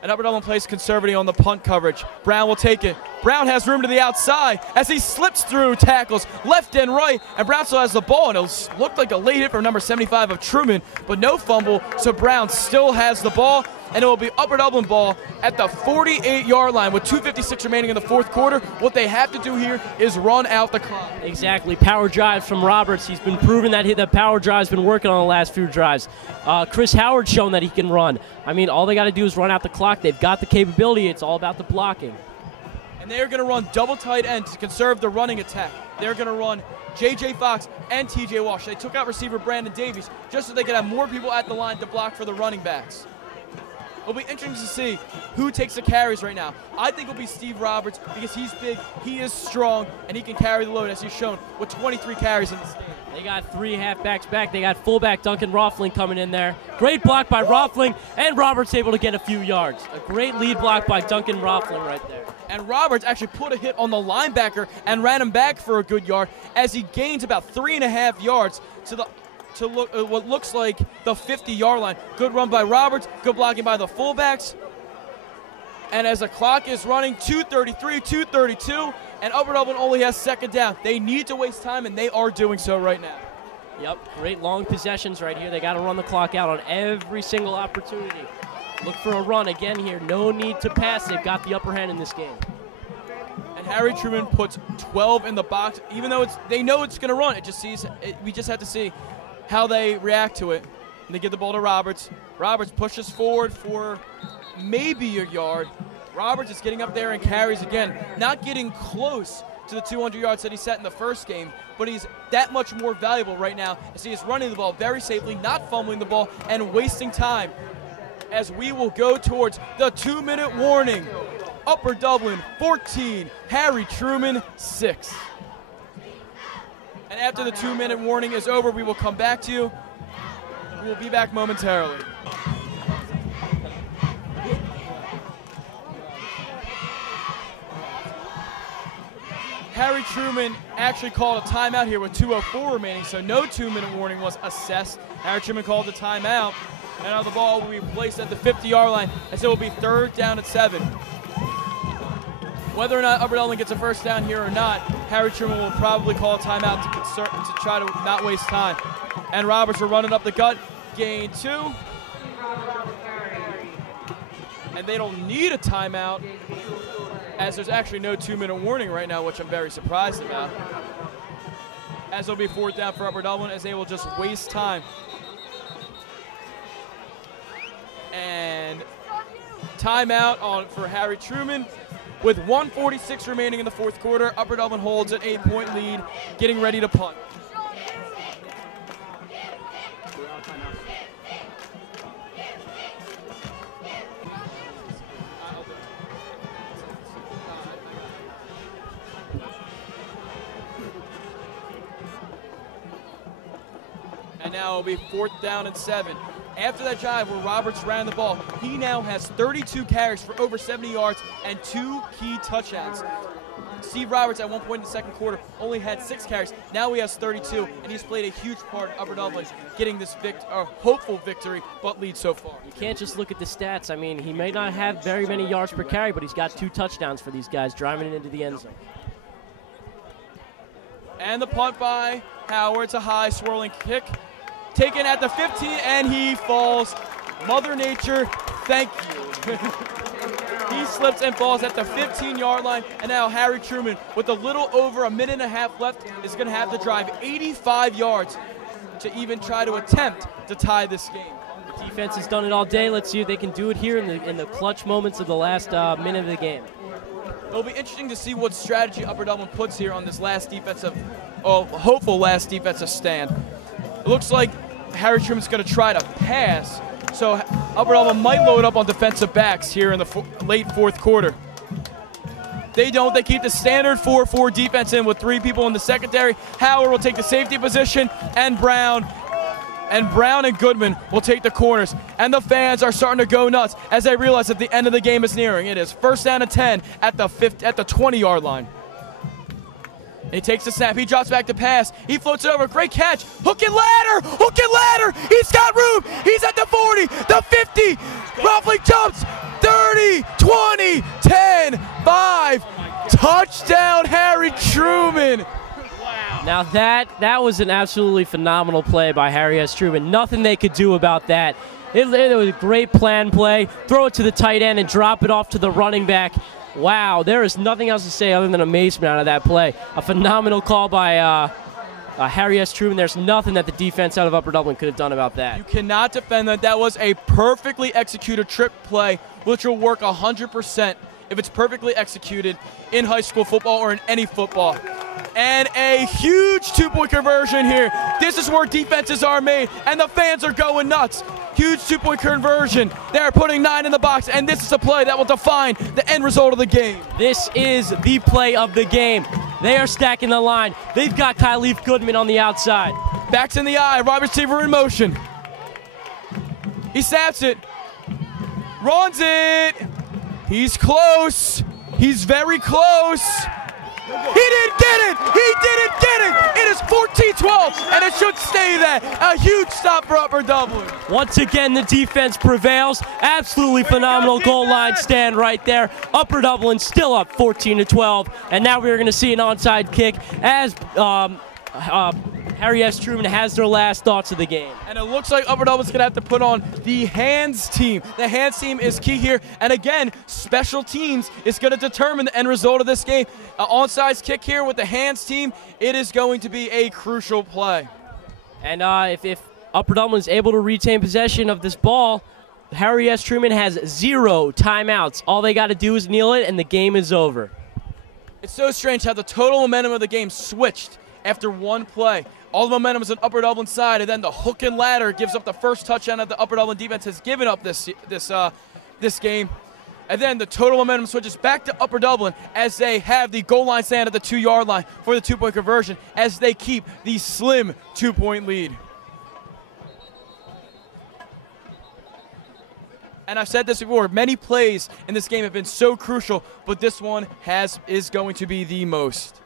And Upper Dublin plays conservative on the punt coverage. Brown will take it. Brown has room to the outside as he slips through tackles left and right. And Brown still has the ball. And it looked like a late hit from number 75 of Truman, but no fumble. So Brown still has the ball. And it will be Upper Dublin ball at the 48-yard line with 2:56 remaining in the 4th quarter. What they have to do here is run out the clock. Exactly. Power drives from Roberts. He's been proving that power drive's been working on the last few drives. Chris Howard's shown that he can run. I mean, all they got to do is run out the clock. They've got the capability. It's all about the blocking. And they're going to run double tight end to conserve the running attack. They're going to run J.J. Fox and T.J. Walsh. They took out receiver Brandon Davies just so they could have more people at the line to block for the running backs. It'll be interesting to see who takes the carries right now. I think it'll be Steve Roberts because he's big, he is strong, and he can carry the load as he's shown with 23 carries in this game. They got 3 halfbacks back. They got fullback Duncan Roethling coming in there. Great block by Roethling, and Roberts able to get a few yards. A great lead block by Duncan Roethling right there. And Roberts actually put a hit on the linebacker and ran him back for a good yard as he gains about 3.5 yards to what looks like the 50-yard line. Good run by Roberts, good blocking by the fullbacks. And as the clock is running, 2:33, 2:32, and Upper Dublin only has 2nd down. They need to waste time, and they are doing so right now. Yep, great long possessions right here. They got to run the clock out on every single opportunity. Look for a run again here. No need to pass. They've got the upper hand in this game. And Harry Truman puts 12 in the box, even though they know it's going to run. We just have to see how they react to it. And they give the ball to Roberts. Roberts pushes forward for maybe a yard. Roberts is getting up there and carries again. Not getting close to the 200 yards that he set in the first game, but he's that much more valuable right now as he is running the ball very safely, not fumbling the ball, and wasting time. As we will go towards the 2-minute warning. Upper Dublin 14, Harry Truman 6. And after the 2-minute warning is over, we will come back to you. We will be back momentarily. Harry Truman actually called a timeout here with 2:04 remaining, so no 2-minute warning was assessed. Harry Truman called the timeout, and now the ball will be placed at the 50-yard line, as it will be 3rd down and 7. Whether or not Upper Dublin gets a 1st down here or not, Harry Truman will probably call a timeout to try to not waste time. And Roberts will run it up the gut, gain 2. And they don't need a timeout, as there's actually no 2-minute warning right now, which I'm very surprised about. As it'll be 4th down for Upper Dublin, as they will just waste time. And timeout for Harry Truman. With 1:46 remaining in the 4th quarter, Upper Dublin holds an 8-point lead, getting ready to punt. And now it'll be 4th down and 7. After that drive where Roberts ran the ball, he now has 32 carries for over 70 yards and 2 key touchdowns. Steve Roberts at one point in the 2nd quarter only had 6 carries. Now he has 32, and he's played a huge part in Upper Dublin getting this hopeful victory, but lead so far. You can't just look at the stats. I mean, he may not have very many yards per carry, but he's got 2 touchdowns for these guys, driving it into the end zone. And the punt by Howard. It's a high swirling kick. Taken at the 15, and he falls. Mother Nature, thank you. He slips and falls at the 15-yard line, and now Harry Truman, with a little over a minute and a half left, is going to have to drive 85 yards to even try to attempt to tie this game. The defense has done it all day. Let's see if they can do it here in the clutch moments of the last minute of the game. It'll be interesting to see what strategy Upper Dublin puts here on this hopeful last defensive stand. It looks like Harry Truman's going to try to pass, so Upper Dublin might load up on defensive backs here in the late fourth quarter. They don't. They keep the standard 4-4 defense in with 3 people in the secondary. Howard will take the safety position, and Brown and Goodman will take the corners. And the fans are starting to go nuts as they realize that the end of the game is nearing. It is first down and 10 at the 20-yard line. He takes the snap. He drops back to pass. He floats it over. Great catch. Hook and ladder. Hook and ladder. He's got room. He's at the 40, the 50. Roughly jumps. 30, 20, 10, 5. Touchdown, Harry Truman. Now that was an absolutely phenomenal play by Harry S. Truman. Nothing they could do about that. It was a great plan play. Throw it to the tight end and drop it off to the running back. Wow, there is nothing else to say other than amazement out of that play. A phenomenal call by Harry S. Truman. There's nothing that the defense out of Upper Dublin could have done about that. You cannot defend that. That was a perfectly executed trick play, which will work 100% if it's perfectly executed in high school football or in any football. And a huge 2-point conversion here. This is where defenses are made, and the fans are going nuts. Huge 2-point conversion. They're putting 9 in the box, and this is a play that will define the end result of the game. This is the play of the game. They are stacking the line. They've got Kyle Goodman on the outside. Backs in the eye, wide receiver in motion. He snaps it, runs it. He's close. He's very close. He didn't get it. He didn't get it. It is 14-12, and it should stay that. A huge stop for Upper Dublin. Once again, the defense prevails. Absolutely phenomenal goal line stand right there. Upper Dublin still up 14-12, and now we're going to see an onside kick as Harry S. Truman has their last thoughts of the game. And it looks like Upper Dublin's going to have to put on the hands team. The hands team is key here. And again, special teams is going to determine the end result of this game. An onside kick here with the hands team, it is going to be a crucial play. And if Upper Dublin is able to retain possession of this ball, Harry S. Truman has 0 timeouts. All they got to do is kneel it, and the game is over. It's so strange how the total momentum of the game switched after one play. All the momentum is on Upper Dublin side, and then the hook and ladder gives up the first touchdown that the Upper Dublin defense has given up this game. And then the total momentum switches back to Upper Dublin as they have the goal line stand at the 2-yard line for the 2-point conversion as they keep the slim 2-point lead. And I've said this before, many plays in this game have been so crucial, but this one is going to be the most.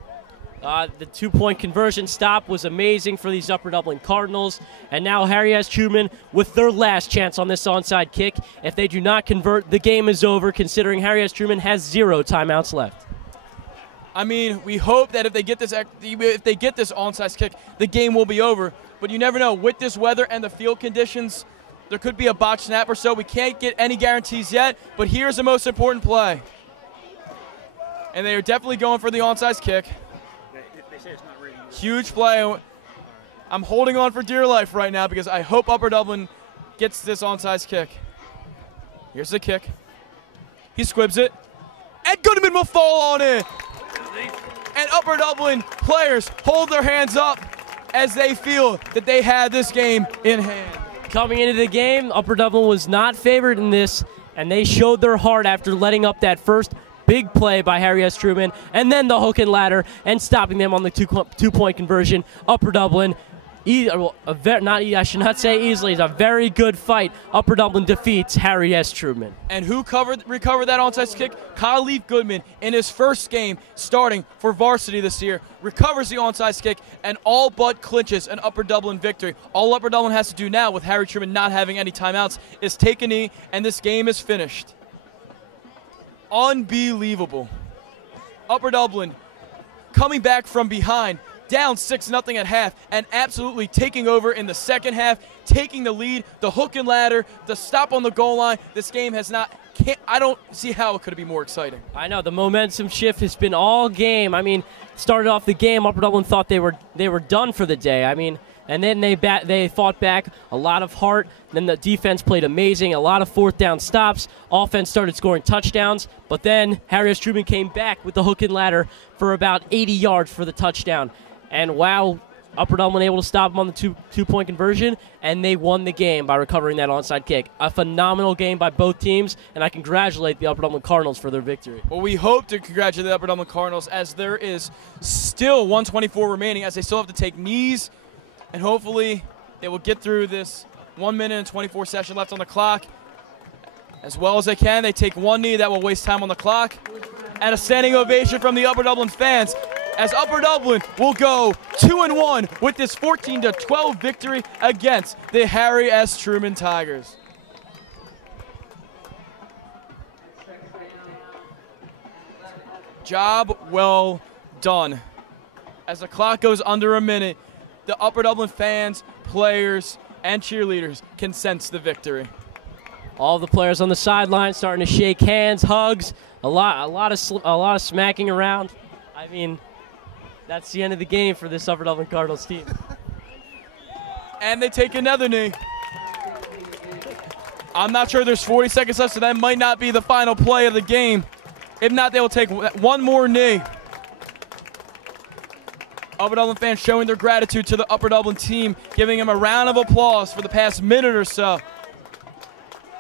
The 2-point conversion stop was amazing for these Upper Dublin Cardinals. And now Harry S. Truman with their last chance on this onside kick. If they do not convert, the game is over, considering Harry S. Truman has 0 timeouts left. I mean, we hope that if they get this onside kick, the game will be over. But you never know. With this weather and the field conditions, there could be a botched snap or so. We can't get any guarantees yet, but here's the most important play. And they are definitely going for the onside kick. Huge play. I'm holding on for dear life right now because I hope Upper Dublin gets this onside kick. Here's the kick. He squibs it. And Goodman will fall on it. And Upper Dublin players hold their hands up as they feel that they had this game in hand. Coming into the game, Upper Dublin was not favored in this, and they showed their heart after letting up that first big play by Harry S. Truman, and then the hook and ladder, and stopping them on the 2-point conversion. Upper Dublin, I should not say easily, it's a very good fight. Upper Dublin defeats Harry S. Truman. And who recovered that onside kick? Kyle Goodman, in his first game starting for varsity this year, recovers the onside kick and all but clinches an Upper Dublin victory. All Upper Dublin has to do now, with Harry Truman not having any timeouts, is take a knee, and this game is finished. Unbelievable. Upper Dublin coming back from behind, down 6-0 at half, and absolutely taking over in the second half, taking the lead, the hook and ladder, the stop on the goal line. This game I don't see how it could be more exciting. I know, the momentum shift has been all game. I mean, started off the game, Upper Dublin thought they were done for the day. I mean, and then they fought back, a lot of heart. Then the defense played amazing, a lot of fourth down stops. Offense started scoring touchdowns, but then Harry S. Truman came back with the hook and ladder for about 80 yards for the touchdown. And wow, Upper Dublin able to stop them on the two-point conversion, and they won the game by recovering that onside kick. A phenomenal game by both teams, and I congratulate the Upper Dublin Cardinals for their victory. Well, we hope to congratulate the Upper Dublin Cardinals as there is still 124 remaining, as they still have to take knees, and hopefully they will get through this 1 minute and 24 session left on the clock as well as they can. They take one knee that will waste time on the clock, and a standing ovation from the Upper Dublin fans, as Upper Dublin will go 2-1 with this 14-12 victory against the Harry S. Truman Tigers. Job well done. As the clock goes under a minute, the Upper Dublin fans, players, and cheerleaders can sense the victory. All the players on the sideline starting to shake hands, hugs, a lot of smacking around. I mean, that's the end of the game for this Upper Dublin Cardinals team. And they take another knee. I'm not sure there's 40 seconds left, so that might not be the final play of the game. If not, they will take one more knee. Upper Dublin fans showing their gratitude to the Upper Dublin team, giving them a round of applause for the past minute or so.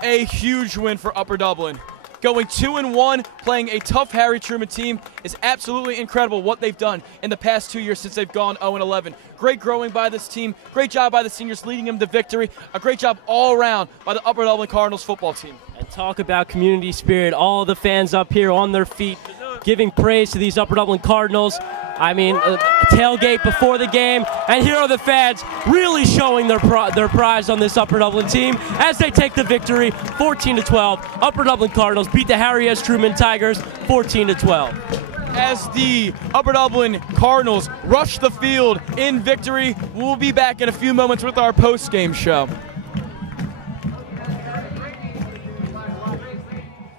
A huge win for Upper Dublin. Going 2-1, playing a tough Harry Truman team is absolutely incredible what they've done in the past 2 years since they've gone 0-11. Great growing by this team. Great job by the seniors leading them to victory. A great job all around by the Upper Dublin Cardinals football team. And talk about community spirit. All the fans up here on their feet giving praise to these Upper Dublin Cardinals. I mean, a tailgate before the game, and here are the fans really showing their pride on this Upper Dublin team as they take the victory, 14-12. Upper Dublin Cardinals beat the Harry S. Truman Tigers, 14-12. As the Upper Dublin Cardinals rush the field in victory, we'll be back in a few moments with our post-game show.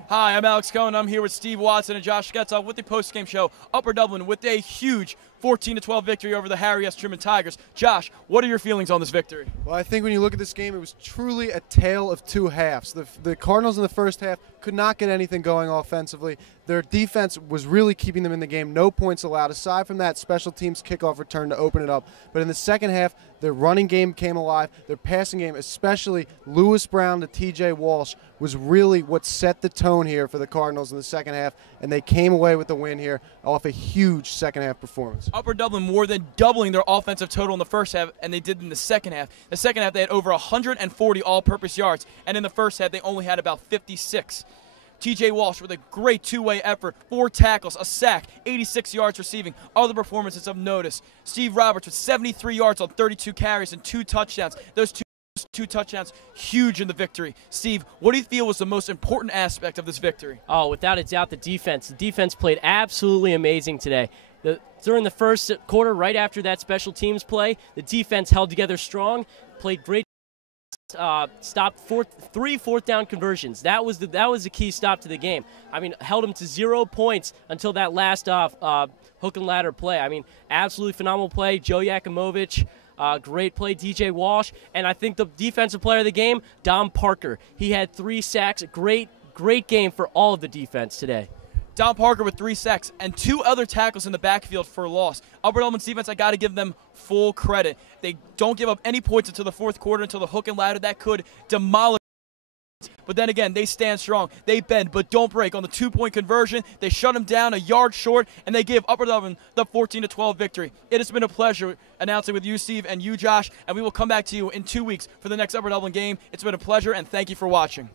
Hi, I'm Alex Cohen. I'm here with Steve Watson and Josh Getzoff with the post-game show. Upper Dublin with a huge 14-12 victory over the Harry S. Truman Tigers. Josh, what are your feelings on this victory? Well, I think when you look at this game, it was truly a tale of two halves. The Cardinals in the first half could not get anything going offensively. Their defense was really keeping them in the game. No points allowed. Aside from that special teams kickoff return to open it up. But in the second half, their running game came alive. Their passing game, especially Lewis Brown to T.J. Walsh, was really what set the tone here for the Cardinals in the second half. And they came away with the win here off a huge second half performance. Upper Dublin more than doubling their offensive total in the first half, and they did in the second half. The second half, they had over 140 all-purpose yards, and in the first half, they only had about 56. T.J. Walsh with a great two-way effort, 4 tackles, a sack, 86 yards receiving. Other performances of notice. Steve Roberts with 73 yards on 32 carries and 2 touchdowns. Those two touchdowns, huge in the victory. Steve, what do you feel was the most important aspect of this victory? Oh, without a doubt, the defense. The defense played absolutely amazing today. During the first quarter, right after that special teams play, the defense held together strong, played great. Stopped 3 fourth down conversions. That was the key stop to the game. I mean, held them to 0 points until that last hook and ladder play. I mean, absolutely phenomenal play. Joe Yakimovich, great play. DJ Walsh, and I think the defensive player of the game, Dom Parker. He had 3 sacks. Great game for all of the defense today. Don Parker with 3 sacks and 2 other tackles in the backfield for a loss. Upper Dublin's defense, I got to give them full credit. They don't give up any points until the fourth quarter, until the hook and ladder that could demolish. But then again, they stand strong. They bend, but don't break. On the 2-point conversion, they shut them down a yard short, and they give Upper Dublin the 14-12 victory. It has been a pleasure announcing with you, Steve, and you, Josh, and we will come back to you in 2 weeks for the next Upper Dublin game. It's been a pleasure, and thank you for watching.